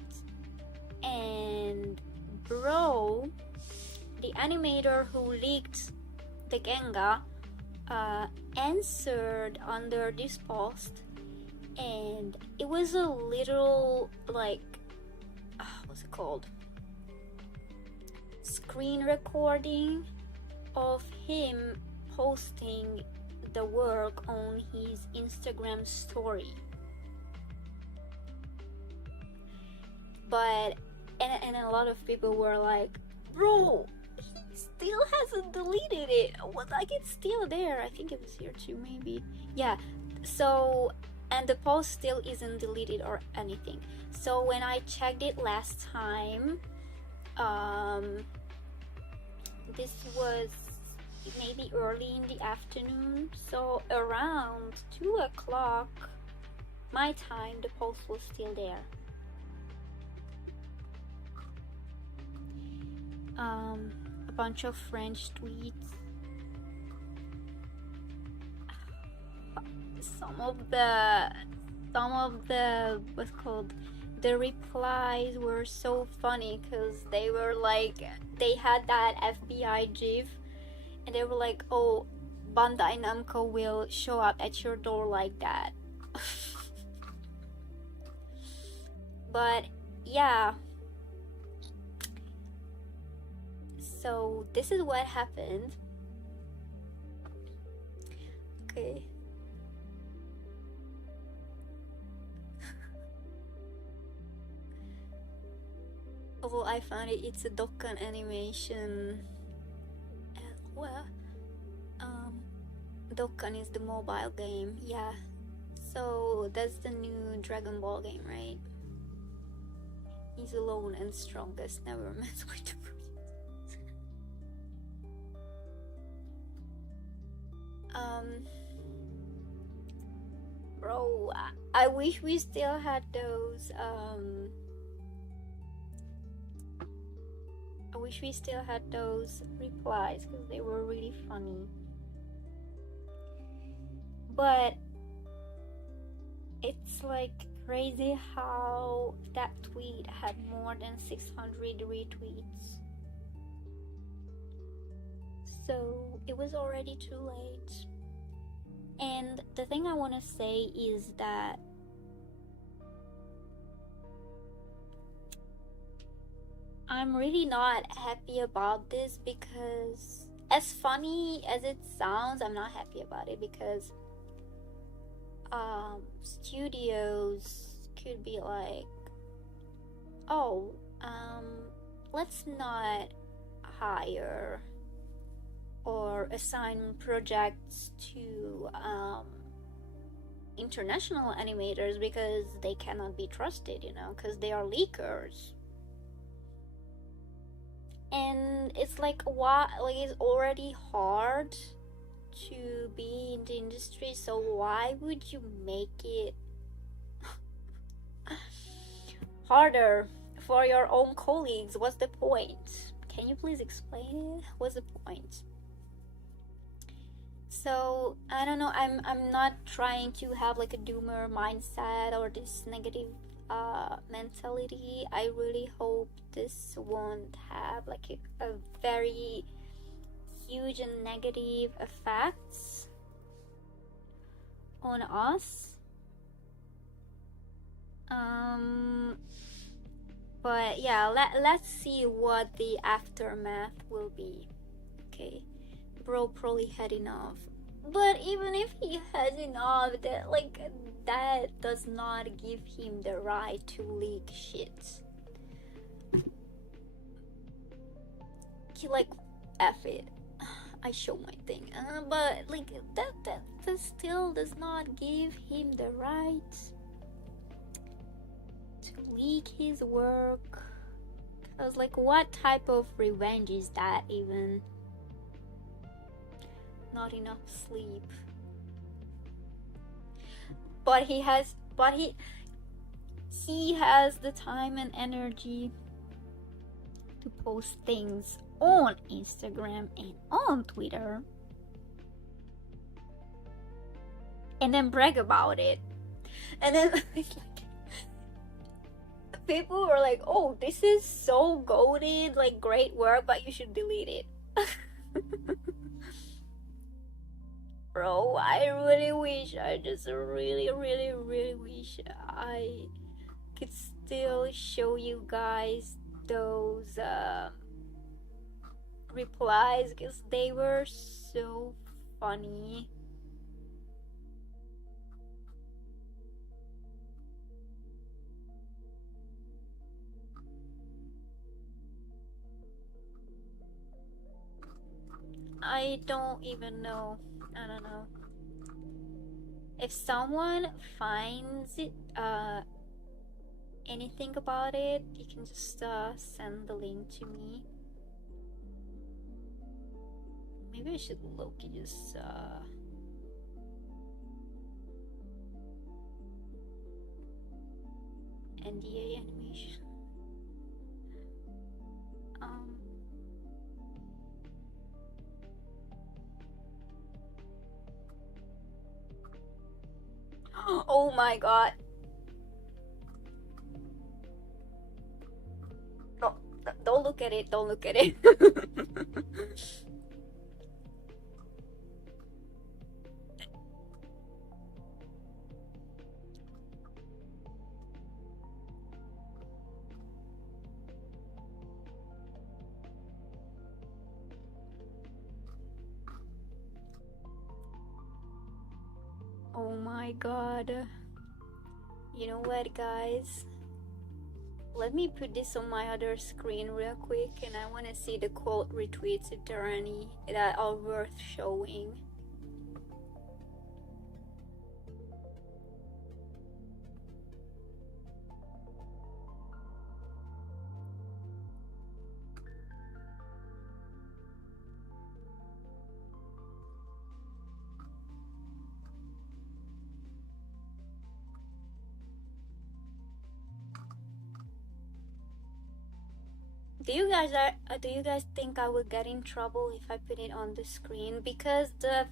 And bro, the animator who leaked the genga answered under this post, and it was a little like what's it called, screen recording of him posting the work on his Instagram story. But and a lot of people were like, bro, he still hasn't deleted it. What, like, it's still there. I think it was here too, maybe. Yeah. So, and the post still isn't deleted or anything. So when I checked it last time, this was maybe early in the afternoon, so around 2 o'clock my time, the post was still there. A bunch of French tweets. Some of the what's called, the replies were so funny because they were like, they had that FBI gif and they were like, oh, Bandai Namco will show up at your door like that. But yeah, so this is what happened. Okay. Oh, I found it. It's a Dokkan animation. Well, Dokkan is the mobile game. Yeah. So that's the new Dragon Ball game, right? He's alone and strongest. Never mess with the bro, I wish we still had those I wish we still had those replies because they were really funny. But it's like crazy how that tweet had more than 600 retweets. So it was already too late. And the thing I want to say is that I'm really not happy about this, because as funny as it sounds, I'm not happy about it, because studios could be like, oh, let's not hire or assign projects to international animators because they cannot be trusted, you know, because they are leakers. And it's like, why? Like, it's already hard to be in the industry, so why would you make it harder for your own colleagues? What's the point? Can you please explain it? What's the point? So I don't know, I'm not trying to have like a doomer mindset or this negative mentality. I really hope this won't have like a very huge and negative effects on us. But yeah, let's see what the aftermath will be. Okay, bro probably had enough. But even if he has enough, that does not give him the right to leak shit. He like, F it. I show my thing, but like that still does not give him the right to leak his work. I was like, what type of revenge is that even? Not enough sleep. But he has the time and energy to post things on Instagram and on Twitter and then brag about it. And then it's like people were like, oh, this is so goated, like great work, but you should delete it. Bro, I really wish, I just really wish I could still show you guys those replies, because they were so funny. I don't even know. I don't know. If someone finds it, anything about it, you can just send the link to me. Maybe I should look at just NDA animation. Oh my god. Oh, don't look at it, don't look at it. Oh my god. You know what, guys? Let me put this on my other screen real quick, and I want to see the quote retweets if there are any that are worth showing. Do you guys think I will get in trouble if I put it on the screen? Because the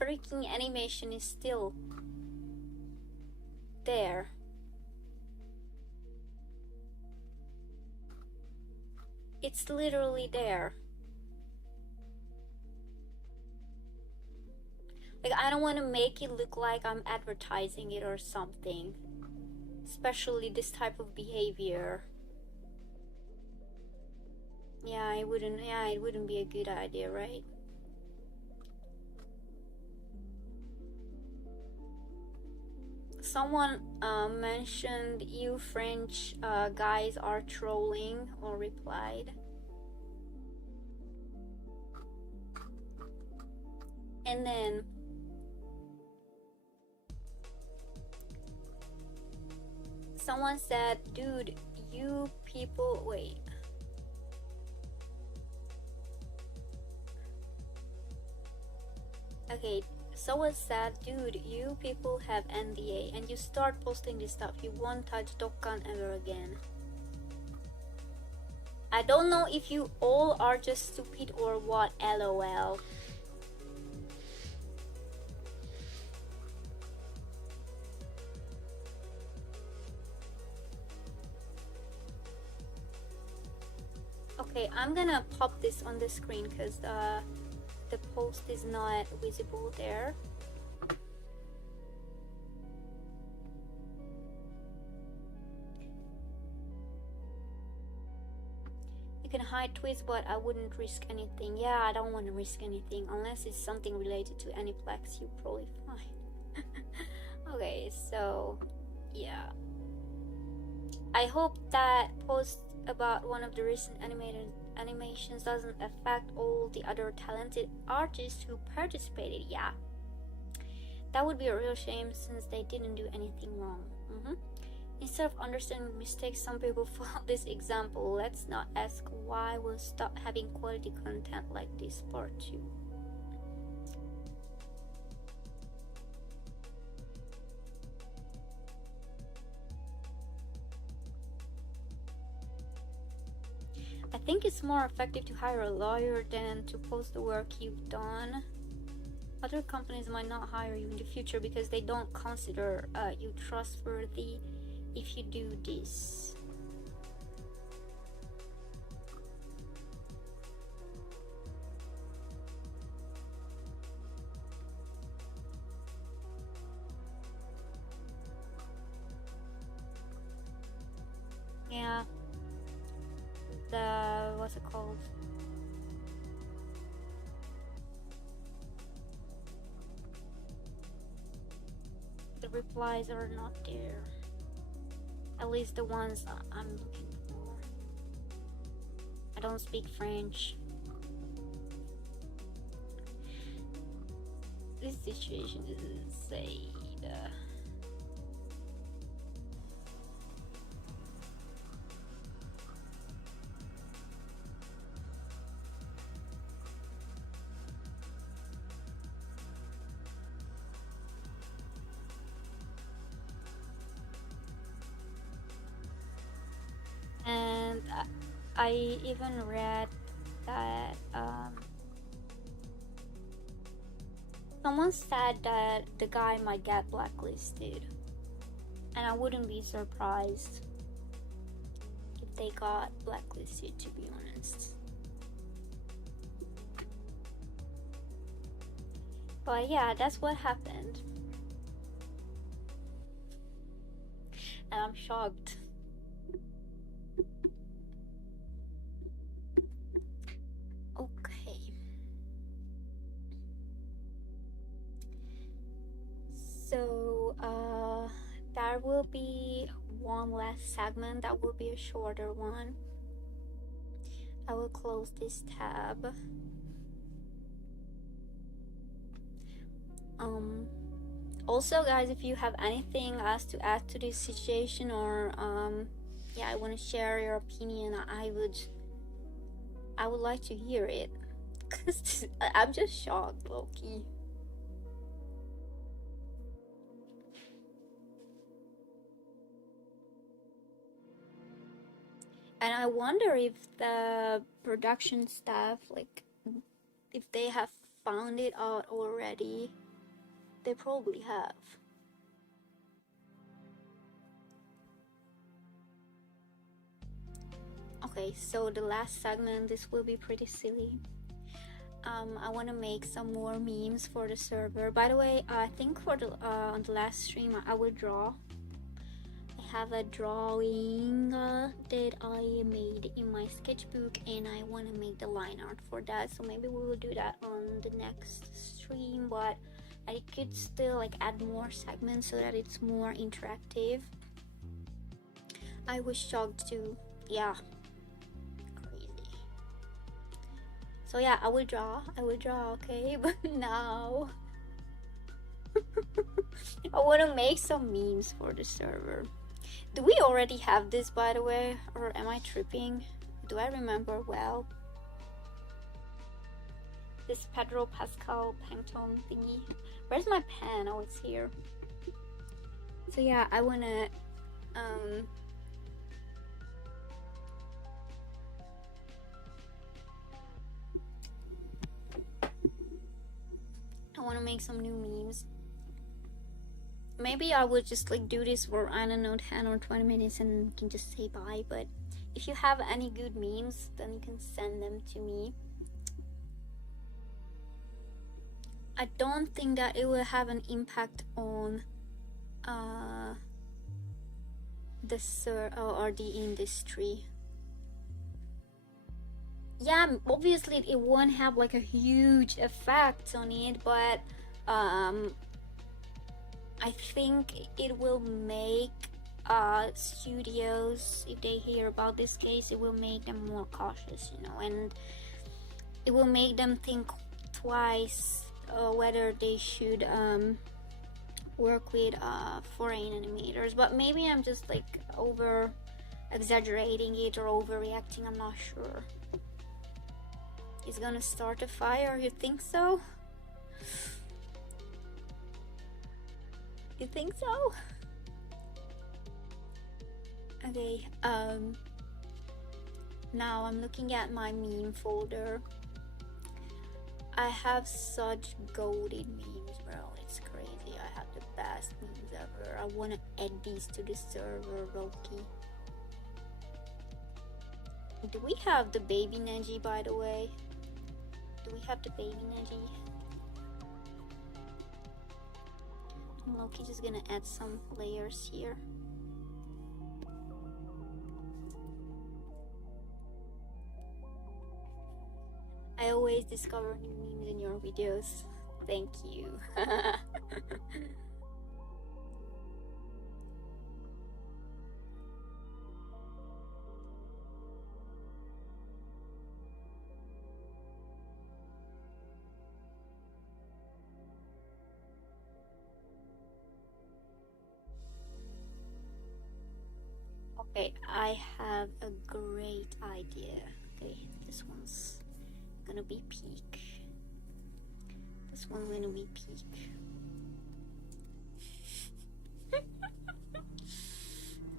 freaking animation is still there. It's literally there. Like, I don't want to make it look like I'm advertising it or something. Especially this type of behavior. Yeah, it wouldn't be a good idea, right? Someone mentioned you French guys are trolling, or replied. And then someone said, dude, you people, wait. Okay, someone said, dude, you people have NDA and you start posting this stuff, you won't touch Dokkan ever again. I don't know if you all are just stupid or what, LOL. Okay, I'm gonna pop this on the screen because the post is not visible there. You can hide tweets, but I wouldn't risk anything. Yeah, I don't want to risk anything unless it's something related to Aniplex. You're probably fine. Okay, so yeah, I hope that post about one of the recent animations doesn't affect all the other talented artists who participated. Yeah, that would be a real shame since they didn't do anything wrong. Instead of understanding mistakes some people follow this example, let's not ask why we'll stop having quality content like this. Part 2. I think it's more effective to hire a lawyer than to post the work you've done. Other companies might not hire you in the future because they don't consider you trustworthy if you do this. Yeah. What's it called? The replies are not there. At least the ones I'm looking for. I don't speak French. This situation is insane. And I even read that someone said that the guy might get blacklisted, and I wouldn't be surprised if they got blacklisted, to be honest. But yeah, that's what happened, and I'm shocked. Okay. So there will be one last segment that will be a shorter one. I will close this tab. Also, guys, if you have anything else to add to this situation, or yeah, I want to share your opinion, I would like to hear it, because I'm just shocked, low-key. And I wonder if the production staff, like, if they have found it out already. They probably have. Okay, so the last segment, this will be pretty silly. I want to make some more memes for the server. By the way, I think for the on the last stream I will draw. I have a drawing that I made in my sketchbook, and I want to make the line art for that. So maybe we will do that on the next stream, but I could still like add more segments so that it's more interactive. I was shocked too. Yeah. So yeah, I will draw, okay? But now I want to make some memes for the server. Do we already have this, by the way? Or am I tripping? Do I remember well? This Pedro Pascal Pantone thingy. Where's my pen? Oh, it's here. So yeah, I want to make some new memes. Maybe I would just like do this for, I don't know, 10 or 20 minutes and can just say bye. But if you have any good memes, then you can send them to me. I don't think that it will have an impact on the industry. Yeah, obviously it won't have like a huge effect on it, but I think it will make studios, if they hear about this case, it will make them more cautious, you know, and it will make them think twice whether they should work with foreign animators. But maybe I'm just like over exaggerating it or overreacting, I'm not sure. It's gonna start a fire, you think so? You think so? Okay, now I'm looking at my meme folder. I have such goated memes, bro. It's crazy. I have the best memes ever. I wanna add these to the server, Loki. Do we have the baby Neji, by the way? Do we have the baby Neji? I'm Loki just gonna add some layers here. I always discover new memes in your videos. Thank you. Okay, I have a great idea. Okay, this one's gonna be peak. This one's gonna be peak.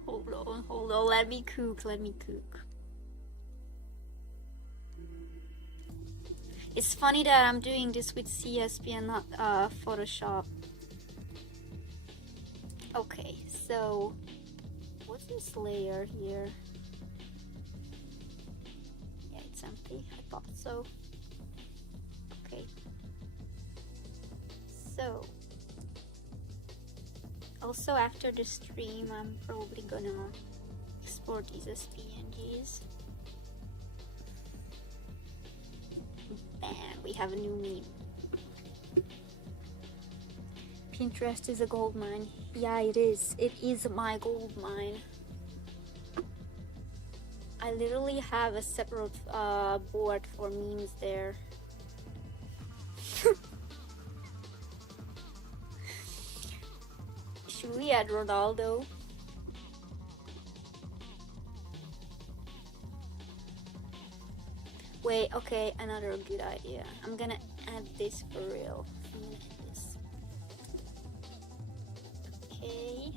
Hold on, let me cook. It's funny that I'm doing this with CSP and not Photoshop. Okay, so what's this layer here? Yeah, it's empty. I thought so. Okay. So, also after the stream, I'm probably gonna export these as PNGs. Bam, we have a new meme. Pinterest is a gold mine. Yeah, it is. It is my gold mine. I literally have a separate board for memes there. Should we add Ronaldo? Wait, okay, another good idea. I'm gonna add this for real. I'm gonna add this. Okay.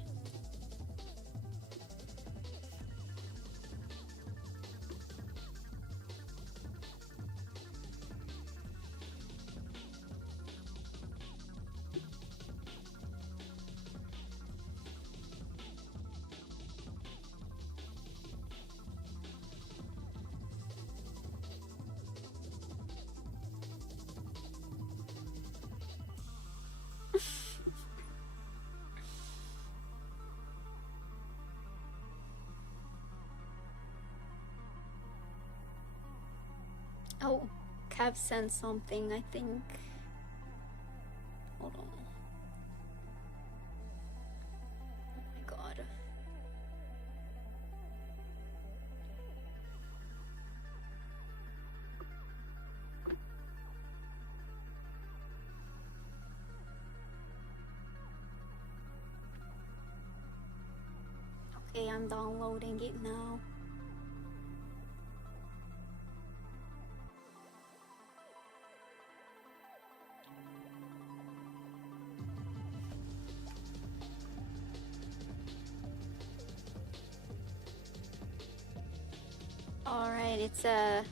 Oh, Cav sent something, I think. Hold on. Oh my god. Okay, I'm downloading it now. Alright, it's a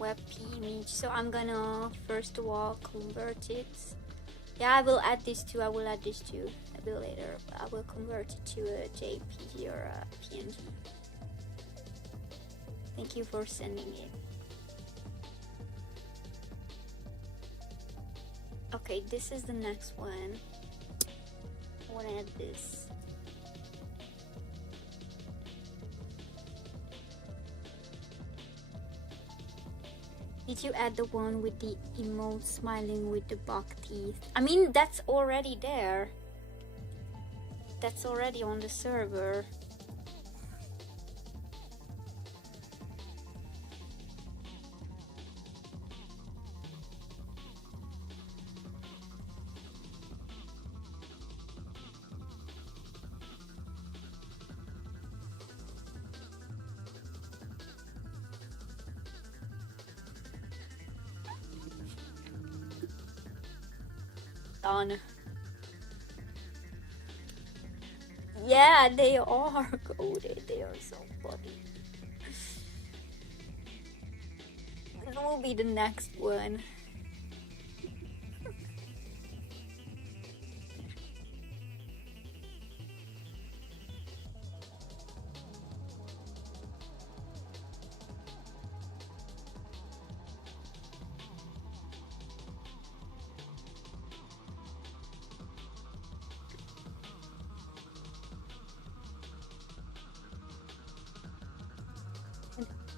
WebP image, so I'm gonna first of all convert it. Yeah, I will add this too, a bit later, but I will convert it to a JPG or a PNG. Thank you for sending it. Okay, this is the next one. I wanna add this. Did you add the one with the emote smiling with the buck teeth? I mean, that's already there. That's already on the server. Done. Yeah, they are coded. They are so funny. This will be the next one.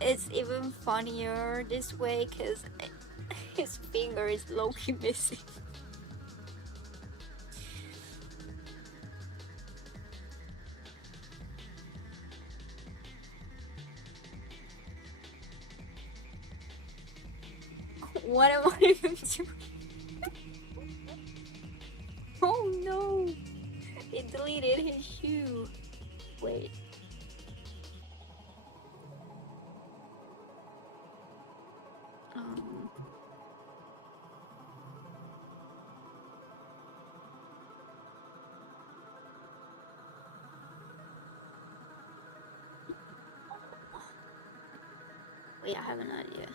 It's even funnier this way because his finger is low-key missing. What am I even doing? Oh no! It deleted his shoe. Wait. Um. Wait, I have an idea.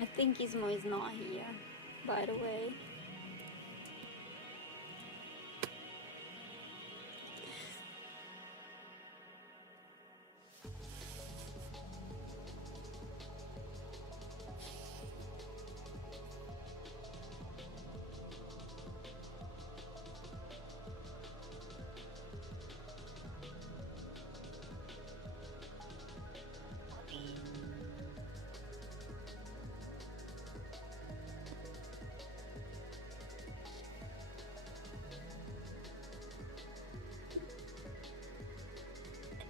I think Gizmo is not here, by the way.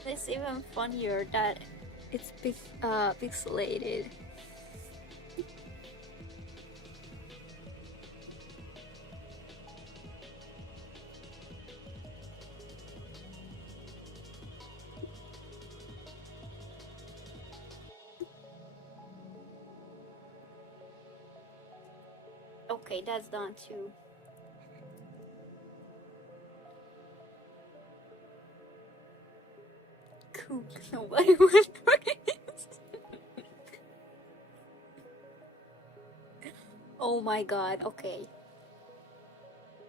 It's even funnier that it's pixelated. Okay, that's done too. Cool. Nobody would notice. Oh my god, okay.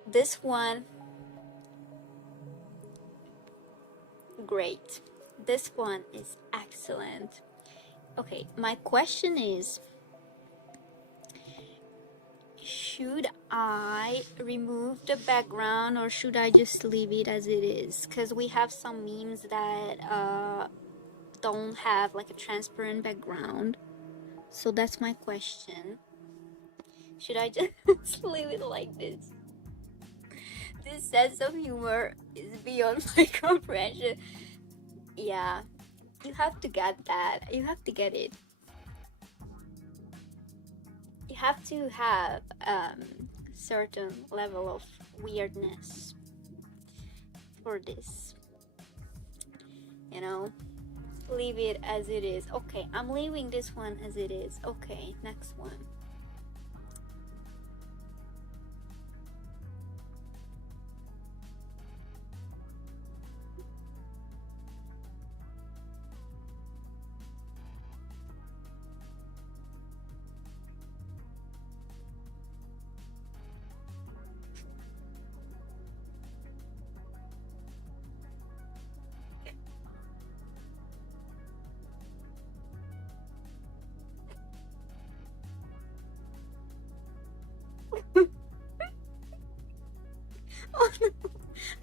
This one, great. This one is excellent. Okay, my question is, should I remove the background or should I just leave it as it is? Because we have some memes that don't have like a transparent background. So that's my question. Should I just leave it like this? This sense of humor is beyond my comprehension. Yeah, you have to get that. You have to get it. You have to have certain level of weirdness for this. You know, leave it as it is. Okay, I'm leaving this one as it is. Okay, next one.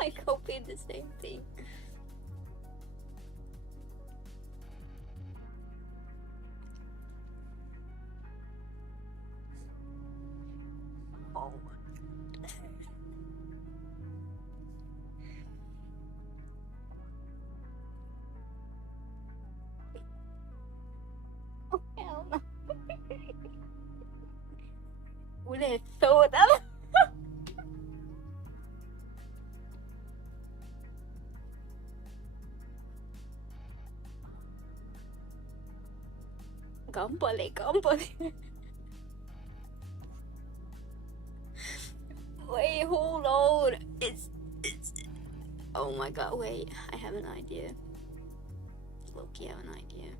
I copied the same thing. Oh. Oh, hell no. Would have thought that. Company. Wait, hold on. It's. Oh my god, wait. I have an idea. Loki, I have an idea.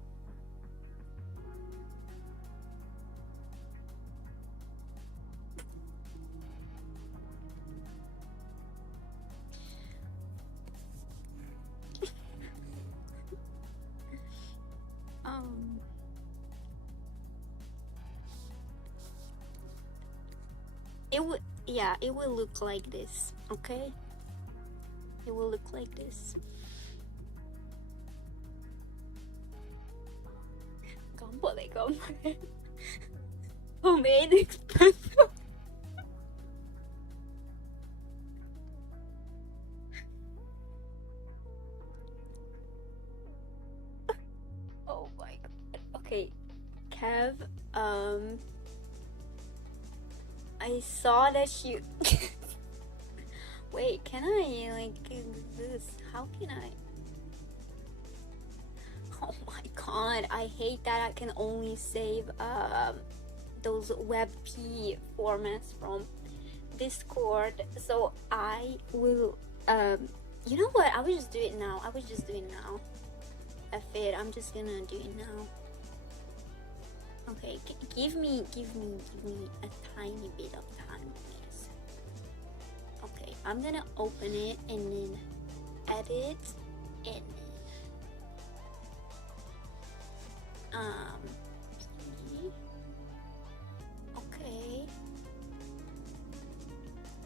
It would, yeah, it will look like this, okay? It will look like this. Company. Homemade espresso. Oh my god. Okay, Kev, I saw that you. Wait, can I like do this? How can I? Oh my god, I hate that I can only save those WebP formats from Discord. So I will you know what? I will just do it now. F it, I'm just gonna do it now. Okay, give me a tiny bit of time, please. Okay, I'm gonna open it and then edit and okay,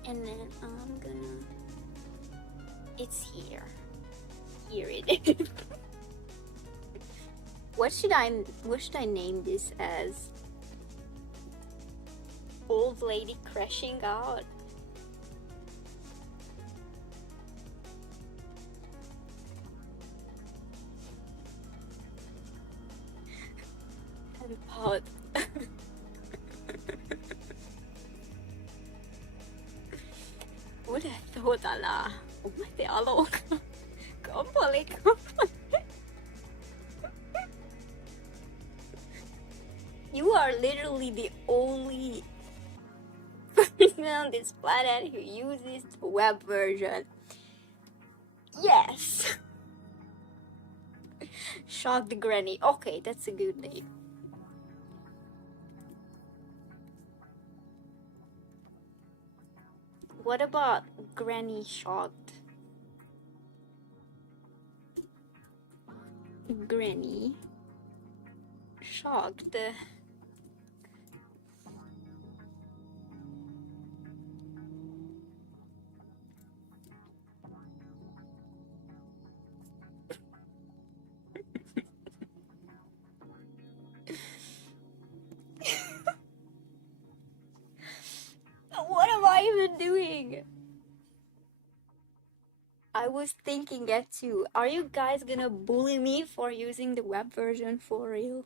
and then I'm gonna. It's here. Here it is. What should I name this as? Old lady crashing out. And pot. Would have thought that lah. Oh my god. Company. You are literally the only person on this planet who uses the web version. Yes. Shocked Granny. Okay, that's a good name. What about Granny Shocked? Granny Shocked. What am I even doing? I was thinking that too. Are you guys gonna bully me for using the web version for real?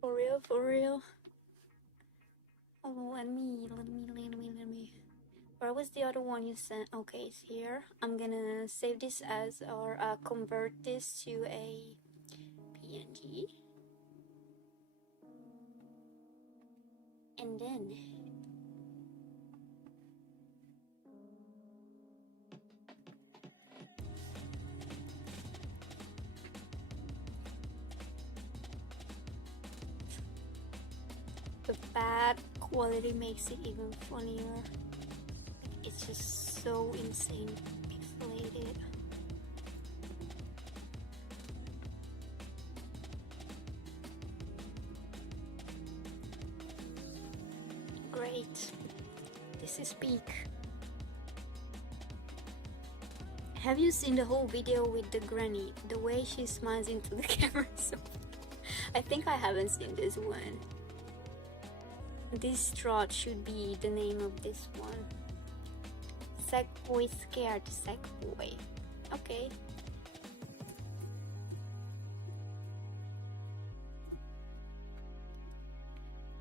For real? Oh, let me. Where was the other one you sent? Okay, it's here. I'm gonna save this as, or convert this to a PNG. And then the bad quality makes it even funnier. It's just so insane pixelated. Great. This is peak. Have you seen the whole video with the granny? The way she smiles into the camera. So I think I haven't seen this one. This trot should be the name of this one. Sackboy scared Sackboy. Okay.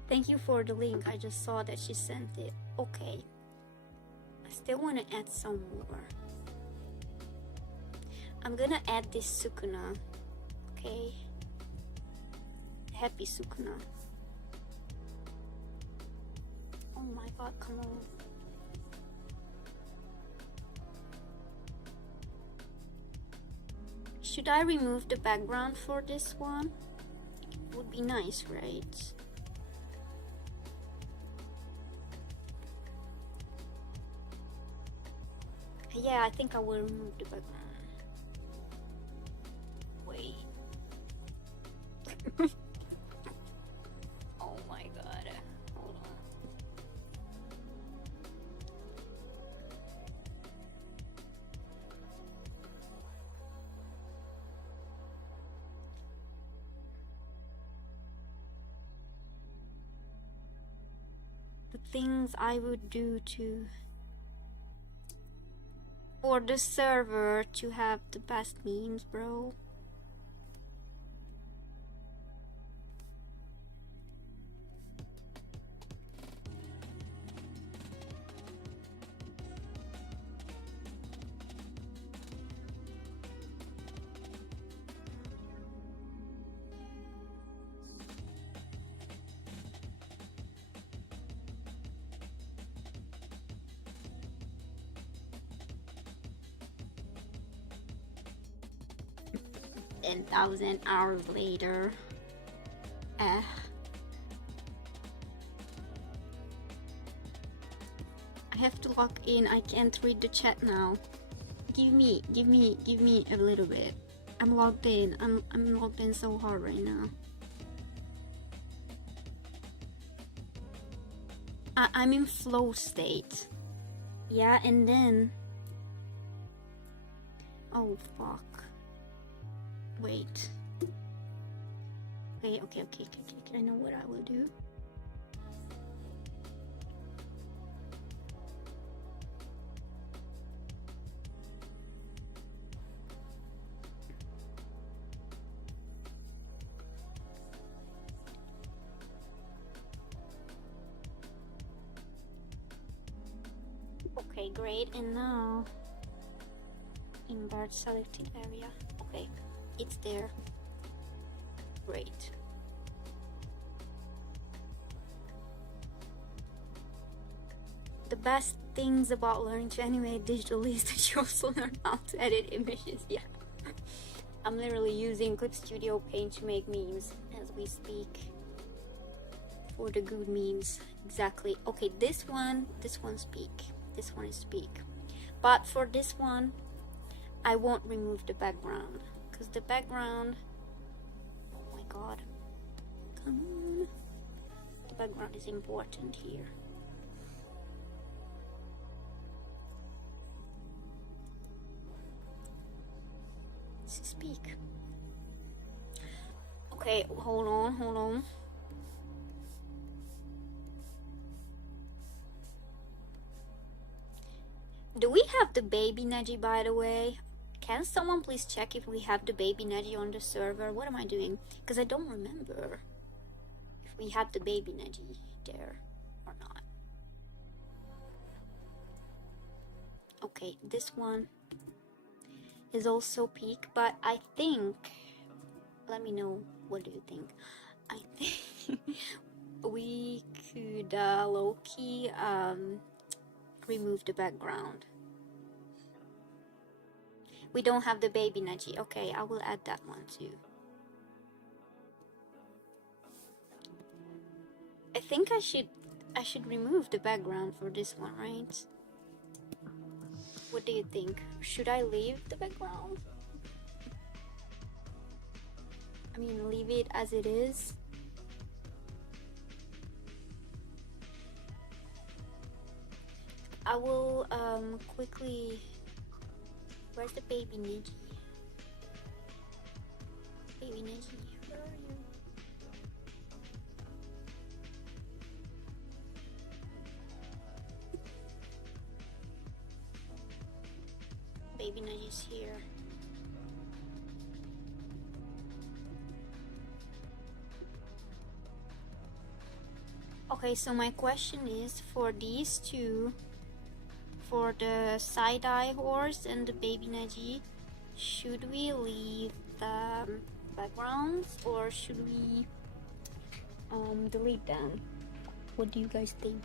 Thank you for the link. I just saw that she sent it. Okay. I still want to add some more. I'm gonna add this sukuna. Okay. Happy sukuna. Oh my god, come on. Should I remove the background for this one? It would be nice, right? Yeah, I think I will remove the background. Wait. Oh my god. Hold on. The things I would do to for the server to have the best memes, bro. And 1,000 hours later. I have to log in. I can't read the chat now. Give me a little bit. I'm logged in. I'm logged in so hard right now. I'm in flow state. Yeah, and then oh fuck. Wait. Okay. I know what I will do. Okay, great. And now invert selected area. Okay. It's there. Great. The best things about learning to animate digitally is that you also learn how to edit images. Yeah. I'm literally using Clip Studio Paint to make memes as we speak. For the good memes. Exactly. Okay, this one's peak. This one is peak. But for this one, I won't remove the background. Because the background, oh my god, come on, the background is important here. This is peak. Okay, hold on. Do we have the baby Neji, by the way? Can someone please check if we have the baby Neji on the server? What am I doing? Because I don't remember if we had the baby Neji there or not. Okay, this one is also peak, but I think, let me know, what do you think? I think we could low-key remove the background. We don't have the baby Neji. Okay, I will add that one too. I think I should remove the background for this one, right? What do you think? Should I leave the background? I mean, leave it as it is. I will quickly. Where's the baby Neji? Baby Neji, where are you? Baby Neji's here. Okay, so my question is for these two, for the side-eye horse and the baby Neji, should we leave the backgrounds or should we delete them? What do you guys think?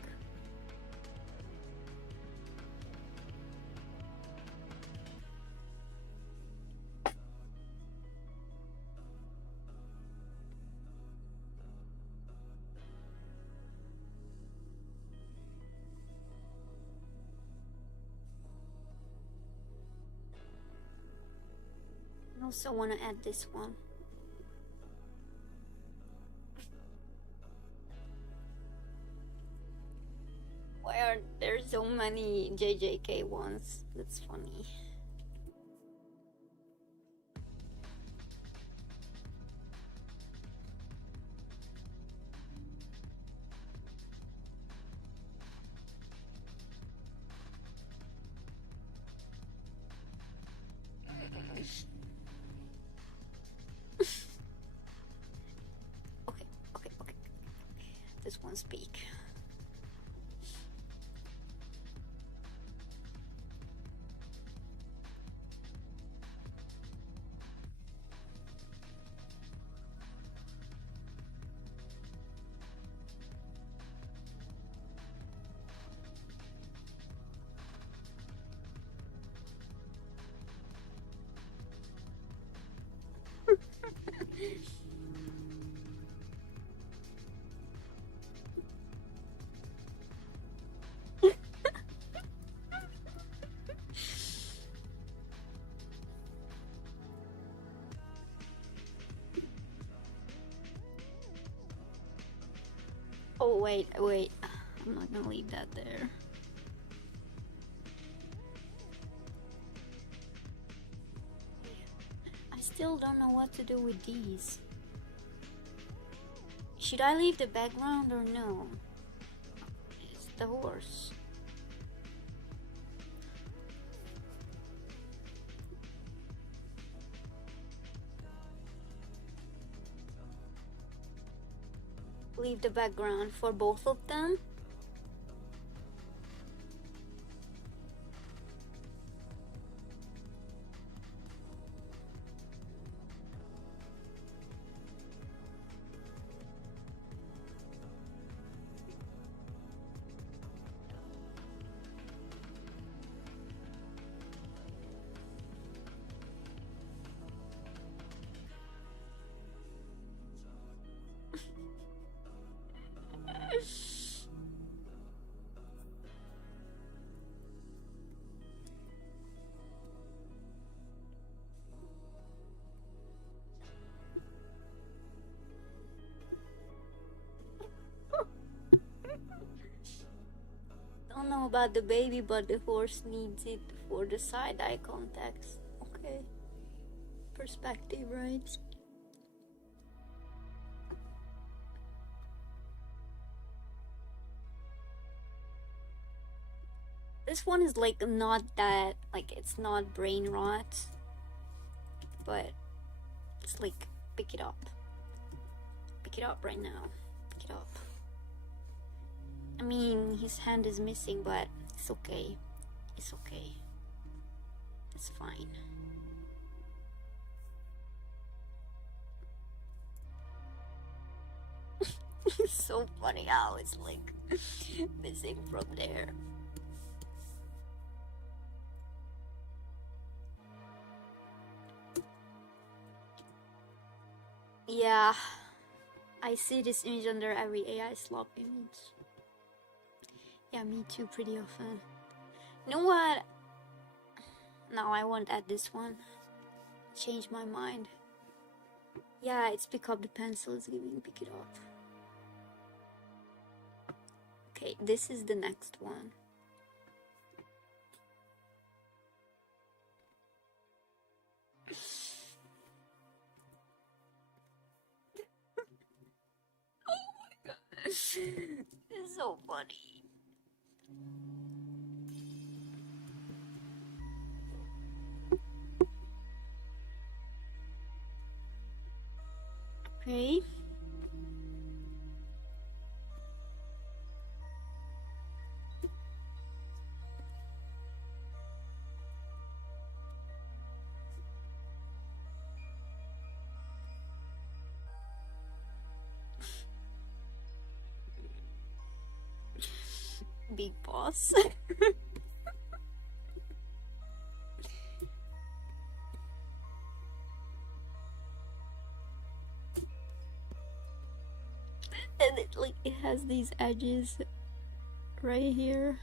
I also want to add this one. Why are there so many JJK ones? That's funny. Okay. This one speak. Oh wait, I'm not gonna leave that there. I still don't know what to do with these. Should I leave the background or no? It's the horse. Leave the background for both of them. Don't know about the baby, but the horse needs it for the side-eye contacts. Okay. Perspective, right? This one is like not that, like it's not brain rot, but it's like pick it up right now, pick it up. I mean, his hand is missing, but it's okay, it's fine. It's so funny how it's like missing from there. Yeah, I see this image under every AI slop image. Yeah, me too, pretty often. You know what? No, I won't add this one. Change my mind. Yeah, it's pick up the pencil, it's giving pick it up. Okay, this is the next one. It's so funny. Okay. Big boss. And it has these edges right here.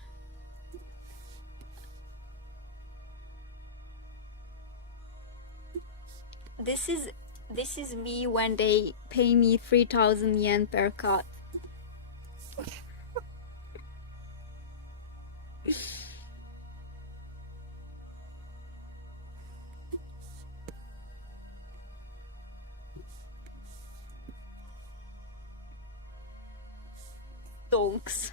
This is me when they pay me 3,000 yen per cut. Donks.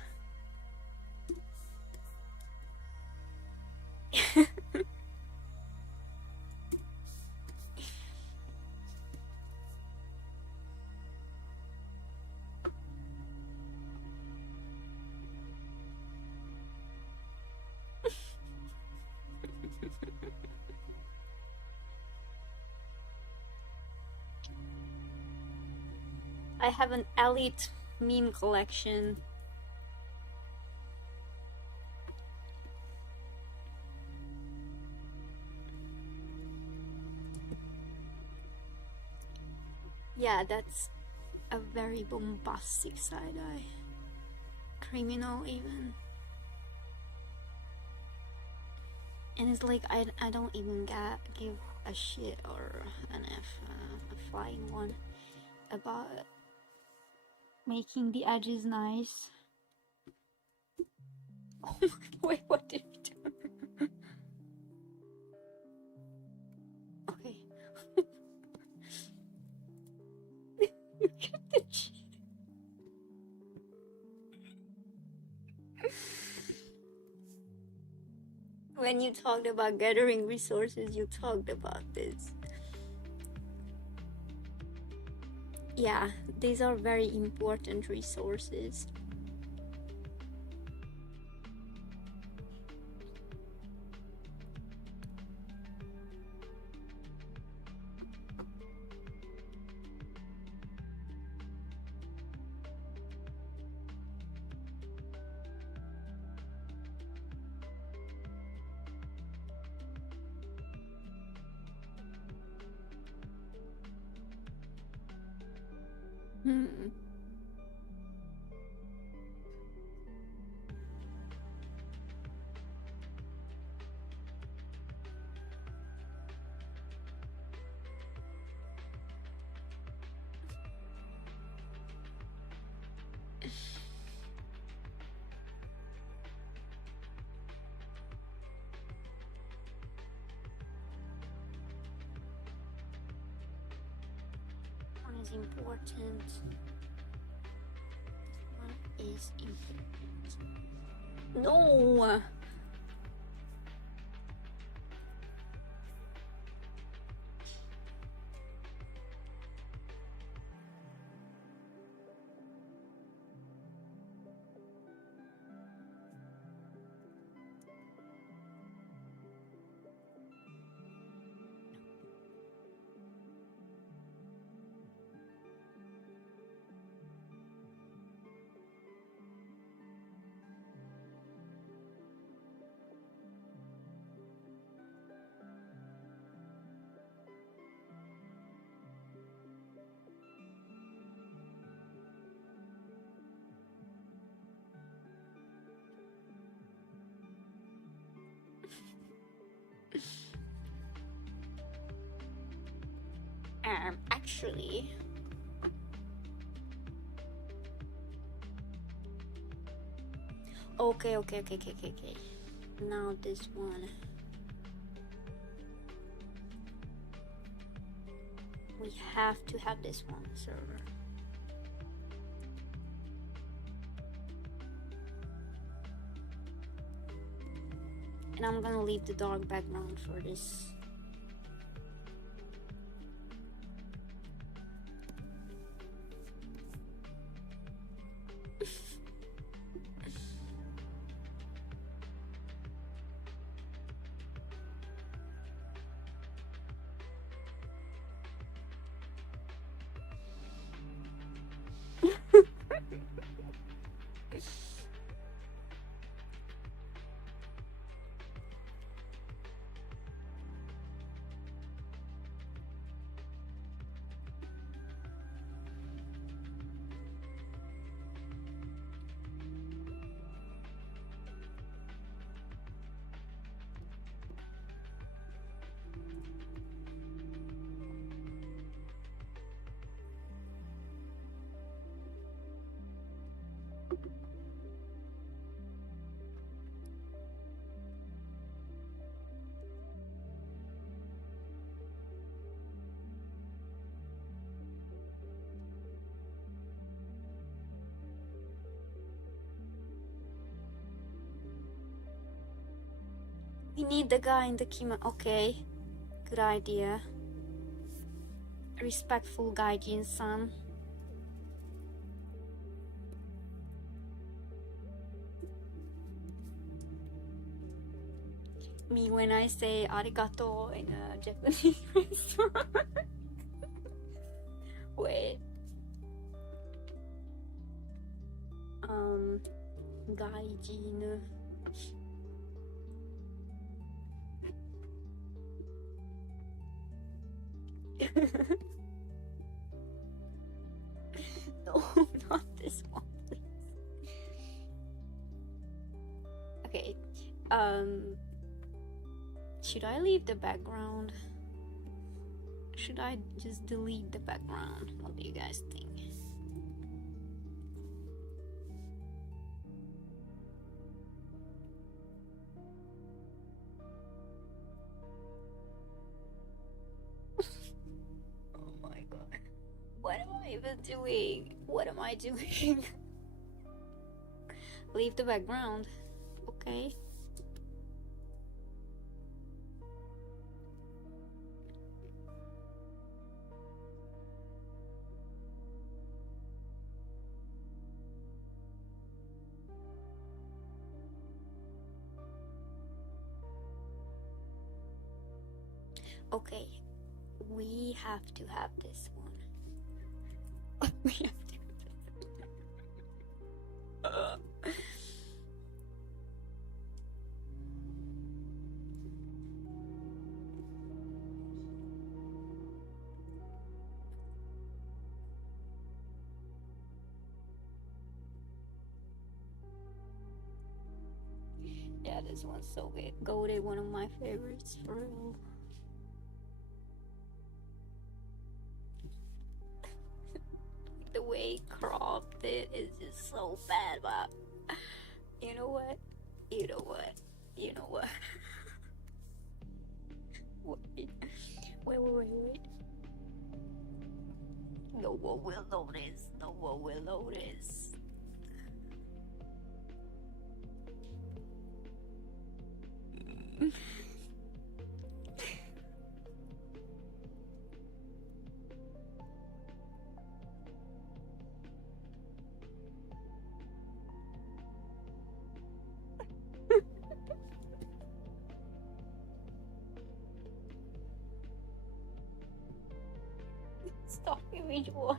I have an elite meme collection. Yeah, that's a very bombastic side-eye. Criminal even. And it's like I don't even give a shit or a flying one about making the edges nice. Oh, wait, what did we do? Okay. Look at the cheek. When you talked about gathering resources, you talked about this. Yeah, these are very important resources. Hmm. One is important. One is important. No! Actually, okay. Now this one. We have to have this one server. And I'm gonna leave the dark background for this. We need the guy in the kimono. Okay, good idea. Respectful gaijin-san. Me when I say arigato in a Japanese restaurant. Wait. Gaijin. No, not this one, please. Okay. Should I leave the background? Should I just delete the background? What do you guys think? Oh my god. What am I even doing? What am I doing? Leave the background. Okay. Okay, we have to have this one. We have to have this. Yeah, this one's so good. Goated, one of my favorites, for real. The way he cropped it is just so bad, but you know what? You know what? You know what? Wait. No one will notice. No one will notice. Stop giving one.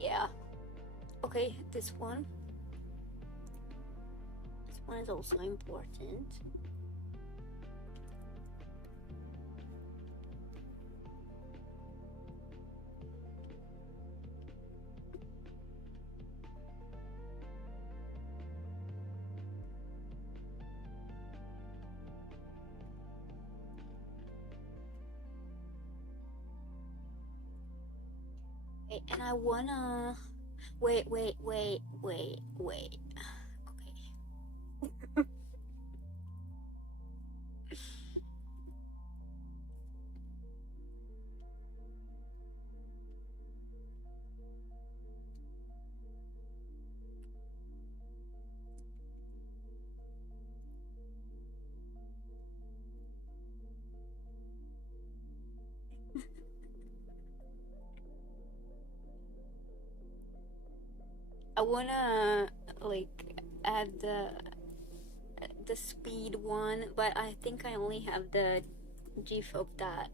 Yeah. Okay, this one. This one is also important. Okay, and I wanna wait. Okay. wanna like add the speed one, but I think I only have the GIF of that.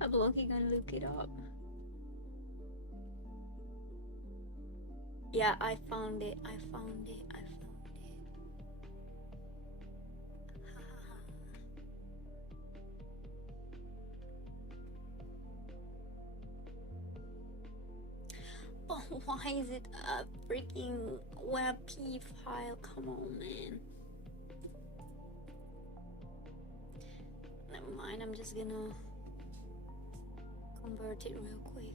I'm looking and look it up. Yeah, I found it. Oh, why is it a freaking WebP file? Come on, man. Never mind, I'm just gonna convert it real quick.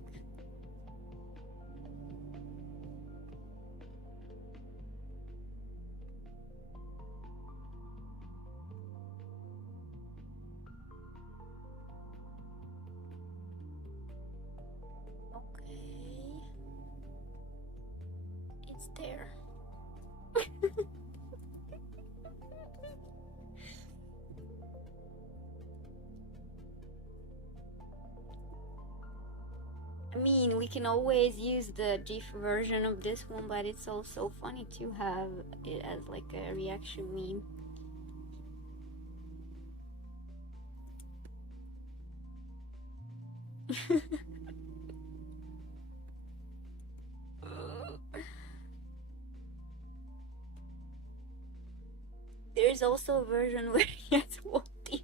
Okay. It's there. I mean, we can always use the GIF version of this one, but it's also funny to have it as like a reaction meme. There's also a version where he has one teeth.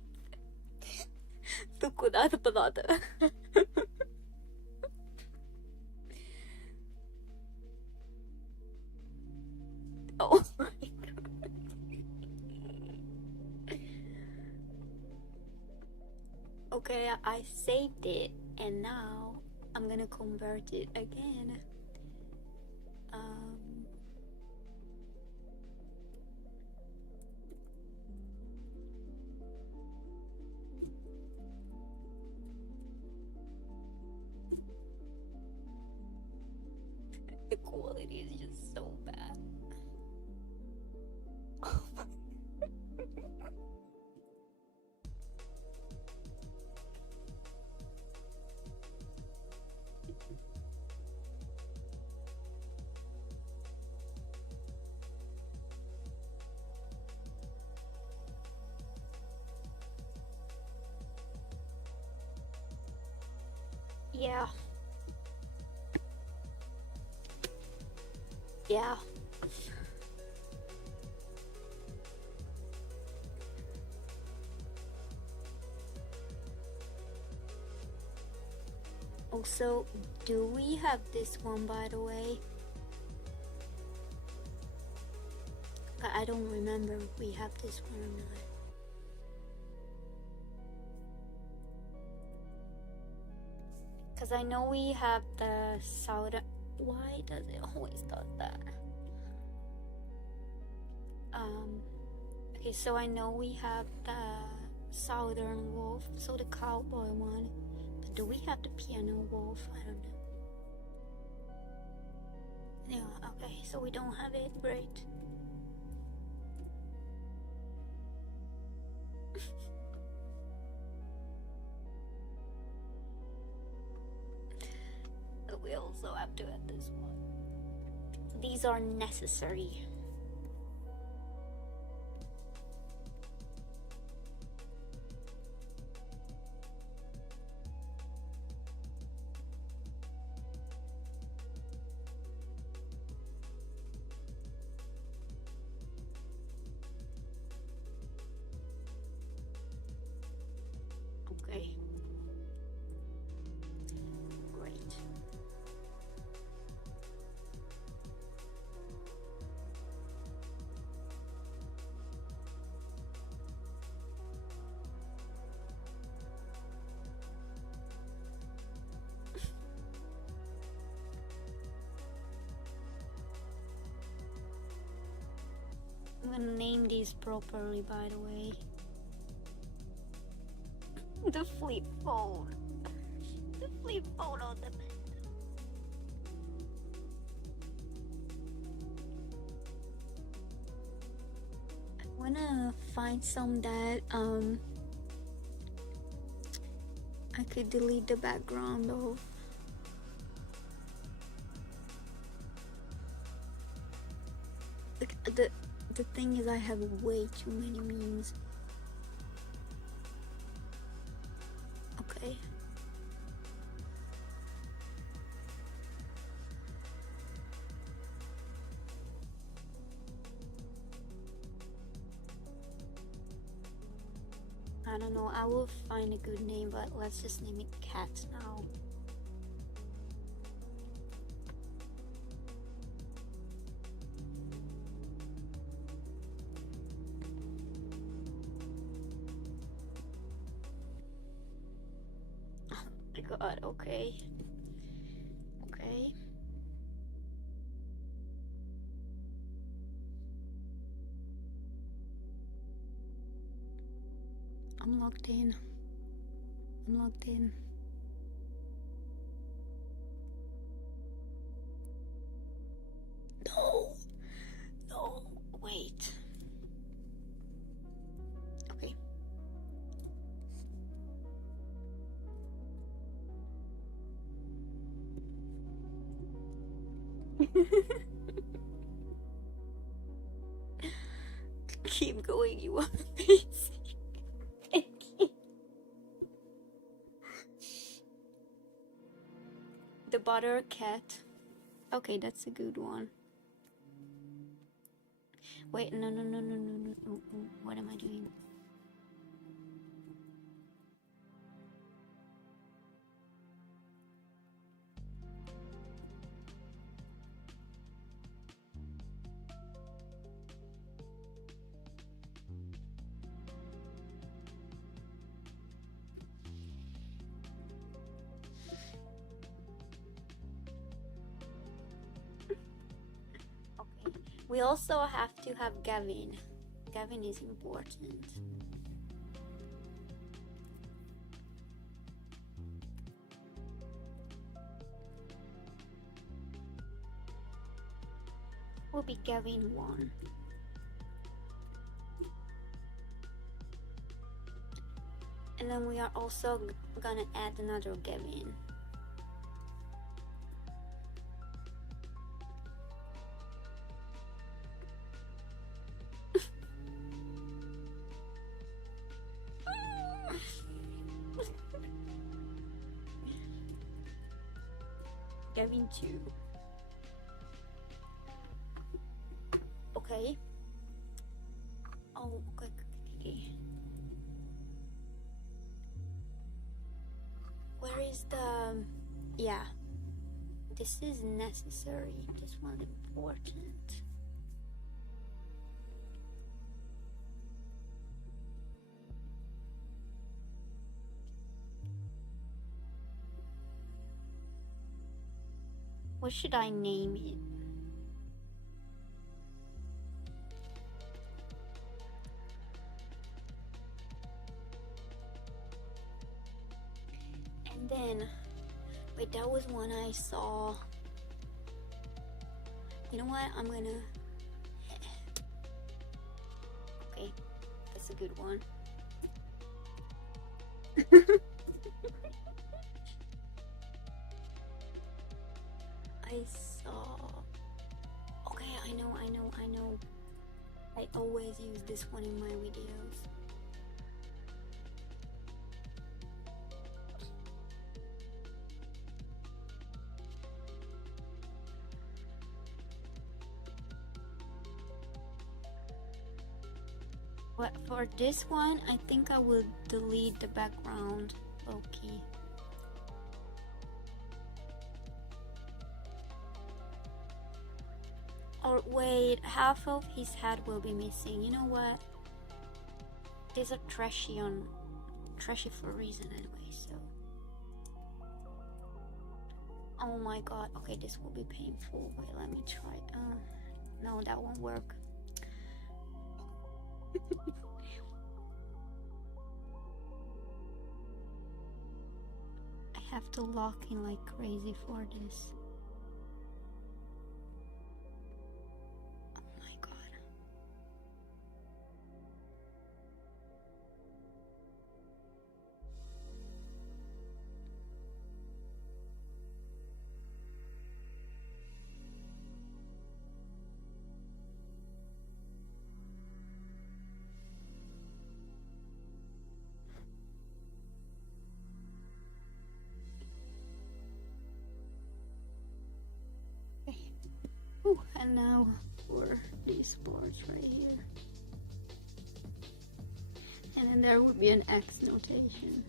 Oh my god. Okay, I saved it and now I'm gonna convert it again. The quality is just so bad. Yeah. Yeah. Also, do we have this one, by the way? I don't remember if we have this one or not. Because I know we have the soda. Why does it always do that? Okay, so I know we have the Southern Wolf, so the cowboy one. But do we have the piano wolf? I don't know. Yeah, okay, so we don't have it. Great. We also have to add this one. These are necessary. Okay. Great. I'm gonna name these properly, by the way. The flip phone. The flip phone on the bed. wanna find some that I could delete the background though. The thing is, I have way too many memes. Okay. I don't know, I will find a good name, but let's just name it Cat now. Oh my god, okay. Okay. I'm logged in. I'm logged in. No! No! Wait. Okay. Keep going, you are amazing. Thank you. The butter cat. Okay, that's a good one. Wait, no. What am I doing? We also have to have Gavin. Gavin is important. Will be Gavin 1. And then we are also gonna add another Gavin. Gavin 2. Okay. Oh, okay. Where is the... Yeah. This is necessary. This one's important. What should I name it? And then, wait, that was one I saw. You know what? I'm gonna... Okay, that's a good one. I saw... Okay, I know. I always use this one in my videos. But for this one, I think I will delete the background, low-key. Or wait, half of his head will be missing. You know what? These are trashy for a reason anyway, so. Oh my god, okay, this will be painful. Wait, let me try. No, that won't work. I have to lock in like crazy for this. Oh my god. now for these parts right here. And then there would be an X notation.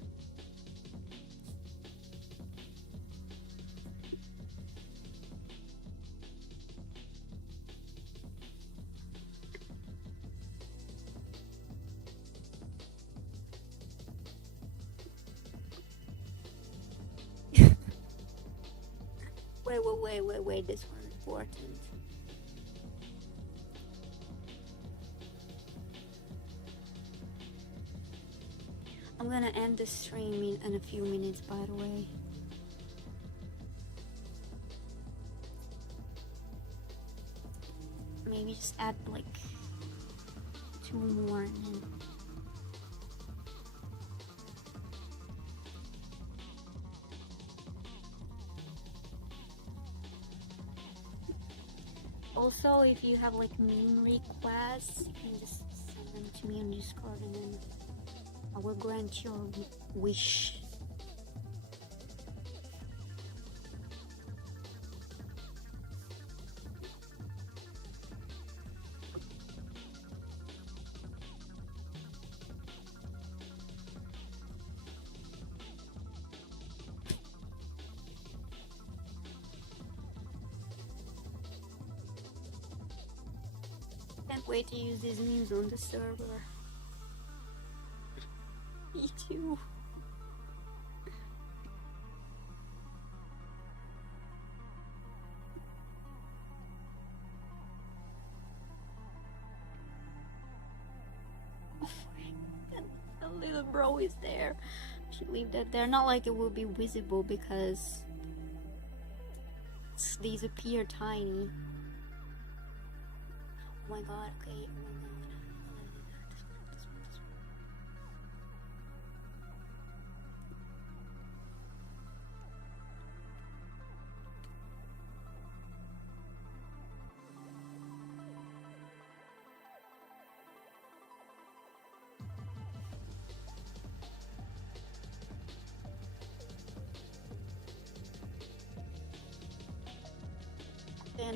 Wait, this one's important. I'm gonna end the stream in a few minutes, by the way. Maybe just add like 2 more and then... Also, if you have like meme requests, you can just send them to me on Discord and then I will grant your wish. Can't wait to use these memes on the server. Me too. A little bro is there. I should leave that there. Not like it will be visible because these appear tiny. Oh my god, okay, oh my god.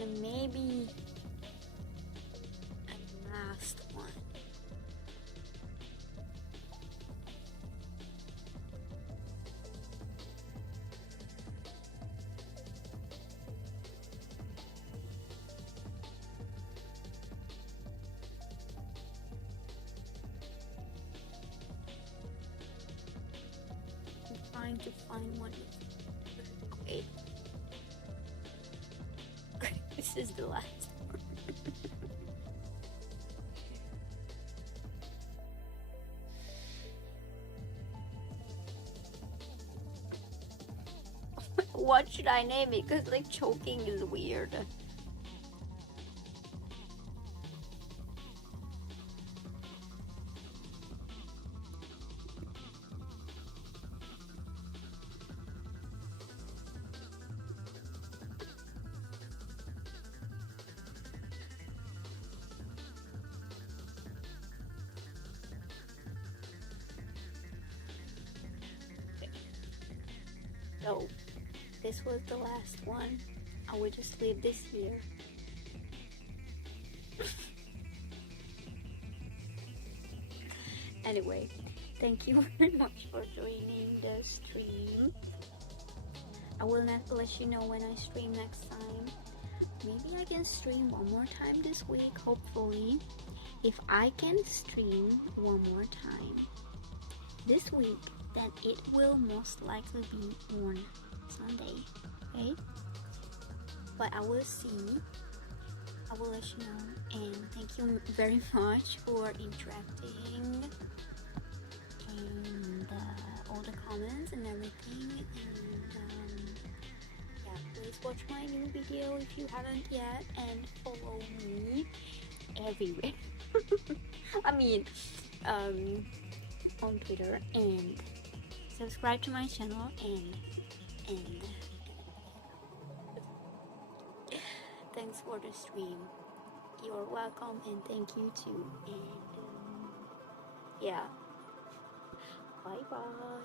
And maybe a last one. I'm trying to find one. Okay. This is the last one. What should I name it? Because like choking is weird. So this was the last one. I will just leave this here. Anyway, thank you very much for joining the stream. I will let you know when I stream next time. Maybe I can stream one more time this week, hopefully. If I can stream one more time this week, then it will most likely be on Sunday, okay? But I will see. I will let you know. And thank you very much for interacting and all the comments and everything. And yeah, please watch my new video if you haven't yet, and follow me everywhere. I mean, on Twitter, and subscribe to my channel, and thanks for the stream. You're welcome, and thank you too. And yeah, bye bye.